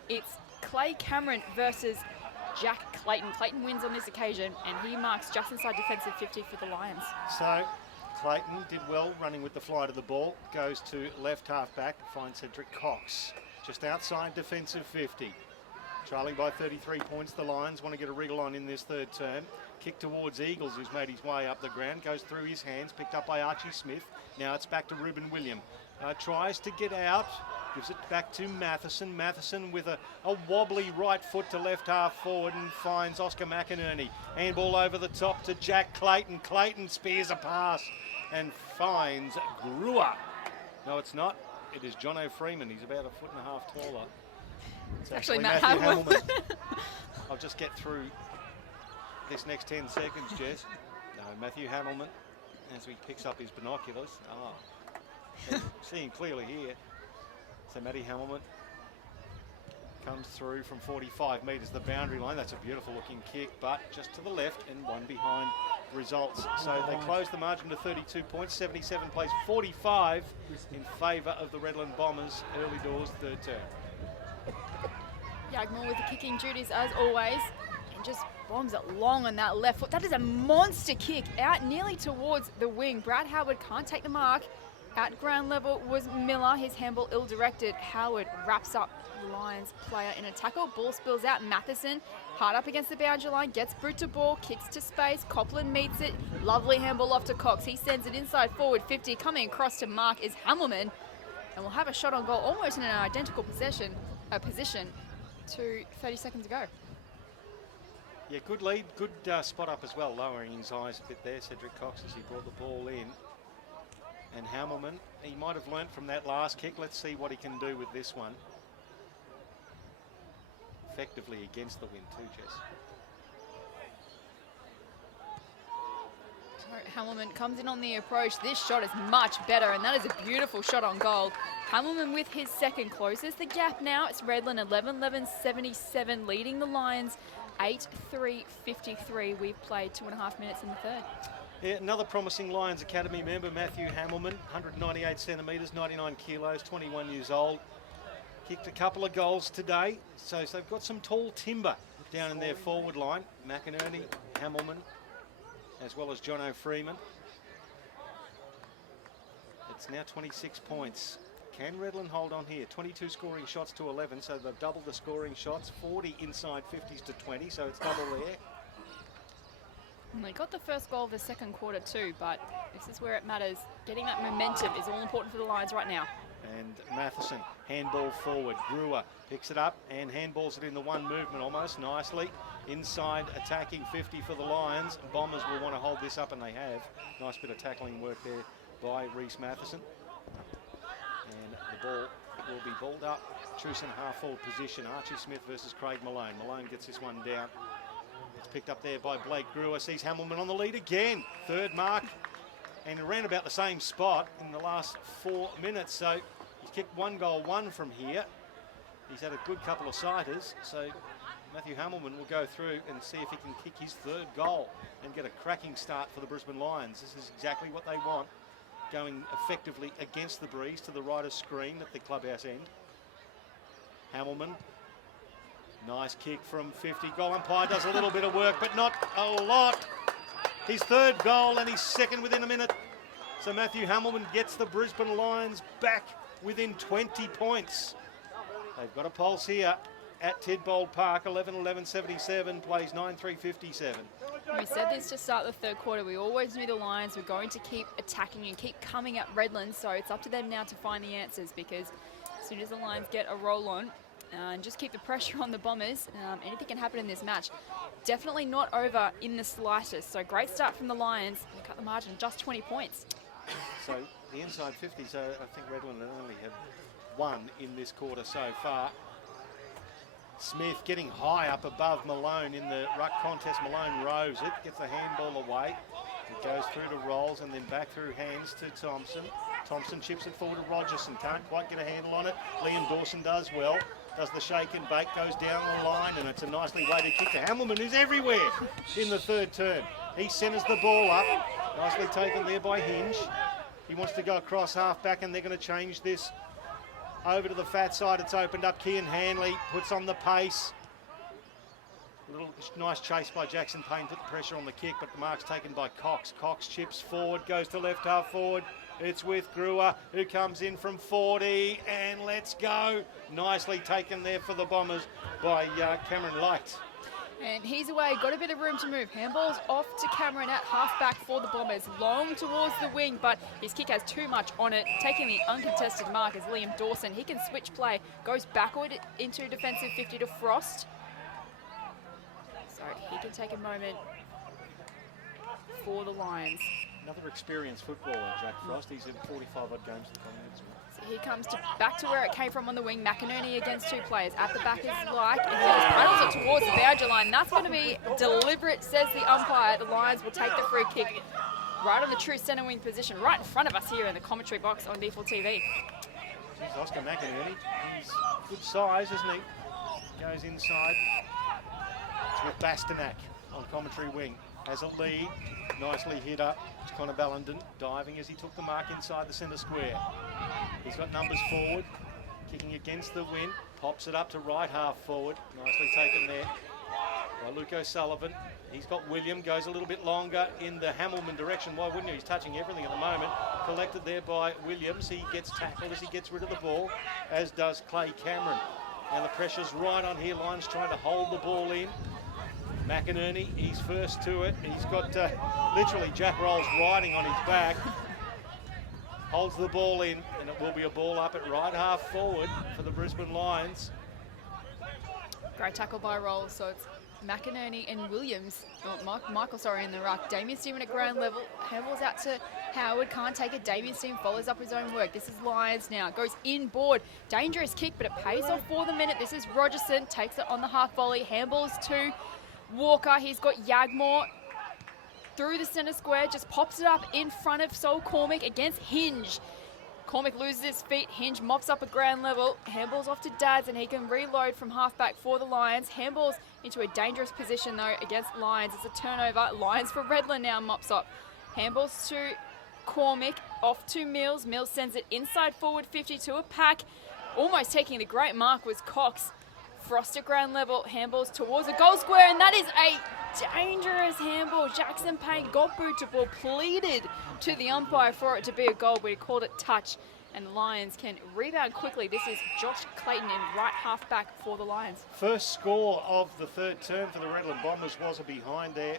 It's Clay Cameron versus Jack Clayton. Clayton wins on this occasion, and he marks just inside defensive 50 for the Lions. So Clayton did well running with the flight of the ball. Goes to left half back, finds Cedric Cox. Just outside defensive 50. Trailing by 33 points, the Lions want to get a wriggle on in this third term. Kick towards Eagles, who's made his way up the ground. Goes through his hands, picked up by Archie Smith. Now it's back to Ruben William. Tries to get out, gives it back to Matheson. Matheson with a wobbly right foot to left half forward and finds Oscar McInerney. Handball over the top to Jack Clayton. Clayton spears a pass and finds Brewer. No, it's not. It is Jono Freeman. He's about 1.5 foot taller. It's actually Matt Hamilton. I'll just get through this next 10 seconds, Jess. No, Matthew Hamilton, as he picks up his binoculars. Seeing clearly here. So Matty Hamilton comes through from 45 metres the boundary line. That's a beautiful looking kick, but just to the left and one behind results. So they close the margin to 32 points. 77 plays 45 in favour of the Redland Bombers. Early doors, third term. Yagmore with the kicking duties as always, and just bombs it long on that left foot. That is a monster kick out nearly towards the wing. Brad Howard can't take the mark. At ground level was Miller. His handball ill-directed. Howard wraps up the Lions player in a tackle. Ball spills out. Matheson hard up against the boundary line. Gets brute to ball. Kicks to space. Copland meets it. Lovely handball off to Cox. He sends it inside forward 50. Coming across to mark is Hamilton. And we'll have a shot on goal almost in an identical position to 30 seconds ago. Yeah, good lead. Good spot up as well. Lowering his eyes a bit there, Cedric Cox, as he brought the ball in. And Hamilton, he might have learnt from that last kick. Let's see what he can do with this one. Effectively against the wind too, Jess. Hamilton comes in on the approach. This shot is much better, and that is a beautiful shot on goal. Hamilton with his second closes the gap now. It's Redland 11-11-77 leading the Lions 8-3-53. We've played 2.5 minutes in the third. Yeah, another promising Lions Academy member, Matthew Hamilton, 198 centimetres, 99 kilos, 21 years old. Kicked a couple of goals today, so they've got some tall timber down in their forward line. McInerney, Hamilton, as well as Jono Freeman. It's now 26 points. Can Redland hold on here? 22 scoring shots to 11, so they've doubled the scoring shots. 40 inside 50s to 20, so it's double there. And they got the first goal of the second quarter too, but this is where it matters. Getting that momentum is all important for the Lions right now. And Matheson, handball forward. Brewer picks it up and handballs it in the one movement almost nicely. Inside attacking 50 for the Lions. Bombers will want to hold this up, and they have. Nice bit of tackling work there by Reece Matheson. And the ball will be balled up. Truce in half forward position. Archie Smith versus Craig Malone. Malone gets this one down. It's picked up there by Blake Brewer. Sees Hamilton on the lead again. Third mark. And around about the same spot in the last 4 minutes. So he's kicked 1 goal, 1 from here. He's had a good couple of sighters. So Matthew Hamilton will go through and see if he can kick his third goal and get a cracking start for the Brisbane Lions. This is exactly what they want. Going effectively against the breeze to the right of screen at the clubhouse end. Hamilton. Nice kick from 50. Goal umpire does a little bit of work, but not a lot. His third goal and his second within a minute. So Matthew Hamilton gets the Brisbane Lions back within 20 points. They've got a pulse here at Tidbold Park, 11-11-77, plays 9-3-57. We said this to start the third quarter. We always knew the Lions were going to keep attacking and keep coming at Redland, so it's up to them now to find the answers, because as soon as the Lions get a roll on and just keep the pressure on the Bombers, anything can happen in this match. Definitely not over in the slightest. So great start from the Lions. They cut the margin just 20 points. So the inside 50, so I think Redland only have one in this quarter so far. Smith getting high up above Malone in the ruck contest. Malone rows it, gets the handball away. It goes through to Rolls and then back through hands to Thompson. Thompson chips it forward to Rogerson. Can't quite get a handle on it. Liam Dawson does well. Does the shake and bake, goes down the line, and it's a nicely weighted kick to Hamilton, who's everywhere in the third turn. He centres the ball up. Nicely taken there by Hinge. He wants to go across half back, and they're going to change this over to the fat side. It's opened up. Kian Hanley puts on the pace. A little nice chase by Jackson Payne, put the pressure on the kick, but the mark's taken by Cox. Cox chips forward, goes to left half forward. It's with Brewer, who comes in from 40, and let's go. Nicely taken there for the Bombers by Cameron Light. And he's away, got a bit of room to move. Handball's off to Cameron at half-back for the Bombers. Long towards the wing, but his kick has too much on it. Taking the uncontested mark is Liam Dawson. He can switch play, goes backward into defensive 50 to Frost. So he can take a moment for the Lions. Another experienced footballer, Jack Frost. He's in 45 odd games for the Commonwealth. So he comes back to where it came from on the wing. McInerney against two players. At the back is Like, and he just paddles it towards the boundary line. That's going to be deliberate, says the umpire. The Lions will take the free kick right on the true centre wing position, right in front of us here in the commentary box on NEAFL TV. He's Oscar McInerney. He's good size, isn't he? Goes inside. It's with Bastanak on commentary wing. Has a lead. Nicely hit up. It's Connor Ballenden diving as he took the mark inside the centre square. He's got numbers forward. Kicking against the wind. Pops it up to right half forward. Nicely taken there by Luke O'Sullivan. He's got William. Goes a little bit longer in the Hamilton direction. Why wouldn't you? He's touching everything at the moment. Collected there by Williams. He gets tackled as he gets rid of the ball, as does Clay Cameron. Now the pressure's right on here. Lions trying to hold the ball in. McInerney, he's first to it. He's got literally Jack Rolls riding on his back. Holds the ball in, and it will be a ball up at right half forward for the Brisbane Lions. Great tackle by Rolls, so it's McInerney and Williams, Michael, in the ruck. Damien Stephen at ground level. Handball's out to Howard, can't take it. Damien Stephen follows up his own work. This is Lions now, goes inboard. Dangerous kick, but it pays off for the minute. This is Rogerson, takes it on the half volley. Handball's to Walker. He's got Yagmore through the centre square, just pops it up in front of Sol Cormick against Hinge. Cormick loses his feet. Hinge mops up at ground level. Handball's off to Dads, and he can reload from halfback for the Lions. Handball's into a dangerous position, though, against Lions. It's a turnover. Lions for Redland now mops up. Handball's to Cormick, off to Mills. Mills sends it inside forward 50 to a pack. Almost taking the great mark was Cox. Frost at ground level. Handballs towards the goal square, and that is a dangerous handball. Jackson Payne got bootable, pleaded to the umpire for it to be a goal, but he called it touch, and the Lions can rebound quickly. This is Josh Clayton in right half back for the Lions. First score of the third term for the Redland Bombers was a behind there.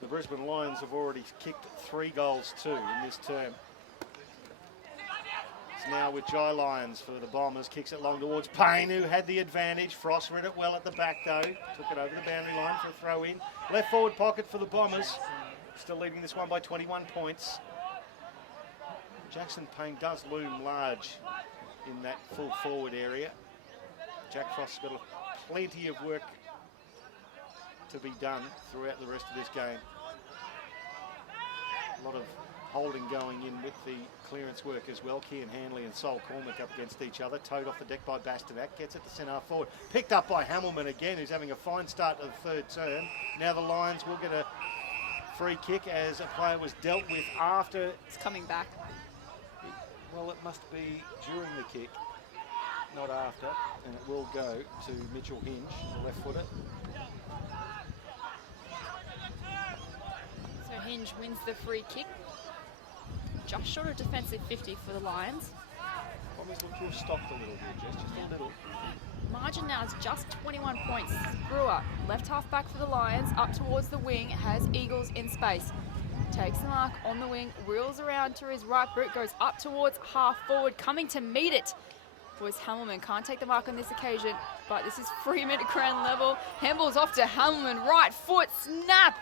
The Brisbane Lions have already kicked 3 goals too in this term. It's now with Jai Lyons for the Bombers. Kicks it long towards Payne, who had the advantage. Frost read it well at the back, though. Took it over the boundary line for a throw in. Left forward pocket for the Bombers. Still leading this one by 21 points. Jackson Payne does loom large in that full forward area. Jack Frost's got plenty of work to be done throughout the rest of this game. A lot of holding going in with the clearance work as well. Kian Hanley and Sol Cormick up against each other. Towed off the deck by Bastanak. Gets it to centre half forward. Picked up by Hamilton again, who's having a fine start to the third term. Now the Lions will get a free kick as a player was dealt with after. It's coming back. Well, it must be during the kick, not after. And it will go to Mitchell Hinge, the left footer. Hinge wins the free kick. Just short of defensive 50 for the Lions. Bombers look to have stopped a little here, Jess, just a little. Margin now is just 21 points. Brewer, left half back for the Lions, up towards the wing, has Eagles in space. Takes the mark on the wing, wheels around to his right boot, goes up towards half forward, coming to meet it was Hamilman. Can't take the mark on this occasion, but this is Freeman at ground level. Handball's off to Hamilman, right foot, snap!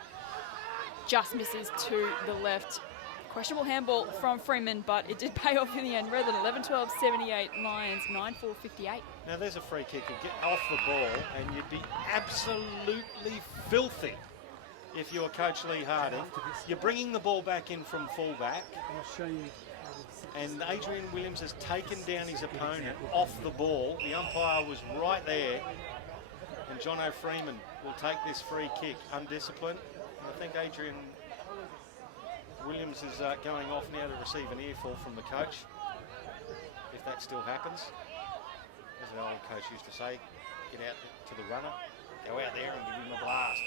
Just misses to the left. Questionable handball from Freeman, but it did pay off in the end. Redland 11-12, 78, Lions 9-4, 58. Now there's a free kick. You get off the ball and you'd be absolutely filthy if you're Coach Lee Harding. You're bringing the ball back in from fullback. I'll show you. And Adrian Williams has taken down his opponent off the ball. The umpire was right there. And Jono Freeman will take this free kick, undisciplined. And I think Adrian Williams is going off now to receive an earful from the coach, if that still happens. As the old coach used to say, get out to the runner, go out there and give him a blast.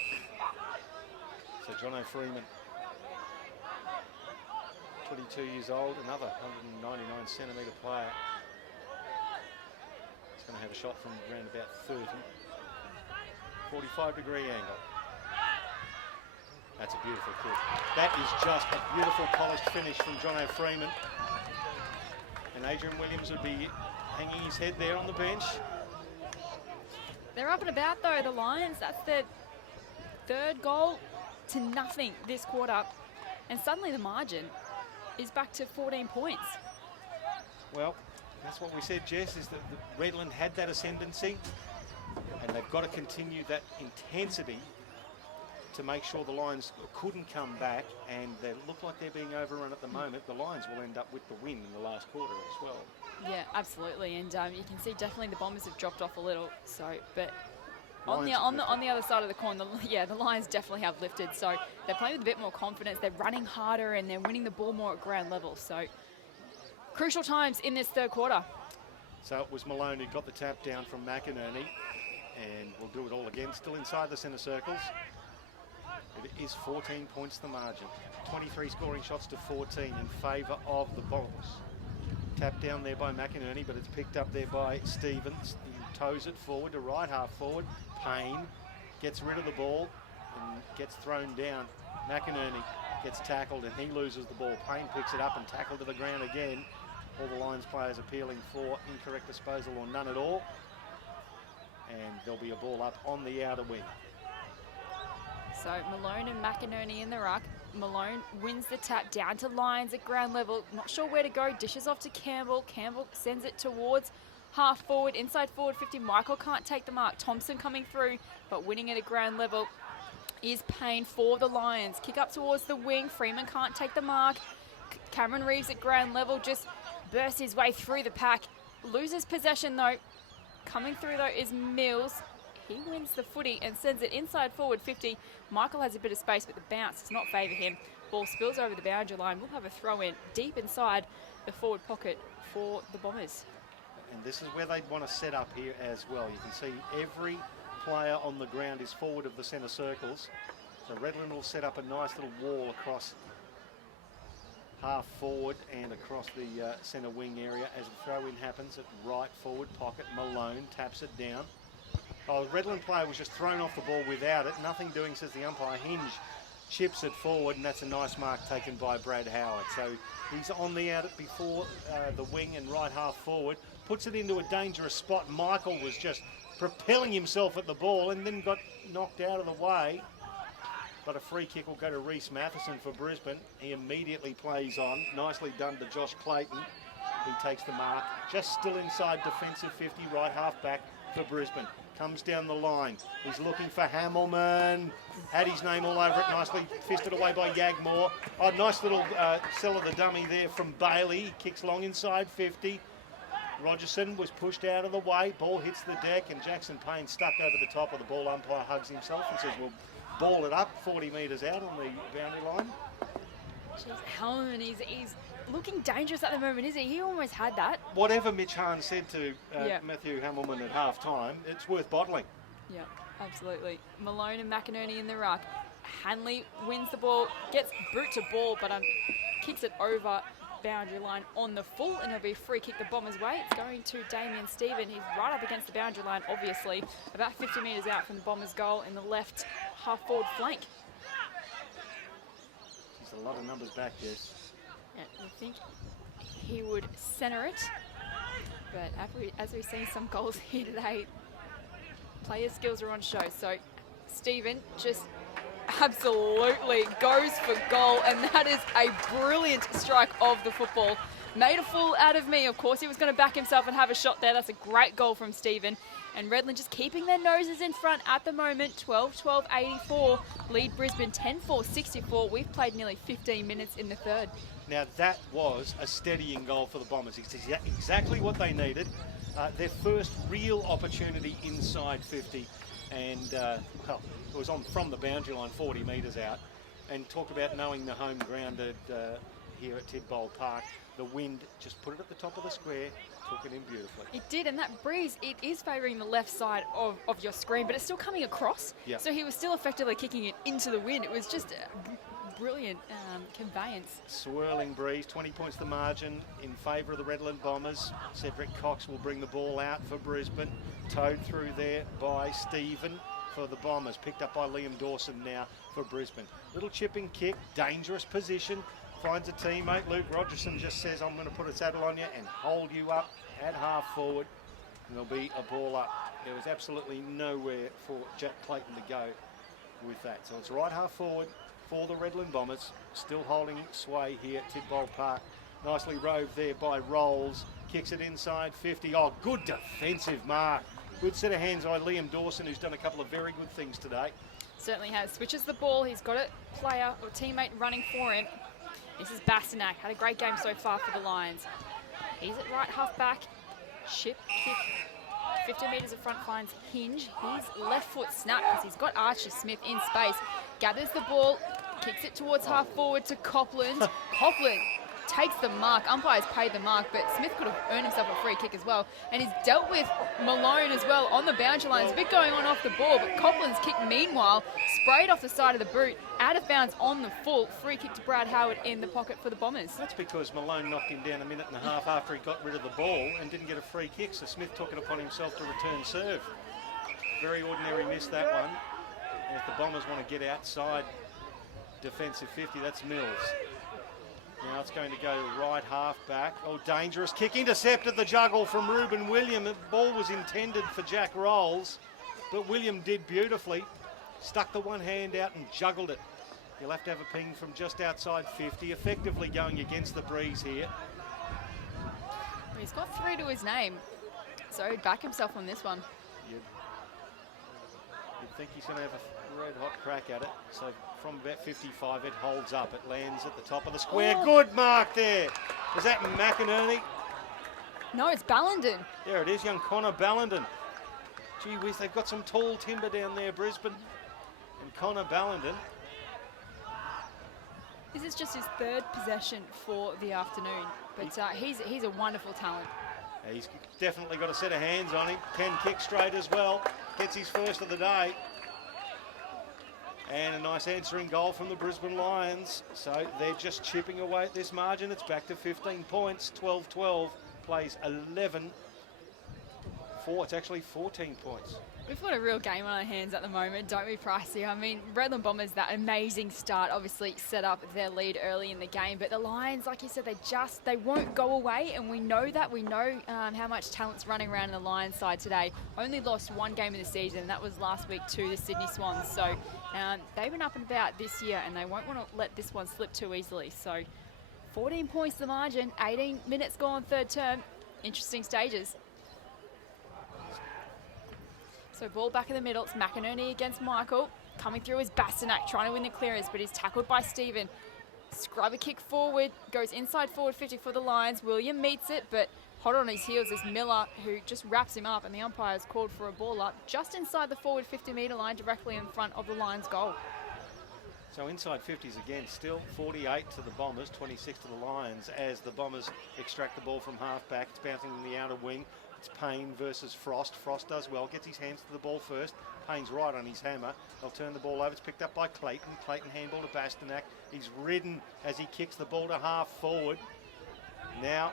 So Jono Freeman, 22 years old, another 199 centimetre player. He's going to have a shot from around about 30. 45-degree angle. That's a beautiful kick. That is just a beautiful polished finish from Jono Freeman. And Adrian Williams would be hanging his head there on the bench. They're up and about though, the Lions. That's their third goal to nothing this quarter. And suddenly the margin is back to 14 points. Well, that's what we said, Jess, is that the Redland had that ascendancy and they've got to continue that intensity to make sure the Lions couldn't come back, and they look like they're being overrun at the moment. The Lions will end up with the win in the last quarter as well. Yeah, absolutely, and you can see definitely the Bombers have dropped off a little. So, but on the other side of the coin, the Lions definitely have lifted. So they're playing with a bit more confidence. They're running harder and they're winning the ball more at ground level. So crucial times in this third quarter. So it was Malone who got the tap down from McInerney, and we'll do it all again. Still inside the centre circles. It is 14 points the margin. 23 scoring shots to 14 in favour of the Bombers. Tap down there by McInerney, but it's picked up there by Stevens. He toes it forward to right half forward. Payne gets rid of the ball and gets thrown down. McInerney gets tackled and he loses the ball. Payne picks it up and tackled to the ground again. All the Lions players appealing for incorrect disposal or none at all. And there'll be a ball up on the outer wing. So Malone and McInerney in the ruck. Malone wins the tap down to Lions at ground level. Not sure where to go. Dishes off to Campbell. Campbell sends it towards half forward. Inside forward 50. Michael can't take the mark. Thompson coming through, but winning it at ground level is Payne for the Lions. Kick up towards the wing. Freeman can't take the mark. Cameron Reeves at ground level just bursts his way through the pack. Loses possession though. Coming through though is Mills. He wins the footy and sends it inside forward 50. Michael has a bit of space, but the bounce does not favour him. Ball spills over the boundary line. We'll have a throw in deep inside the forward pocket for the Bombers. And this is where they'd want to set up here as well. You can see every player on the ground is forward of the centre circles. So Redland will set up a nice little wall across half forward and across the centre wing area as the throw-in happens at right forward pocket. Malone taps it down. Oh, the Redland player was just thrown off the ball without it. Nothing doing, says the umpire. Hinge chips it forward, and that's a nice mark taken by Brad Howard. So he's on the out before the wing and right half forward. Puts it into a dangerous spot. Michael was just propelling himself at the ball and then got knocked out of the way. But a free kick will go to Reece Matheson for Brisbane. He immediately plays on. Nicely done to Josh Clayton. He takes the mark. Just still inside defensive 50, right half back for Brisbane. Comes down the line. He's looking for Hamilman. Had his name all over it. Nicely fisted away by Yagmore. Oh, nice little sell of the dummy there from Bailey. He kicks long inside 50. Rogerson was pushed out of the way. Ball hits the deck and Jackson Payne stuck over the top of the ball. Umpire hugs himself and says, we'll ball it up 40 metres out on the boundary line. Jeez, Hamilman, he's looking dangerous at the moment, is he? He almost had that. Whatever Mitch Hahn said to Matthew Hamilman at half time, it's worth bottling. Yeah, absolutely. Malone and McInerney in the ruck. Hanley wins the ball, gets boot to ball, but kicks it over boundary line on the full, and it'll be a free kick the Bombers' way. It's going to Damien Stephen. He's right up against the boundary line, obviously, about 50 metres out from the Bombers' goal in the left half-forward flank. There's a lot of numbers back, yes. Yeah, I think he would centre it, but as we see some goals here today, player skills are on show. So Stephen just absolutely goes for goal, and that is a brilliant strike of the football. Made a fool out of me. Of course, he was going to back himself and have a shot there. That's a great goal from Stephen. And Redland just keeping their noses in front at the moment. 12-12, 84. Lead Brisbane 10-4, 64. We've played nearly 15 minutes in the third. Now that was a steadying goal for the Bombers. It's exactly what they needed. Their first real opportunity inside 50. And well, it was from the boundary line 40 metres out. And talk about knowing the home ground here at Tidbold Park. The wind just put it at the top of the square, took it in beautifully. It did, and that breeze, it is favouring the left side of your screen, but it's still coming across. Yep. So he was still effectively kicking it into the wind. It was just a brilliant conveyance. Swirling breeze, 20 points the margin in favour of the Redland Bombers. Cedric Cox will bring the ball out for Brisbane. Towed through there by Stephen for the Bombers. Picked up by Liam Dawson now for Brisbane. Little chipping kick, dangerous position. Finds a teammate. Luke Rogerson just says, I'm going to put a saddle on you and hold you up at half forward. And there'll be a ball up. There was absolutely nowhere for Jack Clayton to go with that. So it's right half forward for the Redland Bombers. Still holding sway here at Tidbold Park. Nicely roved there by Rolls. Kicks it inside 50. Oh, good defensive mark. Good set of hands by Liam Dawson, who's done a couple of very good things today. Certainly has. Switches the ball. He's got a player or teammate running for him. This is Bastanak. Had a great game so far for the Lions. He's at right half back. Chip kick. 50 metres of front finds Hinge. His left foot snap because he's got Archie Smith in space. Gathers the ball. Kicks it towards half forward to Copland. Copland takes the mark. Umpires paid the mark, but Smith could have earned himself a free kick as well. And he's dealt with Malone as well on the boundary line. There's a bit going on off the ball, but Copland's kick, meanwhile, sprayed off the side of the boot, out of bounds on the full. Free kick to Brad Howard in the pocket for the Bombers. That's because Malone knocked him down a minute and a half after he got rid of the ball and didn't get a free kick, so Smith took it upon himself to return serve. Very ordinary miss, that one. And if the Bombers want to get outside defensive 50, that's Mills. Now it's going to go right half back. Oh, dangerous kick. Intercepted the juggle from Ruben William. The ball was intended for Jack Rolls, but William did beautifully. Stuck the one hand out and juggled it. He'll have to have a ping from just outside 50. Effectively going against the breeze here. He's got 3 to his name, so he'd back himself on this one. You'd think he's going to have a red hot crack at it. So from about 55, it holds up. It lands at the top of the square. Oh. Good mark there. Is that McInerney? No, it's Ballenden. There it is, young Connor Ballenden. Gee whiz, they've got some tall timber down there, Brisbane. And Connor Ballenden. This is just his 3rd possession for the afternoon, but he's a wonderful talent. He's definitely got a set of hands on him. Can kick straight as well. Gets his first of the day. And a nice answering goal from the Brisbane Lions. So they're just chipping away at this margin. It's back to 15 points. 12-12 plays 11. It's actually 14 points. We've got a real game on our hands at the moment, don't we, Pricey? I mean, Redland Bombers, that amazing start, obviously set up their lead early in the game. But the Lions, like you said, they won't go away. And we know that. We know how much talent's running around in the Lions side today. Only lost 1 game of the season, and that was last week to the Sydney Swans. So they've been up and about this year, and they won't want to let this one slip too easily. So 14 points the margin, 18 minutes gone, 3rd term. Interesting stages. So ball back in the middle. It's McInerney against Michael. Coming through is Bastanak trying to win the clearance, but he's tackled by Stephen. Scrub a kick forward. Goes inside forward 50 for the Lions. William meets it, but hot on his heels is Miller, who just wraps him up, and the umpire's called for a ball up just inside the forward 50-metre line, directly in front of the Lions' goal. So inside 50s again, still 48 to the Bombers, 26 to the Lions, as the Bombers extract the ball from half back. It's bouncing in the outer wing. It's Payne versus Frost. Frost does well, gets his hands to the ball first. Payne's right on his hammer. They'll turn the ball over. It's picked up by Clayton. Clayton handball to Bastanak. He's ridden as he kicks the ball to half forward. Now,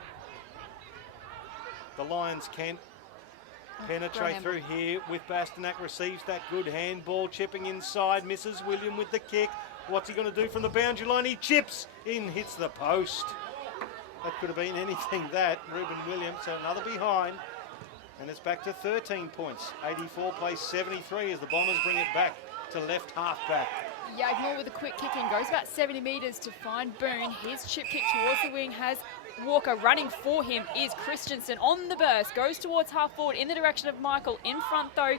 the Lions can penetrate through here with Bastanak. Receives that good handball, chipping inside. Misses William with the kick. What's he going to do from the boundary line? He chips in, hits the post. That could have been anything, that. Reuben Williams, so another behind. And it's back to 13 points. 84 plays 73 as the Bombers bring it back to left half-back. Yagmore with a quick kick in, goes about 70 metres to find Boone. His chip kick towards the wing has Walker. Running for him is Christensen on the burst, goes towards half forward in the direction of Michael. In front though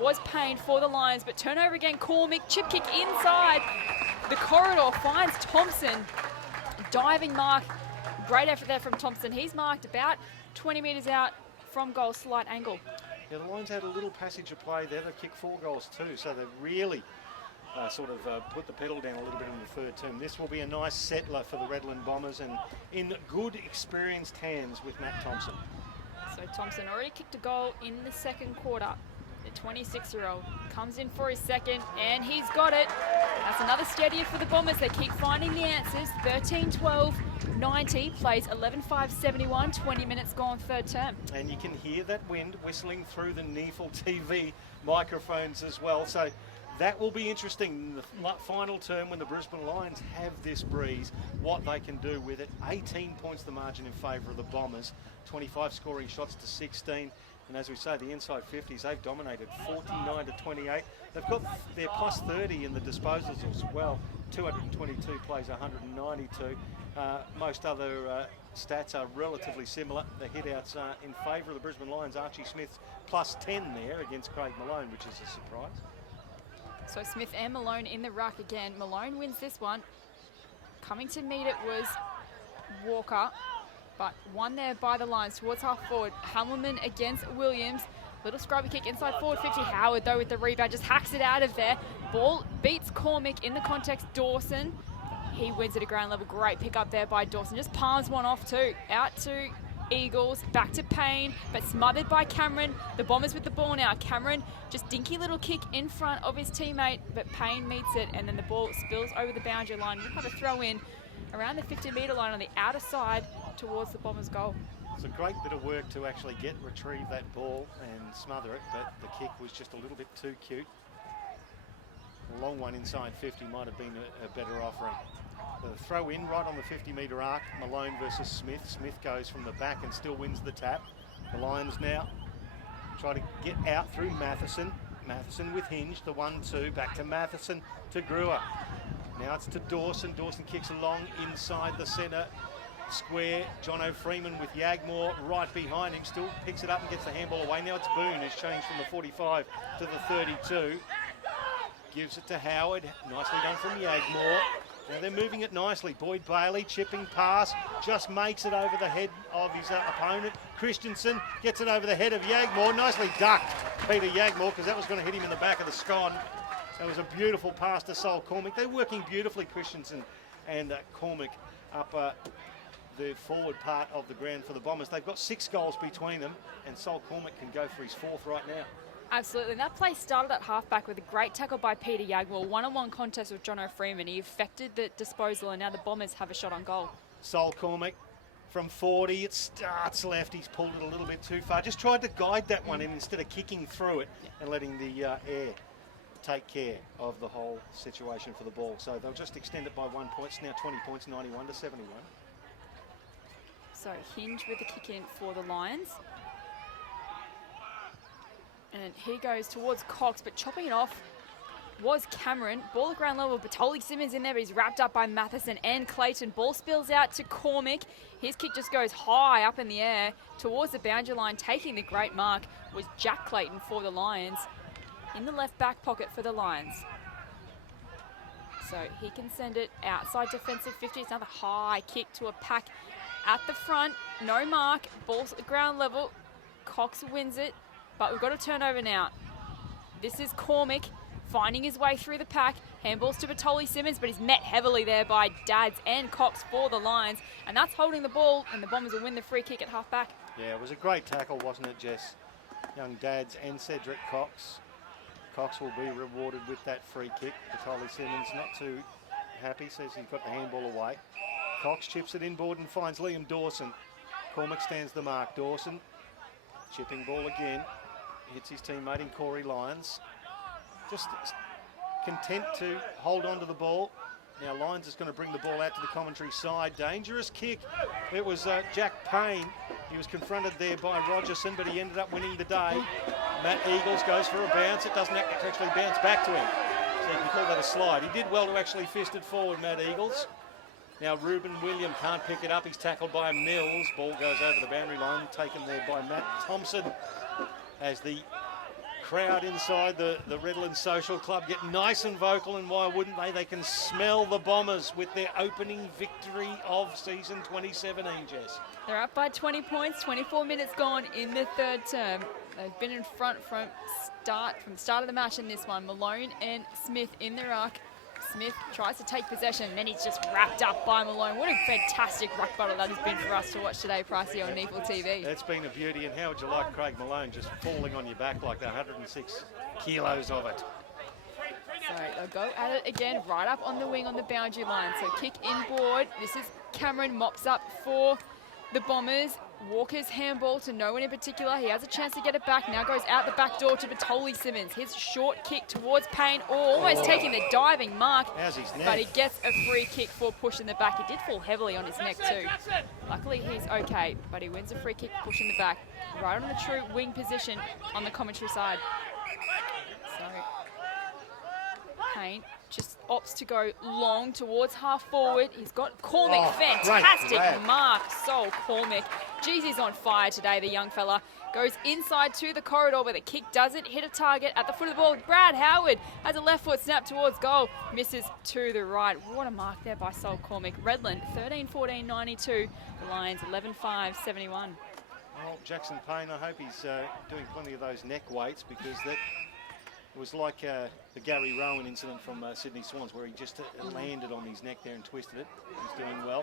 was Payne for the Lions, but turnover again. Cormick, chip kick inside the corridor, finds Thompson. Diving mark, great effort there from Thompson. He's marked about 20 metres out from goal, slight angle. Yeah, the Lions had a little passage of play there. They've kicked 4 goals too, so they've really put the pedal down a little bit in the third term. This will be a nice settler for the Redland Bombers and in good, experienced hands with Matt Thompson. So Thompson already kicked a goal in the second quarter. The 26-year-old comes in for his second, and he's got it. That's another steadier for the Bombers. They keep finding the answers. 13-12, 90, plays 11-5, 71, 20 minutes gone third term. And you can hear that wind whistling through the NEAFL TV microphones as well. So that will be interesting in the final term when the Brisbane Lions have this breeze, what they can do with it. 18 points the margin in favour of the Bombers, 25 scoring shots to 16. And as we say, the inside 50s, they've dominated 49 to 28. They've got their plus 30 in the disposals as well. 222 plays, 192. Most other stats are relatively similar. The hitouts are in favour of the Brisbane Lions. Archie Smith's plus 10 there against Craig Malone, which is a surprise. So Smith and Malone in the ruck again. Malone wins this one. Coming to meet it was Walker, but won there by the Lions towards half forward. Hamilman against Williams. Little scrubby kick inside forward 50. Howard though with the rebound just hacks it out of there. Ball beats Cormick in the context. Dawson, he wins at a ground level. Great pick up there by Dawson. Just palms one off too. Out to Eagles, back to Payne, but smothered by Cameron. The Bombers with the ball now. Cameron, just dinky little kick in front of his teammate, but Payne meets it, and then the ball spills over the boundary line. We'll have a throw in around the 50-metre line on the outer side towards the Bombers' goal. It's a great bit of work to actually retrieve that ball and smother it, but the kick was just a little bit too cute. A long one inside 50 might have been a better offering. The throw in right on the 50-metre arc, Malone versus Smith. Smith goes from the back and still wins the tap. The Lions now try to get out through Matheson. Matheson with Hinge, the 1-2, back to Matheson to Brewer. Now it's to Dawson. Dawson kicks along inside the centre square. Jono Freeman with Yagmore right behind him, still picks it up and gets the handball away. Now it's Boone who's changed from the 45 to the 32. Gives it to Howard. Nicely done from Yagmore. Now they're moving it nicely. Boyd Bailey chipping pass, just makes it over the head of his opponent. Christensen gets it over the head of Yagmore. Nicely ducked, Peter Yagmore, because that was going to hit him in the back of the scon. That was a beautiful pass to Sol Cormick. They're working beautifully, Christensen and Cormick, up the forward part of the ground for the Bombers. They've got 6 goals between them, and Sol Cormick can go for his 4th right now. Absolutely, and that play started at halfback with a great tackle by Peter Yagmore. One-on-one contest with Jono Freeman. He affected the disposal, and now the Bombers have a shot on goal. Sol Cormick from 40, it starts left. He's pulled it a little bit too far. Just tried to guide that one in instead of kicking through it and letting the air take care of the whole situation for the ball. So they'll just extend it by 1 point. It's now 20 points, 91 to 71. So Hinge with the kick in for the Lions. And he goes towards Cox, but chopping it off was Cameron. Ball at ground level, Batoli Simmons in there, but he's wrapped up by Matheson and Clayton. Ball spills out to Cormick. His kick just goes high up in the air towards the boundary line. Taking the great mark was Jack Clayton for the Lions. In the left back pocket for the Lions. So he can send it outside defensive 50. It's another high kick to a pack at the front. No mark. Ball's at ground level. Cox wins it. But we've got a turnover now. This is Cormick finding his way through the pack. Handballs to Batoli Simmons, but he's met heavily there by Dads and Cox for the Lions. And that's holding the ball, and the Bombers will win the free kick at half back. Yeah, it was a great tackle, wasn't it, Jess? Young Dads and Cedric Cox. Cox will be rewarded with that free kick. Batoli Simmons not too happy, says he's got the handball away. Cox chips it inboard and finds Liam Dawson. Cormac stands the mark. Dawson, chipping ball again. Hits his teammate in Corey Lyons. Just content to hold on to the ball. Now Lyons is going to bring the ball out to the commentary side. Dangerous kick. It was Jack Payne. He was confronted there by Rogerson, but he ended up winning the day. Matt Eagles goes for a bounce. It doesn't actually bounce back to him. So you can call that a slide. He did well to actually fist it forward, Matt Eagles. Now Ruben William can't pick it up. He's tackled by Mills. Ball goes over the boundary line, taken there by Matt Thompson, as the crowd inside the Redland Social Club get nice and vocal, and why wouldn't they? They can smell the Bombers with their opening victory of season 2017, Jess. They're up by 20 points, 24 minutes gone in the third term. They've been in front from the start of the match in this one. Malone and Smith in their arc. Smith tries to take possession, then he's just wrapped up by Malone. What a fantastic ruck battle that has been for us to watch today, Pricey, on NEAFL TV. That's been a beauty, and how would you like Craig Malone just falling on your back like that, 106 kilos of it? So they'll go at it again, right up on the wing on the boundary line. So kick inboard. This is Cameron, mops up for the Bombers. Walker's handball to no one in particular. He has a chance to get it back. Now goes out the back door to Batoli Simmons. His short kick towards Payne. Almost taking the diving mark. How's his neck? But he gets a free kick for pushing the back. He did fall heavily on his neck too. Luckily he's okay, but he wins a free kick pushing the back. Right on the true wing position on the commentary side. So Payne just opts to go long towards half forward. He's got Cormac. Fantastic mark. So Cormac. Jeez, he's on fire today, the young fella. Goes inside to the corridor, but the kick doesn't hit a target at the foot of the ball. Brad Howard has a left foot snap towards goal. Misses to the right. What a mark there by Sol Cormac. Redland, 13-14-92. The Lions, 11-5-71. Well, Jackson Payne, I hope he's doing plenty of those neck weights, because that was like the Gary Rowan incident from Sydney Swans, where he just landed on his neck there and twisted it. He's doing well.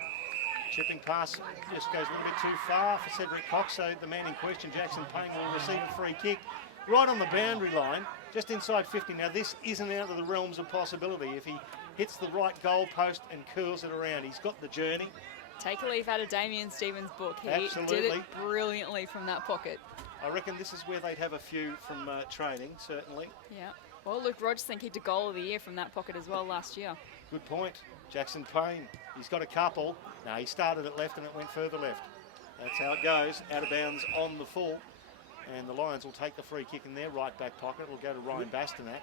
Chipping pass just goes a little bit too far for Cedric Cox, so the man in question, Jackson Payne, will receive a free kick right on the boundary line, just inside 50. Now this isn't out of the realms of possibility if he hits the right goal post and curls it around. He's got the journey. Take a leaf out of Damien Stevens' book. He Absolutely. did it brilliantly from that pocket. I reckon this is where they'd have a few from training, certainly. Yeah. Well, Luke Rogerson kicked a goal of the year from that pocket as well last year. Good point. Jackson Payne, he's got a couple. No, he started at left and it went further left. That's how it goes. Out of bounds on the full. And the Lions will take the free kick in their right back pocket. It'll go to Ryan Bastanak.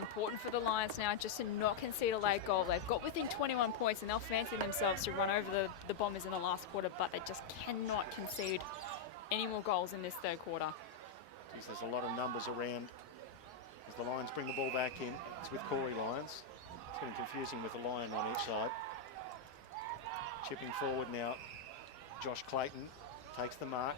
Important for the Lions now just to not concede a late goal. They've got within 21 points and they'll fancy themselves to run over the Bombers in the last quarter, but they just cannot concede any more goals in this third quarter. Jeez, there's a lot of numbers around as the Lions bring the ball back in. It's with Corey Lyons. It's getting confusing with the Lion on each side. Chipping forward now, Josh Clayton takes the mark.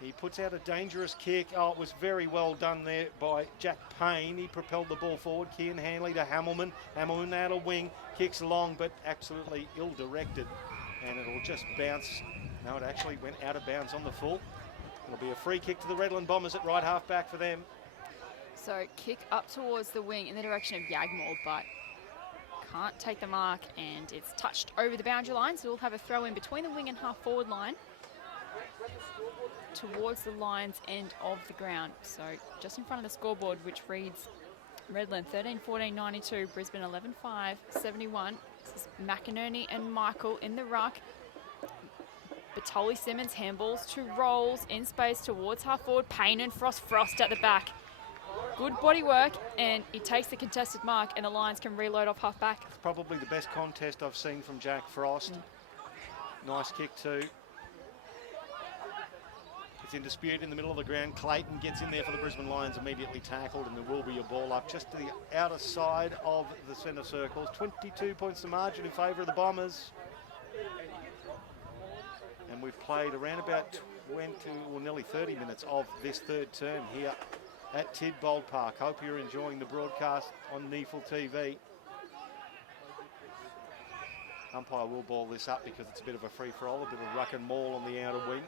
He puts out a dangerous kick. Oh, it was very well done there by Jack Payne. He propelled the ball forward. Kian Hanley to Hamilman. Hamilman out of wing, kicks long, but absolutely ill-directed. And it'll just bounce. No, it actually went out of bounds on the full. It'll be a free kick to the Redland Bombers at right half back for them. So kick up towards the wing in the direction of Yagmore, but can't take the mark, and it's touched over the boundary line, so we'll have a throw in between the wing and half forward line towards the Lions' end of the ground. So just in front of the scoreboard, which reads Redland 13-14-92, Brisbane 11-5-71. This is McInerney and Michael in the ruck. Batoli Simmons handballs to Rolls in space towards half forward. Payne and Frost at the back. Good body work, and he takes the contested mark, and the Lions can reload off half back. It's probably the best contest I've seen from Jack Frost. Nice kick too. It's in dispute in the middle of the ground. Clayton gets in there for the Brisbane Lions, immediately tackled, and there will be a ball up just to the outer side of the centre circles. 22 points to margin in favour of the Bombers. And we've played around about 20, or nearly 30 minutes of this third term here at Tidbold Park. Hope you're enjoying the broadcast on NEAFL TV. Umpire will ball this up because it's a bit of a free-for-all, a bit of ruck and maul on the outer wing.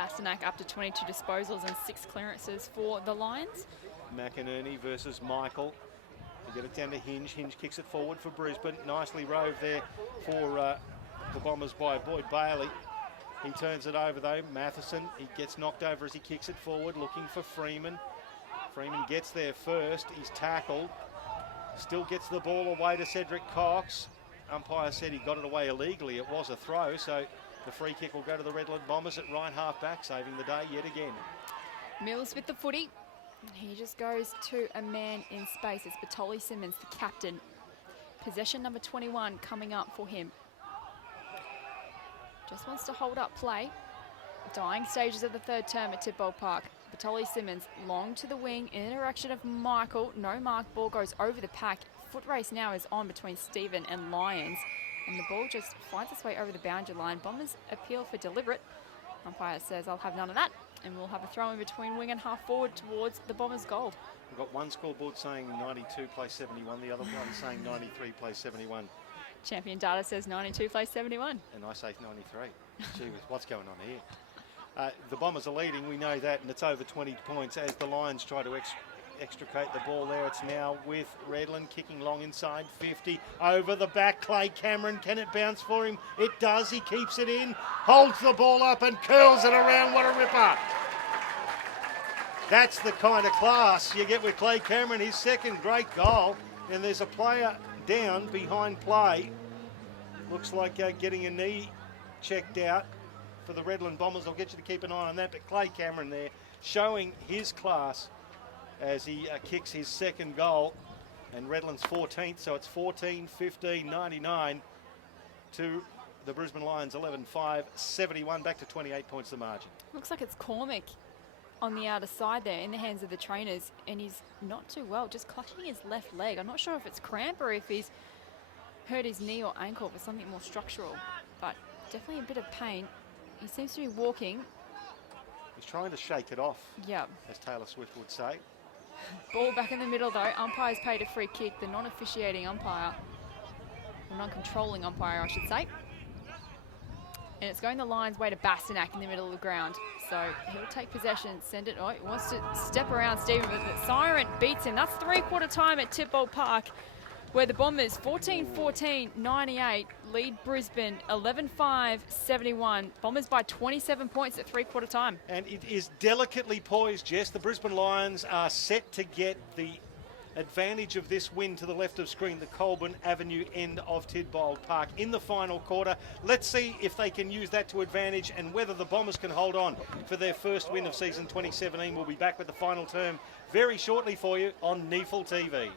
Bastanak up to 22 disposals and 6 clearances for the Lions. McInerney versus Michael. They get it down to Hinge. Hinge kicks it forward for Brisbane. Nicely roved there for the Bombers by Boyd Bailey. He turns it over though. Matheson, he gets knocked over as he kicks it forward, looking for Freeman. Freeman gets there first. He's tackled. Still gets the ball away to Cedric Cox. Umpire said he got it away illegally. It was a throw, so the free kick will go to the Redland Bombers at right half back, saving the day yet again. Mills with the footy. He just goes to a man in space. It's Batoli Simmons, the captain. Possession number 21 coming up for him. Just wants to hold up play. Dying stages of the third term at Tidbold Park. Batoli Simmons long to the wing in the direction of Michael. No mark, ball goes over the pack. Foot race now is on between Stephen and Lyons. And the ball just finds its way over the boundary line. Bombers appeal for deliberate. Umpire says, I'll have none of that. And we'll have a throw in between wing and half forward towards the Bombers' goal. We've got one scoreboard saying 92 plays 71, the other one saying 93 plays 71. Champion data says 92 plays 71. And I say 93. Gee, what's going on here? The Bombers are leading, we know that, and it's over 20 points as the Lions try to extricate the ball there. It's now with Redland kicking long inside 50. Over the back, Clay Cameron. Can it bounce for him? It does. He keeps it in, holds the ball up and curls it around. What a ripper. That's the kind of class you get with Clay Cameron. His second great goal. And there's a player down behind play. Looks like getting a knee checked out for the Redland Bombers. I'll get you to keep an eye on that. But Clay Cameron there showing his class as he kicks his second goal, and Redland's 14th, so it's 14-15-99 to the Brisbane Lions 11-5-71, back to 28 points the margin. Looks like it's Cormac on the outer side there in the hands of the trainers, and he's not too well, just clutching his left leg. I'm not sure if it's cramp or if he's hurt his knee or ankle for something more structural, but definitely a bit of pain. He seems to be walking. He's trying to shake it off, yeah, as Taylor Swift would say. Ball back in the middle though. Umpire's paid a free kick. The non-officiating umpire, the non-controlling umpire I should say. And it's going the Lions' way to Bastanak in the middle of the ground. So he'll take possession, send it. Oh, he wants to step around Stephen, but the siren beats him. That's three-quarter time at Tidbold Park, where the Bombers 14-14-98 lead Brisbane 11-5-71. Bombers by 27 points at three-quarter time. And it is delicately poised, Jess. The Brisbane Lions are set to get the advantage of this win to the left of screen, the Colburn Avenue end of Tidbold Park in the final quarter. Let's see if they can use that to advantage and whether the Bombers can hold on for their first win of season 2017. We'll be back with the final term very shortly for you on NEAFL TV.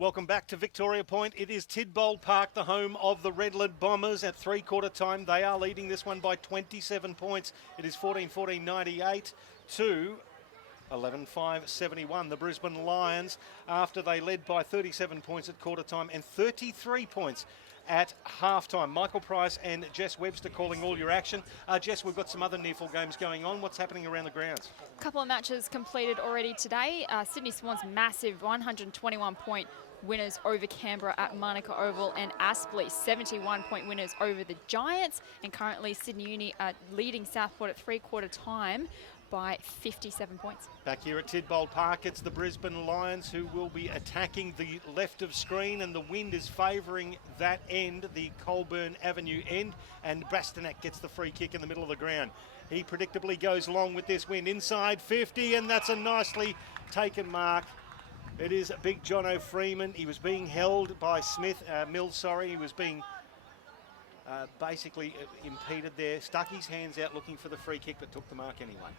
Welcome back to Victoria Point. It is Tidbold Park, the home of the Redland Bombers. At three-quarter time, they are leading this one by 27 points. It is 14-14, 98 to 11-5-71. The Brisbane Lions, after they led by 37 points at quarter time and 33 points at half-time. Michael Price and Jess Webster calling all your action. Jess, we've got some other NEAFL games going on. What's happening around the grounds? A couple of matches completed already today. Sydney Swans massive 121-point winners over Canberra at Monica Oval, and Aspley 71-point winners over the Giants. And currently Sydney Uni are leading Southport at three-quarter time by 57 points. Back here at Tidbold Park, it's the Brisbane Lions who will be attacking the left of screen, and the wind is favouring that end, the Colburn Avenue end, and Bastanak gets the free kick in the middle of the ground. He predictably goes long with this wind, inside 50, and that's a nicely taken mark. It is big Jono Freeman. He was being held by Mills, He was being basically impeded there, stuck his hands out looking for the free kick, but took the mark anyway.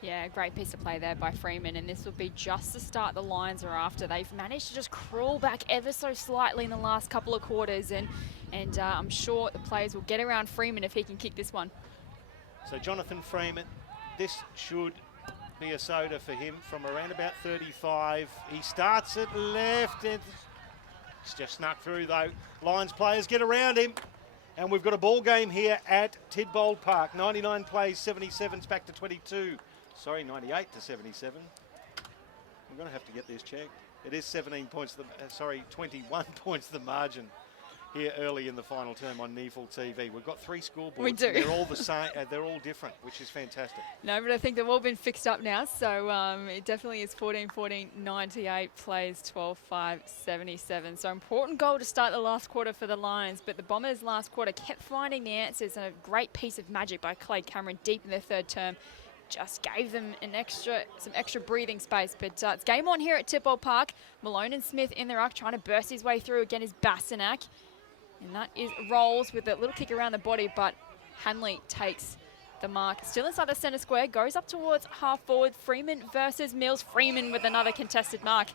Yeah, great piece of play there by Freeman, and this will be just the start the Lions are after. They've managed to just crawl back ever so slightly in the last couple of quarters, and I'm sure the players will get around Freeman if he can kick this one. So Jonathan Freeman, this should be a soda for him from around about 35. He starts it left, and it's just snuck through though. Lions players get around him. And we've got a ball game here at Tidbold Park. 99 plays, 77's back to 22. Sorry, 98 to 77. I'm going to have to get this checked. It is 17 points, 21 points the margin here early in the final term on NEAFL TV. We've got three scoreboards. We do. They're all the same. They're all different, which is fantastic. No, but I think they've all been fixed up now. So it definitely is 14-14, 98 plays, 12-5, 77. So important goal to start the last quarter for the Lions. But the Bombers last quarter kept finding the answers, and a great piece of magic by Clay Cameron deep in their third term just gave them some extra breathing space. But it's game on here at Tidbold Park. Malone and Smith in the ruck, trying to burst his way through. Again is Bastanak. And that is Rolls with a little kick around the body, but Hanley takes the mark. Still inside the centre square, goes up towards half forward. Freeman versus Mills. Freeman with another contested mark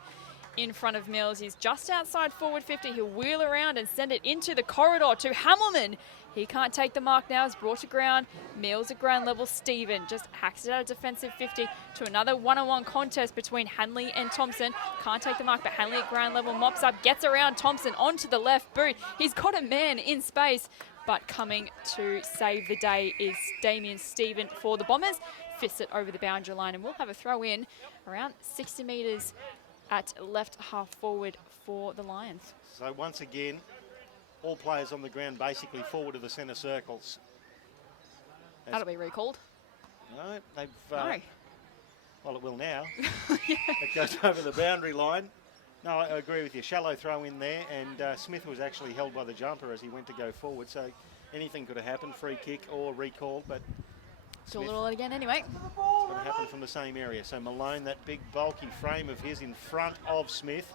in front of Mills. He's just outside forward 50. He'll wheel around and send it into the corridor to Hamilman. He can't take the mark now. It's brought to ground. Mills at ground level. Stephen just hacks it out of defensive 50 to another one-on-one contest between Hanley and Thompson. Can't take the mark, but Hanley at ground level mops up, gets around Thompson onto the left boot. He's got a man in space, but coming to save the day is Damien Stephen for the Bombers. Fists it over the boundary line, and we'll have a throw in around 60 metres at left half forward for the Lions. So once again, all players on the ground basically forward of the centre circles. That'll be recalled. No, they've... No. Well, it will now. It goes over the boundary line. No, I agree with you. Shallow throw in there, and Smith was actually held by the jumper as he went to go forward. So anything could have happened, free kick or recall, but Do a little again anyway. It's going to happen from the same area. So Malone, that big bulky frame of his in front of Smith.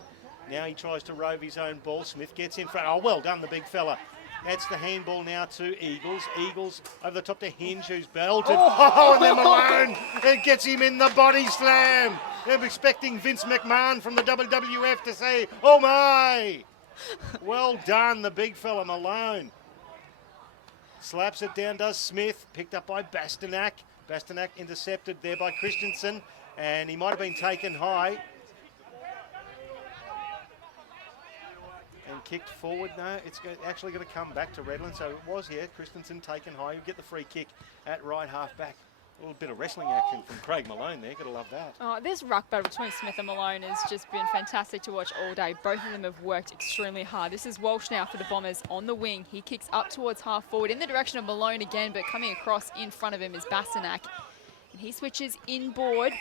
Now he tries to rove his own ball. Smith gets in front. Oh, well done, the big fella. That's the handball now to Eagles. Eagles over the top to Hinge, who's belted. Oh, and then Malone, it gets him in the body slam. They're expecting Vince McMahon from the WWF to say, oh my. Well done, the big fella Malone. Slaps it down, does Smith, picked up by Bastanak. Bastanak intercepted there by Christensen, and he might have been taken high. And kicked forward. No, it's actually going to come back to Redland. So it was here. Christensen taken high. You get the free kick at right half back. A little bit of wrestling action from Craig Malone there. Gotta love that. Oh, this ruck battle between Smith and Malone has just been fantastic to watch all day. Both of them have worked extremely hard. This is Walsh now for the Bombers on the wing. He kicks up towards half forward in the direction of Malone again, but coming across in front of him is Bastanak. And he switches inboard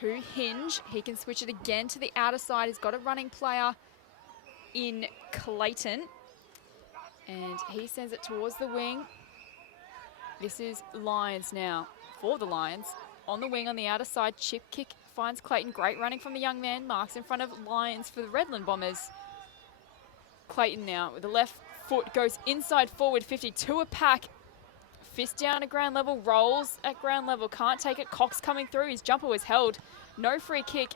to Hinge. He can switch it again to the outer side. He's got a running player in Clayton, and he sends it towards the wing. This is Lions now for the Lions. On the wing on the outer side, chip kick finds Clayton. Great running from the young man. Marks in front of Lions for the Redland Bombers. Clayton now with the left foot goes inside forward 50 to a pack. Fist down at ground level, rolls at ground level, can't take it. Cox coming through, his jumper was held. No free kick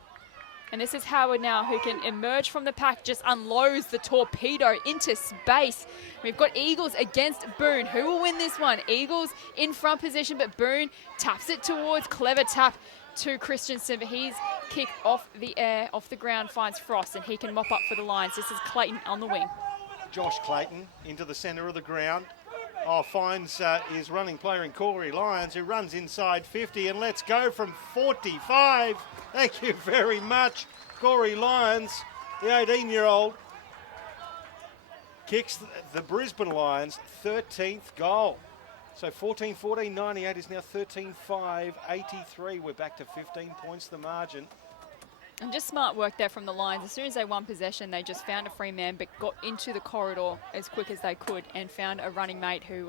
And this is Howard now, who can emerge from the pack, just unloads the torpedo into space. We've got Eagles against Boone. Who will win this one? Eagles in front position, but Boone taps it towards, clever tap to Christensen, but his kick off the air, off the ground, finds Frost, and he can mop up for the Lions. This is Clayton on the wing. Josh Clayton into the centre of the ground. Finds his running player in Corey Lyons, who runs inside 50 and lets go from 45. Thank you very much, Corey Lyons, the 18-year-old. Kicks the Brisbane Lions 13th goal. So 14-14-98 is now 13-5-83. We're back to 15 points the margin. And just smart work there from the Lions. As soon as they won possession, they just found a free man, but got into the corridor as quick as they could and found a running mate who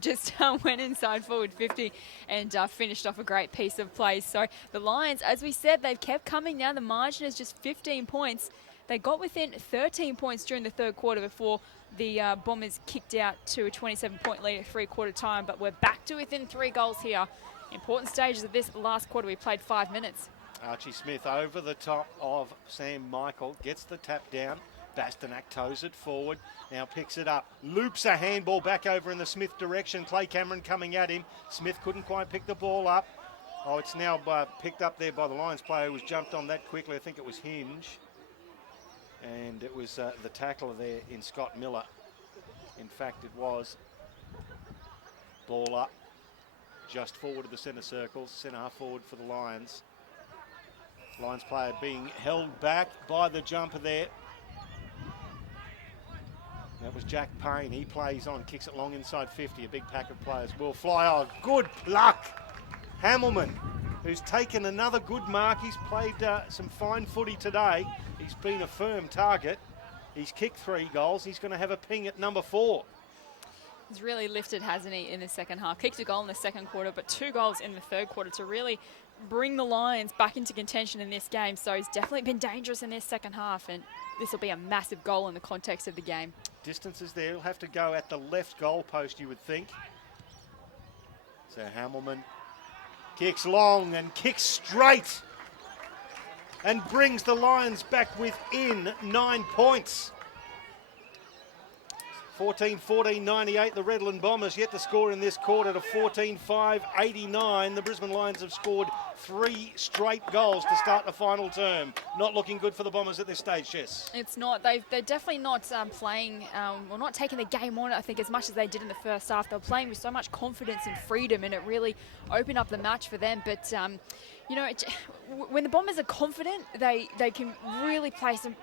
just went inside forward 50 and finished off a great piece of play. So the Lions, as we said, they've kept coming now. The margin is just 15 points. They got within 13 points during the third quarter before the Bombers kicked out to a 27-point lead at three-quarter time, but we're back to within 3 goals here. Important stages of this last quarter. We played 5 minutes. Archie Smith over the top of Sam Michael, gets the tap down. Bastanak toes it forward, now picks it up, loops a handball back over in the Smith direction. Clay Cameron coming at him. Smith couldn't quite pick the ball up. It's now picked up there by the Lions player who was jumped on that quickly. I think it was Hinge. And it was the tackler there in Scott Miller. In fact, it was ball up, just forward of the centre circle, centre half forward for the Lions. Lions player being held back by the jumper there. That was Jack Payne. He plays on, kicks it long inside 50. A big pack of players will fly. Oh, good pluck. Hamilman, who's taken another good mark. He's played some fine footy today. He's been a firm target. He's kicked 3 goals. He's going to have a ping at number 4. He's really lifted, hasn't he, in the second half. Kicked a goal in the second quarter, but 2 goals in the third quarter to really bring the Lions back into contention in this game. So he's definitely been dangerous in this second half, and this will be a massive goal in the context of the game. Distances there. He'll have to go at the left goal post, you would think. So Hamilman kicks long and kicks straight and brings the Lions back within 9 points. 14-14-98, the Redland Bombers yet to score in this quarter to 14-5-89. The Brisbane Lions have scored 3 straight goals to start the final term. Not looking good for the Bombers at this stage, Jess. It's not. They're definitely not playing, not taking the game on, I think, as much as they did in the first half. They were playing with so much confidence and freedom, and it really opened up the match for them. But, you know, when the Bombers are confident, they can really play some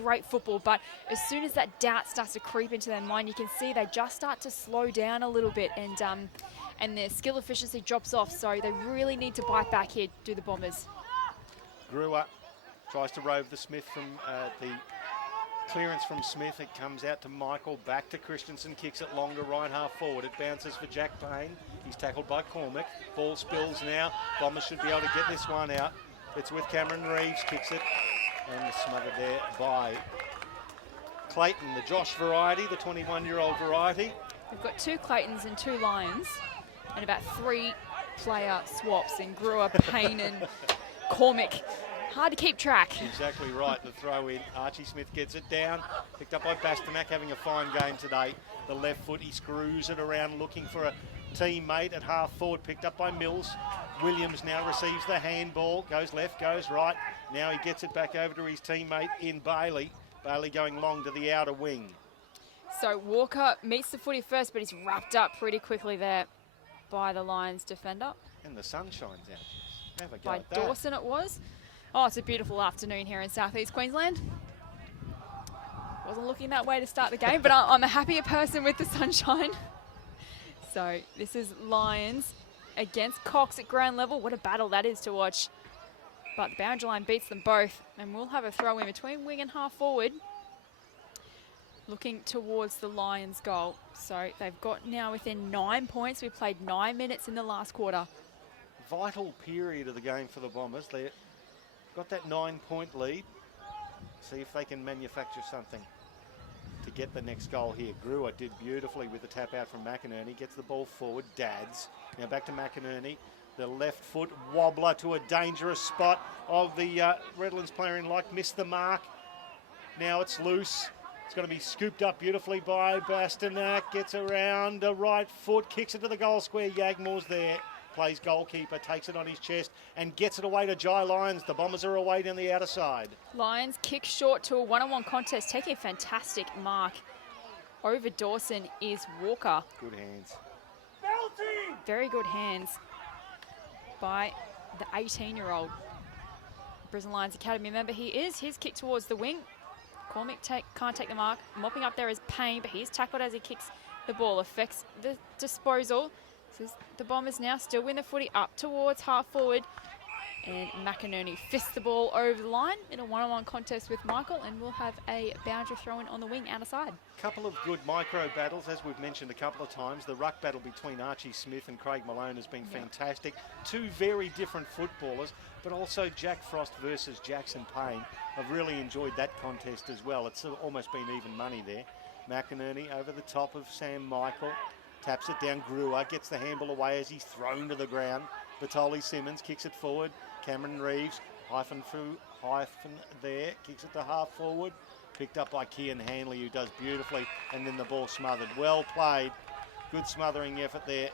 great football. But as soon as that doubt starts to creep into their mind, you can see they just start to slow down a little bit, and their skill efficiency drops off. So they really need to bite back here, do the Bombers. Brewer tries to rove the Smith from the clearance from Smith. It comes out to Michael, back to Christensen, kicks it longer right half forward. It bounces for Jack Payne. He's tackled by Cormack. Ball spills now. Bombers should be able to get this one out. It's with Cameron Reeves, kicks it and smothered there by Clayton, the Josh variety, the 21-year-old variety. We've got 2 Claytons and 2 Lions, and about 3 player swaps in Brewer, Payne and Cormack. Hard to keep track. Exactly right, the throw in. Archie Smith gets it down, picked up by Bastanak, having a fine game today. The left foot, he screws it around, looking for a teammate at half forward, picked up by Mills. Williams now receives the handball, goes left, goes right. Now he gets it back over to his teammate in Bailey. Bailey going long to the outer wing. So Walker meets the footy first, but he's wrapped up pretty quickly there by the Lions defender. And the sun shines out. Have a go By at that. Dawson it was. Oh, it's a beautiful afternoon here in southeast Queensland. Wasn't looking that way to start the game, but I'm a happier person with the sunshine. So this is Lions against Cox at ground level. What a battle that is to watch. But the boundary line beats them both, and we'll have a throw in between wing and half forward, looking towards the Lions goal. So they've got now within 9 points. We played 9 minutes in the last quarter. Vital period of the game for the Bombers. They've got that 9-point lead. See if they can manufacture something to get the next goal here. Brewer did beautifully with the tap out from McInerney. Gets the ball forward. Dads. Now back to McInerney. The left foot wobbler to a dangerous spot of the Redlands player in like, missed the mark. Now it's loose. It's going to be scooped up beautifully by Bastanak. Gets around the right foot, kicks it to the goal square. Yagmore's there. Plays goalkeeper, takes it on his chest and gets it away to Jai Lyons. The Bombers are away down the outer side. Lyons kick short to a one-on-one contest, taking a fantastic mark. Over Dawson is Walker. Good hands. Very good hands by the 18-year-old Brisbane Lions Academy member. He is. His kick towards the wing. Cormick can't take the mark. Mopping up there is Payne, but he's tackled as he kicks the ball. Affects the disposal. So the Bombers now still win the footy up towards half forward. And McInerney fists the ball over the line in a one-on-one contest with Michael, and we'll have a boundary throw-in on the wing outer side. Couple of good micro battles, as we've mentioned a couple of times. The ruck battle between Archie Smith and Craig Malone has been fantastic. Two very different footballers, but also Jack Frost versus Jackson Payne. I've really enjoyed that contest as well. It's almost been even money there. McInerney over the top of Sam Michael. Taps it down. Brewer gets the handball away as he's thrown to the ground. Batoli Simmons kicks it forward. Cameron Reeves, hyphen there, kicks it to half forward. Picked up by Kian Hanley, who does beautifully, and then the ball smothered. Well played. Good smothering effort there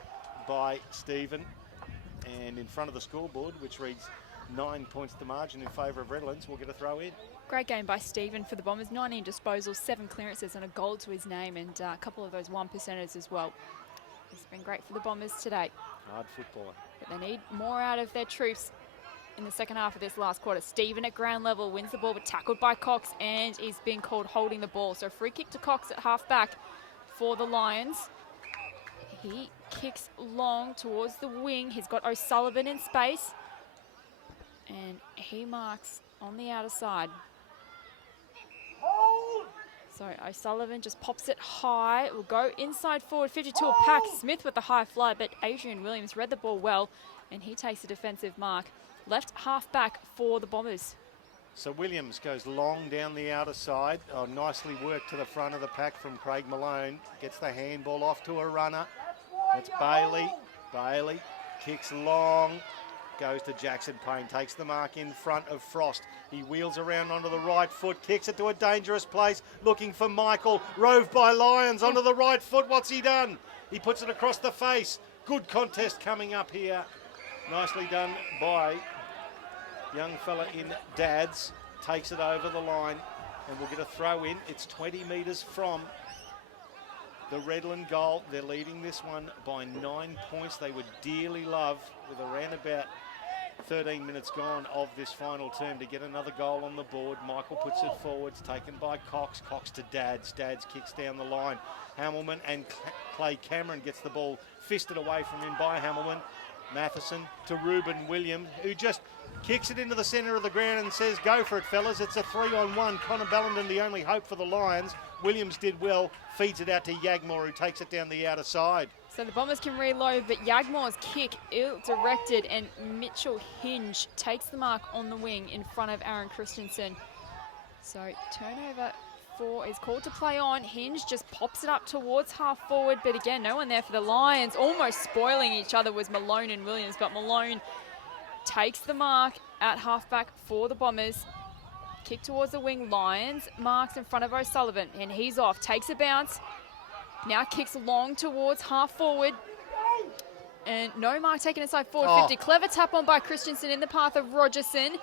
by Stephen. And in front of the scoreboard, which reads 9 points to margin in favour of Redlands, we'll get a throw in. Great game by Stephen for the Bombers. 19 disposals, 7 clearances and a goal to his name, and a couple of those 1%ers as well. It's been great for the Bombers today. Hard footballer. But they need more out of their troops in the second half of this last quarter. Stephen at ground level wins the ball, but tackled by Cox, and is being called holding the ball. So free kick to Cox at half back for the Lions. He kicks long towards the wing. He's got O'Sullivan in space, and he marks on the outer side. So O'Sullivan just pops it high. Will go inside forward, 52 a pack. Smith with the high fly, but Adrian Williams read the ball well, and he takes a defensive mark. Left half back for the Bombers. So Williams goes long down the outer side. Oh, nicely worked to the front of the pack from Craig Malone. Gets the handball off to a runner. That's Bailey. Bailey kicks long. Goes to Jackson Payne. Takes the mark in front of Frost. He wheels around onto the right foot. Kicks it to a dangerous place. Looking for Michael. Rove by Lyons onto the right foot. What's he done? He puts it across the face. Good contest coming up here. Nicely done by young fella in Dads. Takes it over the line, and we'll get a throw in. It's 20 metres from the Redland goal. They're leading this one by 9 points. They would dearly love, with around about 13 minutes gone of this final term, to get another goal on the board. Michael puts it forward. It's taken by Cox. Cox to Dads. Dads kicks down the line. Hamilman and Clay Cameron gets the ball fisted away from him by Hamilman. Matheson to Ruben Williams, who just kicks it into the centre of the ground and says, go for it, fellas. It's a 3-on-1. Connor Bellenden, the only hope for the Lions. Williams did well, feeds it out to Yagmore, who takes it down the outer side. So the Bombers can reload, but Yagmore's kick, ill-directed, and Mitchell Hinge takes the mark on the wing in front of Aaron Christensen. So turnover 4 is called to play on. Hinge just pops it up towards half forward, but again, no one there for the Lions. Almost spoiling each other was Malone and Williams, but Malone takes the mark at halfback for the Bombers. Kick towards the wing. Lions marks in front of O'Sullivan, and he's off. Takes a bounce. Now kicks long towards half forward. And no mark taken inside forward 50. Clever tap on by Christensen in the path of Rogerson.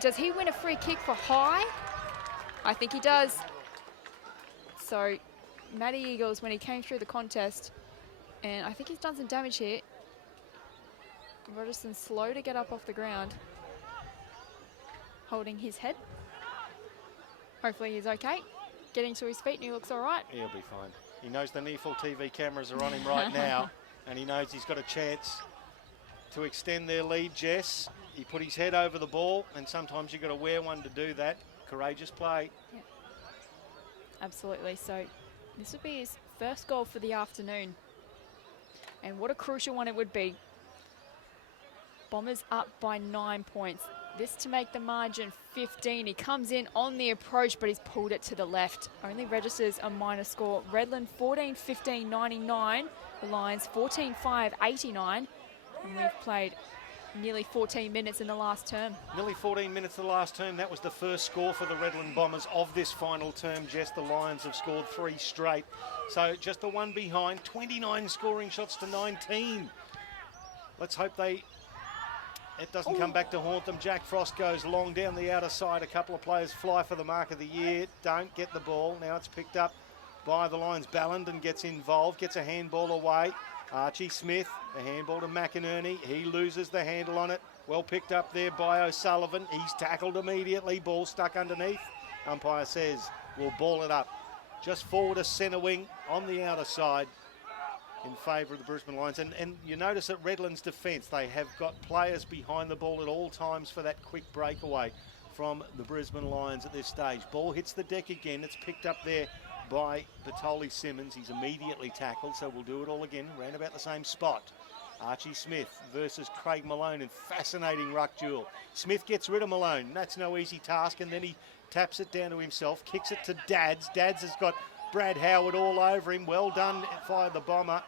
Does he win a free kick for high? I think he does. So Matty Eagles, when he came through the contest, and I think he's done some damage here. Rogerson's slow to get up off the ground, holding his head. Hopefully he's okay. Getting to his feet and he looks all right. He'll be fine. He knows the NEAFL TV cameras are on him right now, and he knows he's got a chance to extend their lead, Jess. He put his head over the ball, and sometimes you've got to wear one to do that. Courageous play. Yep. Absolutely. So this would be his first goal for the afternoon. And what a crucial one it would be. Bombers up by 9 points. This to make the margin 15. He comes in on the approach, but he's pulled it to the left. Only registers a minor score. Redland 14-15, 99. The Lions 14-5, 89. And we've played nearly 14 minutes in the last term. Nearly 14 minutes of the last term. That was the first score for the Redland Bombers of this final term. Jess, the Lions have scored 3 straight. So just the one behind. 29 scoring shots to 19. Let's hope it doesn't come back to haunt them. Jack Frost goes long down the outer side. A couple of players fly for the mark of the year. Don't get the ball. Now it's picked up by the Lions. Ballenden gets involved, gets a handball away. Archie Smith, the handball to McInerney. He loses the handle on it. Well picked up there by O'Sullivan. He's tackled immediately. Ball stuck underneath. Umpire says we'll ball it up. Just forward a centre wing on the outer side in favour of the Brisbane Lions. And you notice at Redland's defence, they have got players behind the ball at all times for that quick breakaway from the Brisbane Lions at this stage. Ball hits the deck again. It's picked up there by Batoli Simmons. He's immediately tackled, so we'll do it all again, round about the same spot. Archie Smith versus Craig Malone in fascinating ruck duel. Smith gets rid of Malone. That's no easy task, and then he taps it down to himself, kicks it to Dads. Dads has got Brad Howard all over him. Well done by the Bomber.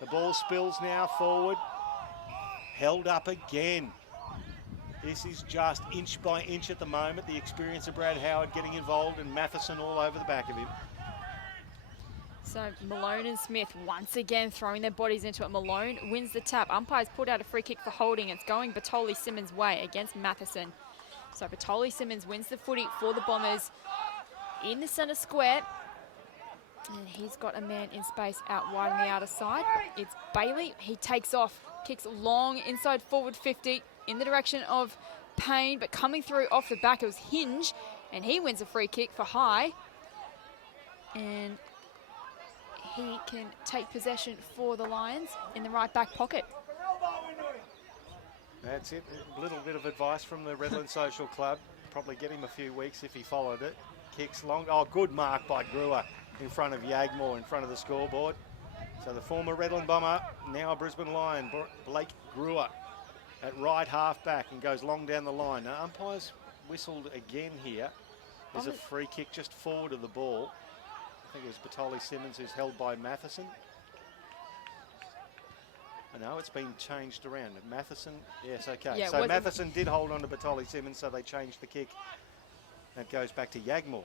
The ball spills now forward. Held up again. This is just inch by inch at the moment. The experience of Brad Howard getting involved and Matheson all over the back of him. So Malone and Smith once again throwing their bodies into it. Malone wins the tap. Umpires pulled out a free kick for holding. It's going Batoli Simmons' way against Matheson. So Batoli Simmons wins the footy for the Bombers in the centre square. And he's got a man in space out wide on the outer side. It's Bailey. He takes off, kicks long inside forward 50 in the direction of Payne, but coming through off the back, it was Hinge, and he wins a free kick for high. And he can take possession for the Lions in the right back pocket. That's it. A little bit of advice from the Redland Social Club. Probably get him a few weeks if he followed it. Kicks long. Oh, good mark by Brewer in front of Yagmore, in front of the scoreboard. So the former Redland Bomber, now a Brisbane Lion, Blake Brewer at right half back and goes long down the line. Now, umpires whistled again here. There's a free kick just forward of the ball. I think it was Batoli Simmons who's held by Matheson. No, it's been changed around. Matheson, yes, okay. Yeah, so Matheson did hold on to Batoli Simmons, so they changed the kick. That goes back to Yagmore.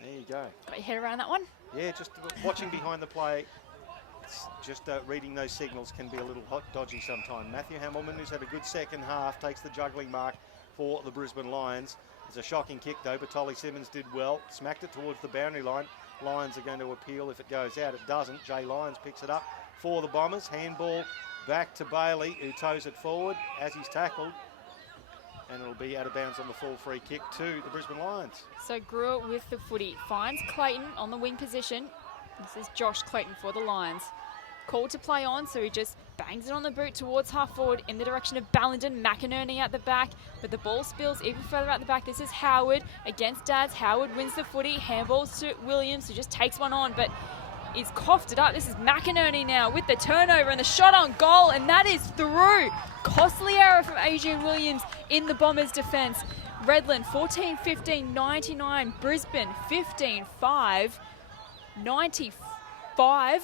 There you go. Got your head around that one? Yeah, just watching behind the play. Just reading those signals can be a little dodgy sometimes. Matthew Hamilman, who's had a good second half, takes the juggling mark for the Brisbane Lions. It's a shocking kick, though. Batoli Simmons did well. Smacked it towards the boundary line. Lions are going to appeal if it goes out. It doesn't. Jay Lyons picks it up for the Bombers. Handball back to Bailey, who toes it forward as he's tackled. And it'll be out of bounds on the full free kick to the Brisbane Lions. So Brewer with the footy finds Clayton on the wing position. This is Josh Clayton for the Lions. Called to play on, so he just bangs it on the boot towards half forward in the direction of Ballenden. McInerney at the back, but the ball spills even further out the back. This is Howard against Dads. Howard wins the footy. Handballs to Williams, who just takes one on, but he's coughed it up. This is McInerney now with the turnover and the shot on goal, and that is through. Costly error from Adrian Williams in the Bombers' defence. Redland 14-15, 99. Brisbane 15-5, 95.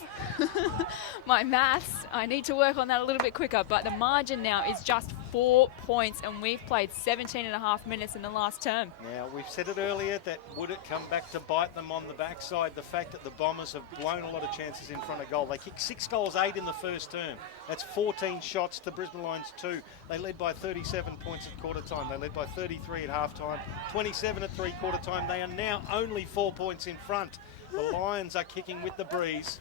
My maths, I need to work on that a little bit quicker, but the margin now is just 4 points, and we've played 17 and a half minutes in the last term. Now, we've said it earlier that would it come back to bite them on the backside, the fact that the Bombers have blown a lot of chances in front of goal. They kicked 6 goals, 8 in the first term. That's 14 shots to Brisbane Lions 2. They led by 37 points at quarter time. They led by 33 at half time, 27 at three-quarter time. They are now only 4 points in front. The Lions are kicking with the breeze,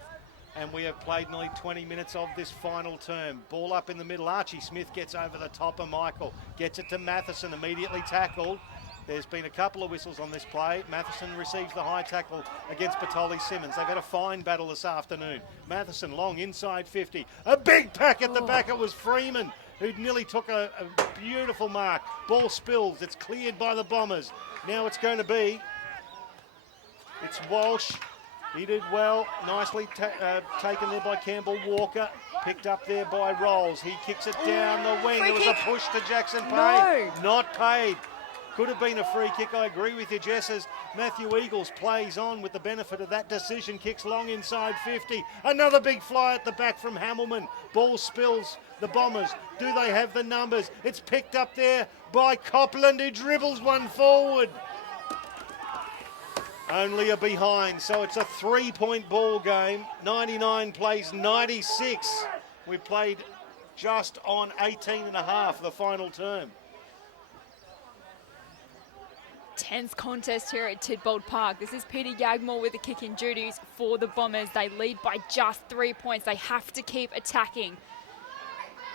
and we have played nearly 20 minutes of this final term. Ball up in the middle. Archie Smith gets over the top of Michael. Gets it to Matheson, immediately tackled. There's been a couple of whistles on this play. Matheson receives the high tackle against Batoli Simmons. They've had a fine battle this afternoon. Matheson long inside 50. A big pack at the back. It was Freeman who nearly took a beautiful mark. Ball spills. It's cleared by the Bombers. Now it's going to be... It's Walsh. He did well. Nicely taken there by Campbell Walker. Picked up there by Rolls. He kicks it down the wing. There was a push to Jackson Payne. No. Not paid. Could have been a free kick. I agree with you, Jess, as Matthew Eagles plays on with the benefit of that decision. Kicks long inside 50. Another big fly at the back from Hamilman. Ball spills. The Bombers, do they have the numbers? It's picked up there by Copland, who dribbles one forward. Only a behind, so it's a 3-point ball game. 99 plays 96. We played just on 18 and a half the final term. Tense contest here at Tidbold Park. This is Peter Yagmore with the kicking duties for the Bombers. They lead by just 3 points. They have to keep attacking.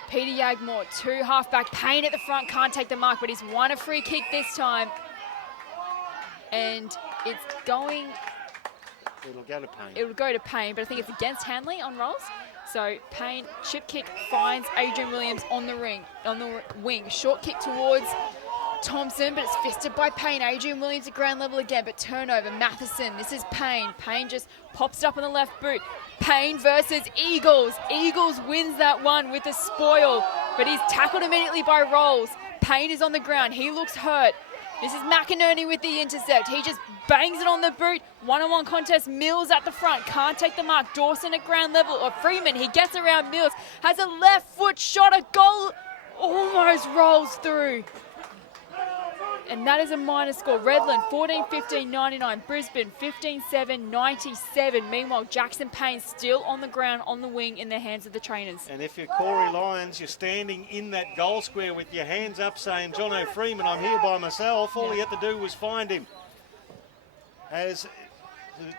Peter Yagmore, 2 halfback. Payne at the front, can't take the mark, but he's won a free kick this time. And it's going... It'll go to Payne. It'll go to Payne, but I think it's against Hanley on rolls. So Payne, chip kick, finds Adrian Williams on the wing. Short kick towards Thompson, but it's fisted by Payne. Adrian Williams at ground level again, but turnover. Matheson, this is Payne. Payne just pops it up on the left boot. Payne versus Eagles. Eagles wins that one with a spoil, but he's tackled immediately by Rolls. Payne is on the ground. He looks hurt. This is McInerney with the intercept. He just bangs it on the boot. One-on-one contest. Mills at the front. Can't take the mark. Dawson at ground level. Or Freeman. He gets around Mills. Has a left foot shot. A goal almost rolls through. And that is a minor score. Redland 14-15-99. Brisbane 15-7-97. Meanwhile, Jackson Payne still on the ground on the wing in the hands of the trainers. And if you're Corey Lyons, you're standing in that goal square with your hands up saying, John O'Freeman, I'm here by myself. All he had to do was find him. As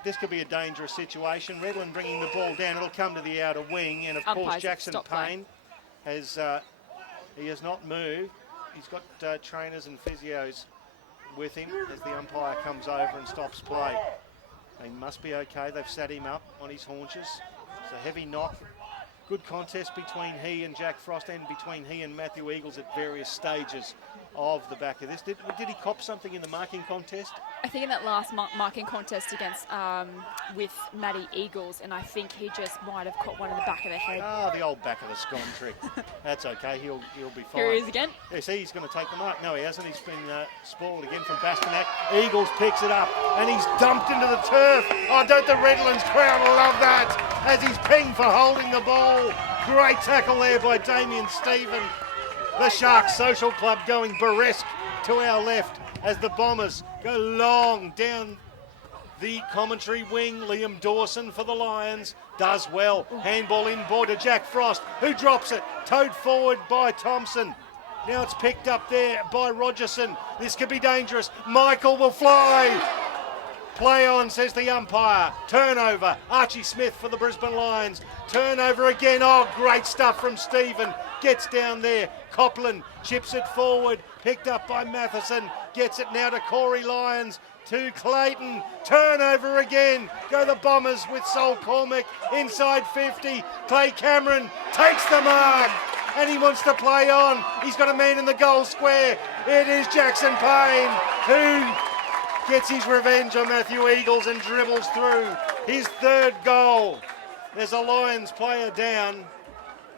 this could be a dangerous situation. Redland bringing the ball down. It'll come to the outer wing. And, of course, Jackson Payne has not moved. He's got trainers and physios with him as the umpire comes over and stops play. They must be okay. They've sat him up on his haunches. It's a heavy knock. Good contest between he and Jack Frost and between he and Matthew Eagles at various stages of the back of this. Did he cop something in the marking contest? I think in that last marking contest against with Matty Eagles, and I think he just might have caught one in the back of the head. Ah, the old back of the scone trick. That's okay. He'll be fine. Here he is again. Yeah, see, he's going to take the mark. No, he hasn't. He's been spoiled again from Bastanak. Eagles picks it up, and he's dumped into the turf. Oh, don't the Redlands crowd love that as he's pinged for holding the ball. Great tackle there by Damien Stephen. The Sharks Social Club going burlesque to our left as the Bombers go long down the commentary wing. Liam Dawson for the Lions does well. Handball inboard to Jack Frost, who drops it. Towed forward by Thompson. Now it's picked up there by Rogerson. This could be dangerous. Michael will fly. Play on, says the umpire. Turnover. Archie Smith for the Brisbane Lions. Turnover again. Oh, great stuff from Stephen. Gets down there. Copland chips it forward. Picked up by Matheson. Gets it now to Corey Lyons. To Clayton. Turnover again. Go the Bombers with Sol Cormack. Inside 50. Clay Cameron takes the mark. And he wants to play on. He's got a man in the goal square. It is Jackson Payne who gets his revenge on Matthew Eagles and dribbles through his third goal. There's a Lions player down.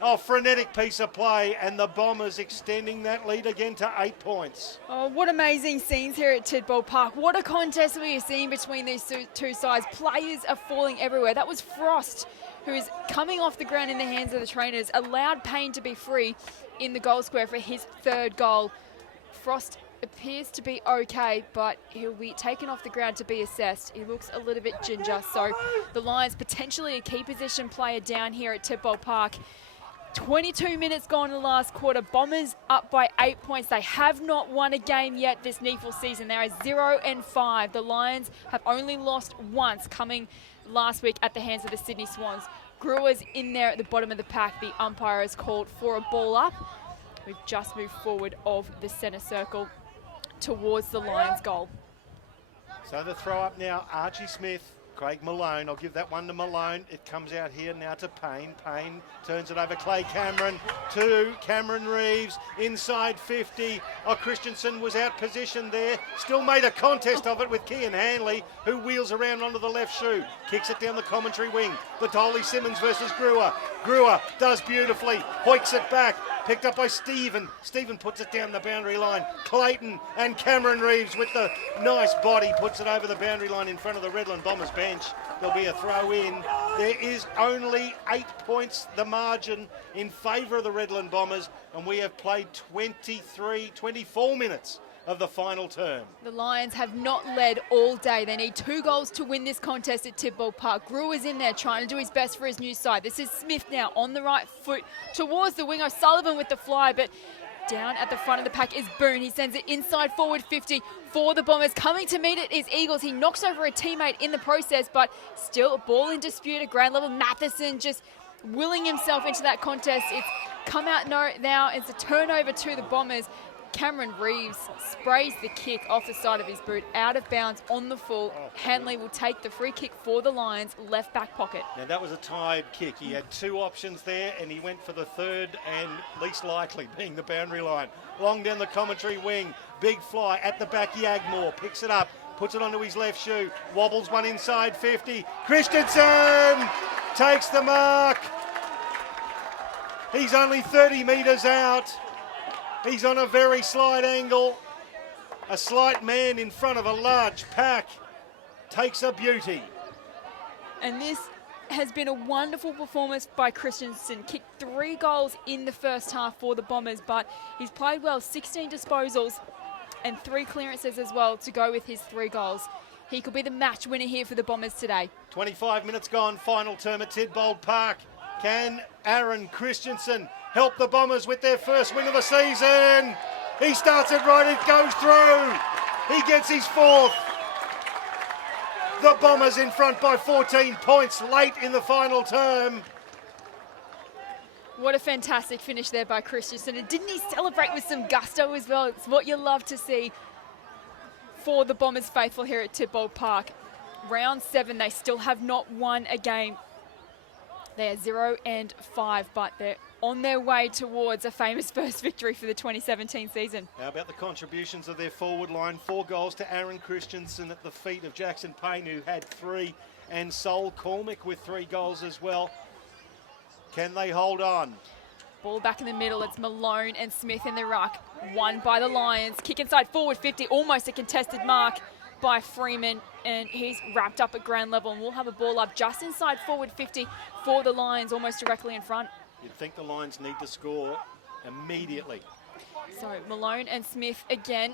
Oh, frenetic piece of play, and the Bombers extending that lead again to 8 points. Oh, what amazing scenes here at Tidbold Park. What a contest we are seeing between these two sides. Players are falling everywhere. That was Frost, who is coming off the ground in the hands of the trainers, allowed Payne to be free in the goal square for his third goal. Frost appears to be okay, but he'll be taken off the ground to be assessed. He looks a little bit ginger, so the Lions potentially a key position player down here at Tidbold Park. 22 minutes gone in the last quarter. Bombers up by 8 points. They have not won a game yet this NEAFL season. They are 0-5. The Lions have only lost once, coming last week at the hands of the Sydney Swans. Brewer's in there at the bottom of the pack. The umpire has called for a ball up. We've just moved forward of the centre circle towards the Lions goal. So the throw up now, Archie Smith, Craig Malone. I'll give that one to Malone. It comes out here now to Payne. Payne turns it over Clay Cameron to Cameron Reeves. Inside 50. Oh, Christensen was out positioned there. Still made a contest of it with Kean Hanley, who wheels around onto the left shoe. Kicks it down the commentary wing. Batoli Simmons versus Brewer. Brewer does beautifully. Hoiks it back. Picked up by Stephen. Stephen puts it down the boundary line. Clayton and Cameron Reeves with the nice body puts it over the boundary line in front of the Redland Bombers bench. There'll be a throw in. There is only 8 points the margin in favour of the Redland Bombers, and we have played 24 minutes of the final term. The Lions have not led all day. They need 2 goals to win this contest at Tidbold Park. Grew is in there trying to do his best for his new side. This is Smith now on the right foot towards the wing. O'Sullivan with the fly, but down at the front of the pack is Boone. He sends it inside forward 50 for the Bombers. Coming to meet it is Eagles. He knocks over a teammate in the process, but still a ball in dispute at ground level. Matheson just willing himself into that contest. It's come out now. It's a turnover to the Bombers. Cameron Reeves sprays the kick off the side of his boot, out of bounds on the full. Hanley will take the free kick for the Lions, left back pocket. Now that was a tired kick. He had 2 options there and he went for the third and least likely, being the boundary line. Long down the commentary wing, big fly at the back. Yagmore picks it up, puts it onto his left shoe, wobbles one inside 50. Christensen takes the mark. He's only 30 metres out. He's on a very slight angle. A slight man in front of a large pack takes a beauty. And this has been a wonderful performance by Christensen. Kicked 3 goals in the first half for the Bombers, but he's played well. 16 disposals and 3 clearances as well to go with his 3 goals. He could be the match winner here for the Bombers today. 25 minutes gone, final term at Tidbold Park. Can Aaron Christensen help the Bombers with their first win of the season? He starts it right, it goes through. He gets his 4th. The Bombers in front by 14 points late in the final term. What a fantastic finish there by Christensen. And didn't he celebrate with some gusto as well? It's what you love to see for the Bombers faithful here at Tidbold Park. Round 7, they still have not won a game. They are 0-5, but they're on their way towards a famous first victory for the 2017 season. How about the contributions of their forward line? 4 goals to Aaron Christensen at the feet of Jackson Payne, who had 3, and Sol Cormick with 3 goals as well. Can they hold on? Ball back in the middle. It's Malone and Smith in the ruck. Won by the Lions. Kick inside forward 50, almost a contested mark by Freeman, and he's wrapped up at ground level, and we'll have a ball up just inside forward 50 for the Lions, almost directly in front. You'd think the Lions need to score immediately. So Malone and Smith again,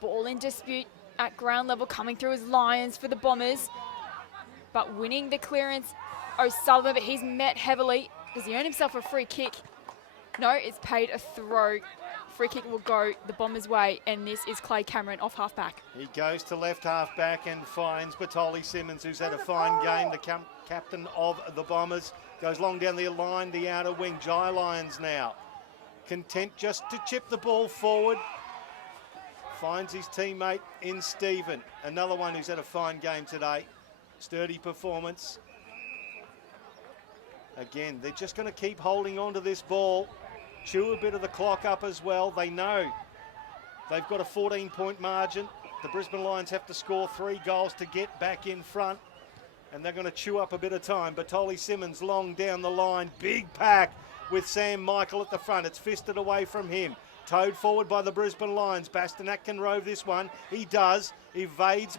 ball in dispute at ground level, coming through as Lions for the Bombers, but winning the clearance, O'Sullivan, but he's met heavily. Does he earn himself a free kick? No, it's paid a throw. Free kick will go the Bombers' way, and this is Clay Cameron off half-back. He goes to left half-back and finds Batoli Simmons, who's had a fine game, the captain of the Bombers. Goes long down the line, the outer wing. Jai Lyons now content just to chip the ball forward. Finds his teammate in Stephen. Another one who's had a fine game today. Sturdy performance. Again, they're just going to keep holding on to this ball. Chew a bit of the clock up as well. They know they've got a 14-point margin. The Brisbane Lions have to score 3 goals to get back in front, and they're going to chew up a bit of time. Batoli Simmons long down the line. Big pack with Sam Michael at the front. It's fisted away from him. Towed forward by the Brisbane Lions. Bastanak can rove this one. He does. Evades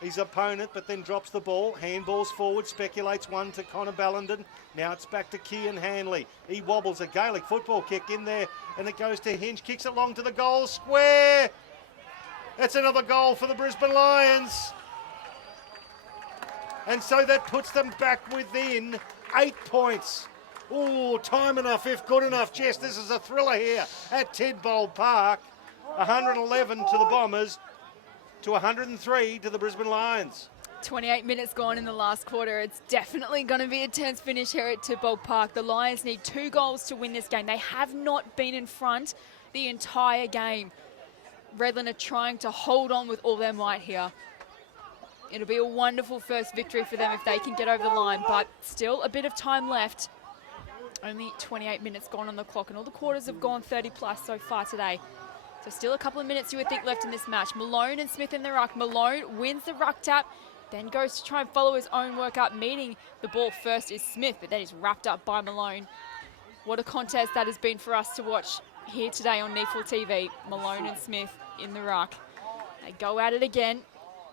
his opponent, but then drops the ball. Handballs forward, speculates one to Connor Ballenden. Now it's back to Kian Hanley. He wobbles a Gaelic football kick in there, and it goes to Hinge. Kicks it long to the goal square. That's another goal for the Brisbane Lions. And so that puts them back within 8 points. Oh, time enough, if good enough. Jess, this is a thriller here at Tidbold Park. 111 to the Bombers, to 103 to the Brisbane Lions. 28 minutes gone in the last quarter. It's definitely going to be a tense finish here at Tidbold Park. The Lions need 2 goals to win this game. They have not been in front the entire game. Redland are trying to hold on with all their might here. It'll be a wonderful first victory for them if they can get over the line, but still a bit of time left. Only 28 minutes gone on the clock, and all the quarters have gone 30 plus so far today. So still a couple of minutes you would think left in this match. Malone and Smith in the ruck. Malone wins the ruck tap, then goes to try and follow his own work up. Meeting the ball first is Smith, but then he's wrapped up by Malone. What a contest that has been for us to watch here today on NEAFL TV. Malone and Smith in the ruck. They go at it again.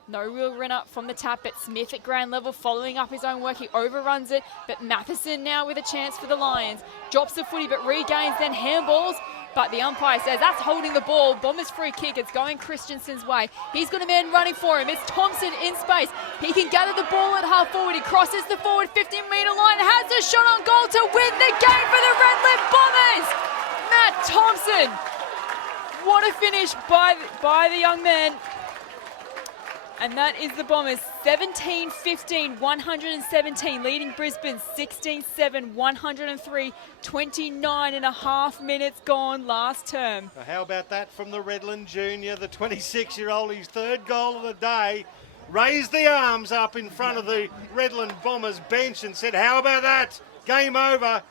No real run up from the tap, but Smith at ground level following up his own work. He overruns it, but Matheson now with a chance for the Lions. Drops the footy, but regains, then handballs. But the umpire says that's holding the ball. Bombers free kick. It's going Christensen's way. He's got a man running for him. It's Thompson in space. He can gather the ball at half forward. He crosses the forward 15-metre line. Has a shot on goal to win the game for the Redland Bombers. Matt Thompson. What a finish by the young man. And that is the Bombers 17-15, 117, leading Brisbane 16-7, 103, 29 and a half minutes gone last term. How about that from the Redland junior, the 26-year-old, his third goal of the day, raised the arms up in front of the Redland Bombers bench and said, how about that? Game over.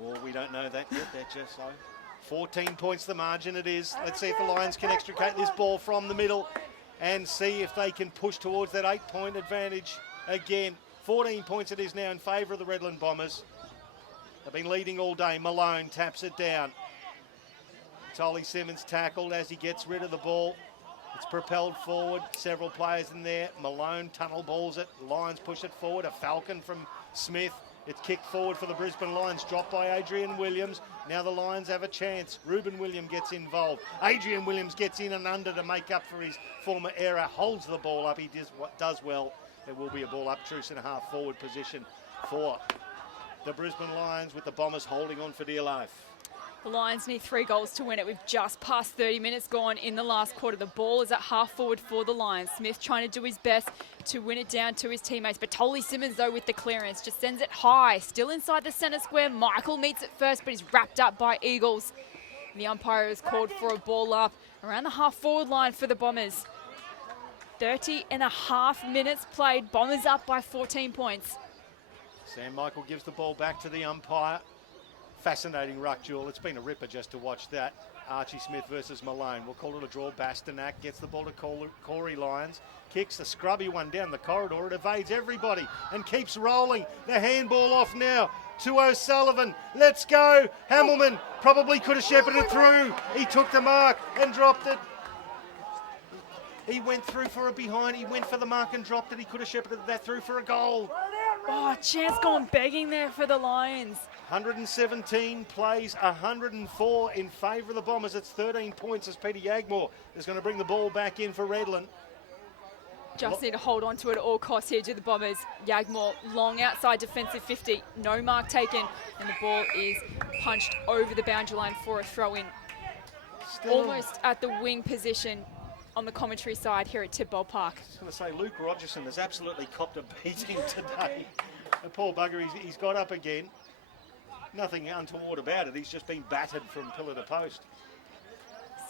Well, we don't know that yet, that's just so. 14 points the margin it is. Let's see if the Lions can extricate this ball from the middle and see if they can push towards that 8-point advantage again. 14 points it is now in favour of the Redland Bombers. They've been leading all day. Malone taps it down. Tolly Simmons tackled as he gets rid of the ball. It's propelled forward. Several players in there. Malone tunnel balls it. The Lions push it forward. A falcon from Smith. It's kicked forward for the Brisbane Lions, dropped by Adrian Williams. Now the Lions have a chance. Ruben Williams gets involved. Adrian Williams gets in and under to make up for his former error, holds the ball up. He does well. There will be a ball up, truce in a half forward position for the Brisbane Lions, with the Bombers holding on for dear life. The Lions need 3 goals to win it. We've just passed 30 minutes gone in the last quarter. The ball is at half forward for the Lions. Smith trying to do his best to win it down to his teammates. But Tolly Simmons, though, with the clearance, just sends it high. Still inside the centre square. Michael meets it first, but he's wrapped up by Eagles. The umpire has called for a ball up around the half forward line for the Bombers. 30 and a half minutes played. Bombers up by 14 points. Sam Michael gives the ball back to the umpire. Fascinating ruck duel. It's been a ripper just to watch that. Archie Smith versus Malone. We'll call it a draw. Bastanak gets the ball to Corey Lyons. Kicks a scrubby one down the corridor. It evades everybody and keeps rolling. The handball off now to O'Sullivan. Let's go. Hamilman probably could have shepherded through. He took the mark and dropped it. He went through for a behind. He went for the mark and dropped it. He could have shepherded that through for a goal. Oh, chance gone begging there for the Lions. 117 plays, 104 in favour of the Bombers. It's 13 points as Peter Yagmore is going to bring the ball back in for Redland. Just need to hold on to it at all costs here to the Bombers. Yagmore, long outside defensive 50, no mark taken, and the ball is punched over the boundary line for a throw-in. Almost at the wing position on the commentary side here at Tidbold Park. I was going to say, Luke Rogerson has absolutely copped a beating today. And Paul Bugger, he's got up again. Nothing untoward about it. He's just been battered from pillar to post.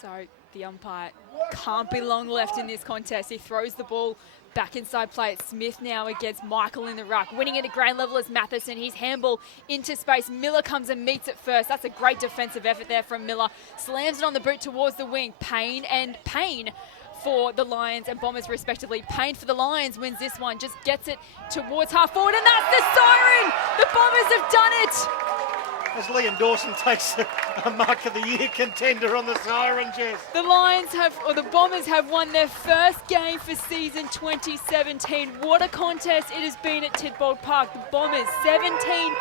So the umpire can't be long left in this contest. He throws the ball back inside play. It's Smith now against Michael in the ruck. Winning it at ground level is Matheson. His handball into space. Miller comes and meets it first. That's a great defensive effort there from Miller. Slams it on the boot towards the wing. Payne for the Lions and Bombers respectively. Payne for the Lions wins this one. Just gets it towards half forward, and that's the siren! The Bombers have done it! As Liam Dawson takes a Mark of the Year contender on the siren, Jess. The Bombers have won their first game for season 2017. What a contest it has been at Tidbold Park. The Bombers 17-15,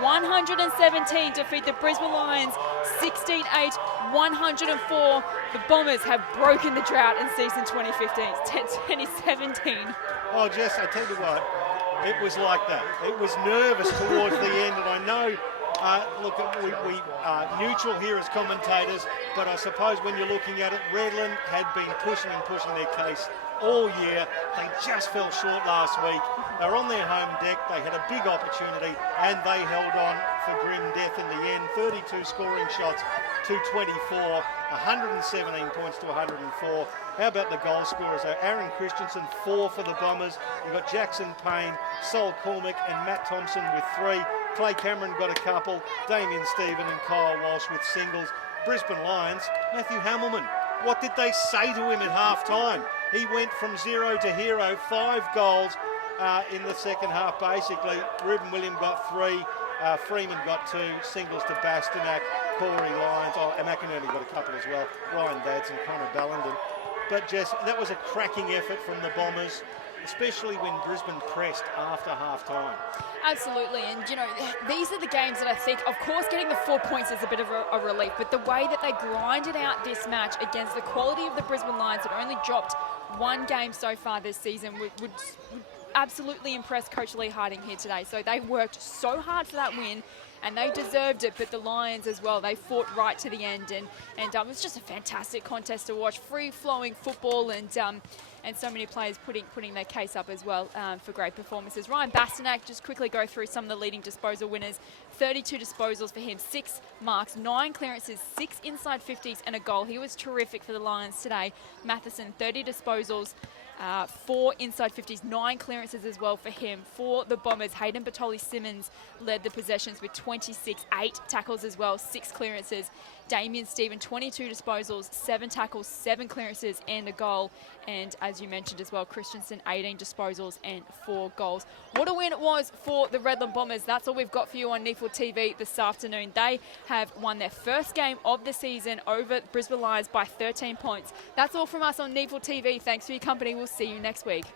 117 defeat the Brisbane Lions 16-8, 104. The Bombers have broken the drought in season 2015. It's 2017. Oh, Jess, I tell you what. It was like that. It was nervous towards the end, and I know, look, we are neutral here as commentators, but I suppose when you're looking at it, Redland had been pushing their case all year. They just fell short last week. They were on their home deck. They had a big opportunity, and they held on for grim death in the end. 32 scoring shots to 24, 117 points to 104. How about the goal scorers? So Aaron Christensen, 4 for the Bombers. You've got Jackson Payne, Sol Cormack and Matt Thompson with 3. Clay Cameron got a couple. Damien Stephen and Kyle Walsh with singles. Brisbane Lions, Matthew Hamilman. What did they say to him at half-time? He went from 0 to hero, 5 goals in the second half, basically. Ruben Williams got 3. Freeman got 2, singles to Bastanak, Corey Lyons, and McInerney got a couple as well, Ryan Dadson, Connor Ballenden. But Jess, that was a cracking effort from the Bombers, especially when Brisbane pressed after half-time. Absolutely, and you know, these are the games that I think, of course, getting the 4 points is a bit of a relief, but the way that they grinded out this match against the quality of the Brisbane Lions that only dropped 1 game so far this season would absolutely impress Coach Lee Harding here today. So they worked so hard for that win, and they deserved it, but the Lions as well, they fought right to the end, and it was just a fantastic contest to watch, free-flowing football, and so many players putting their case up as well for great performances. Ryan Bastanak, just quickly go through some of the leading disposal winners. 32 disposals for him, 6 marks, 9 clearances, 6 inside 50s and a goal. He was terrific for the Lions today. Matheson, 30 disposals, 4 inside 50s, 9 clearances as well for him. For the Bombers, Hayden Batoli-Simmons led the possessions with 26, 8 tackles as well, 6 clearances. Damien Stephen, 22 disposals, 7 tackles, 7 clearances and a goal. And as you mentioned as well, Christensen, 18 disposals and 4 goals. What a win it was for the Redland Bombers. That's all we've got for you on NEAFL TV this afternoon. They have won their first game of the season over Brisbane Lions by 13 points. That's all from us on NEAFL TV. Thanks for your company. We'll see you next week.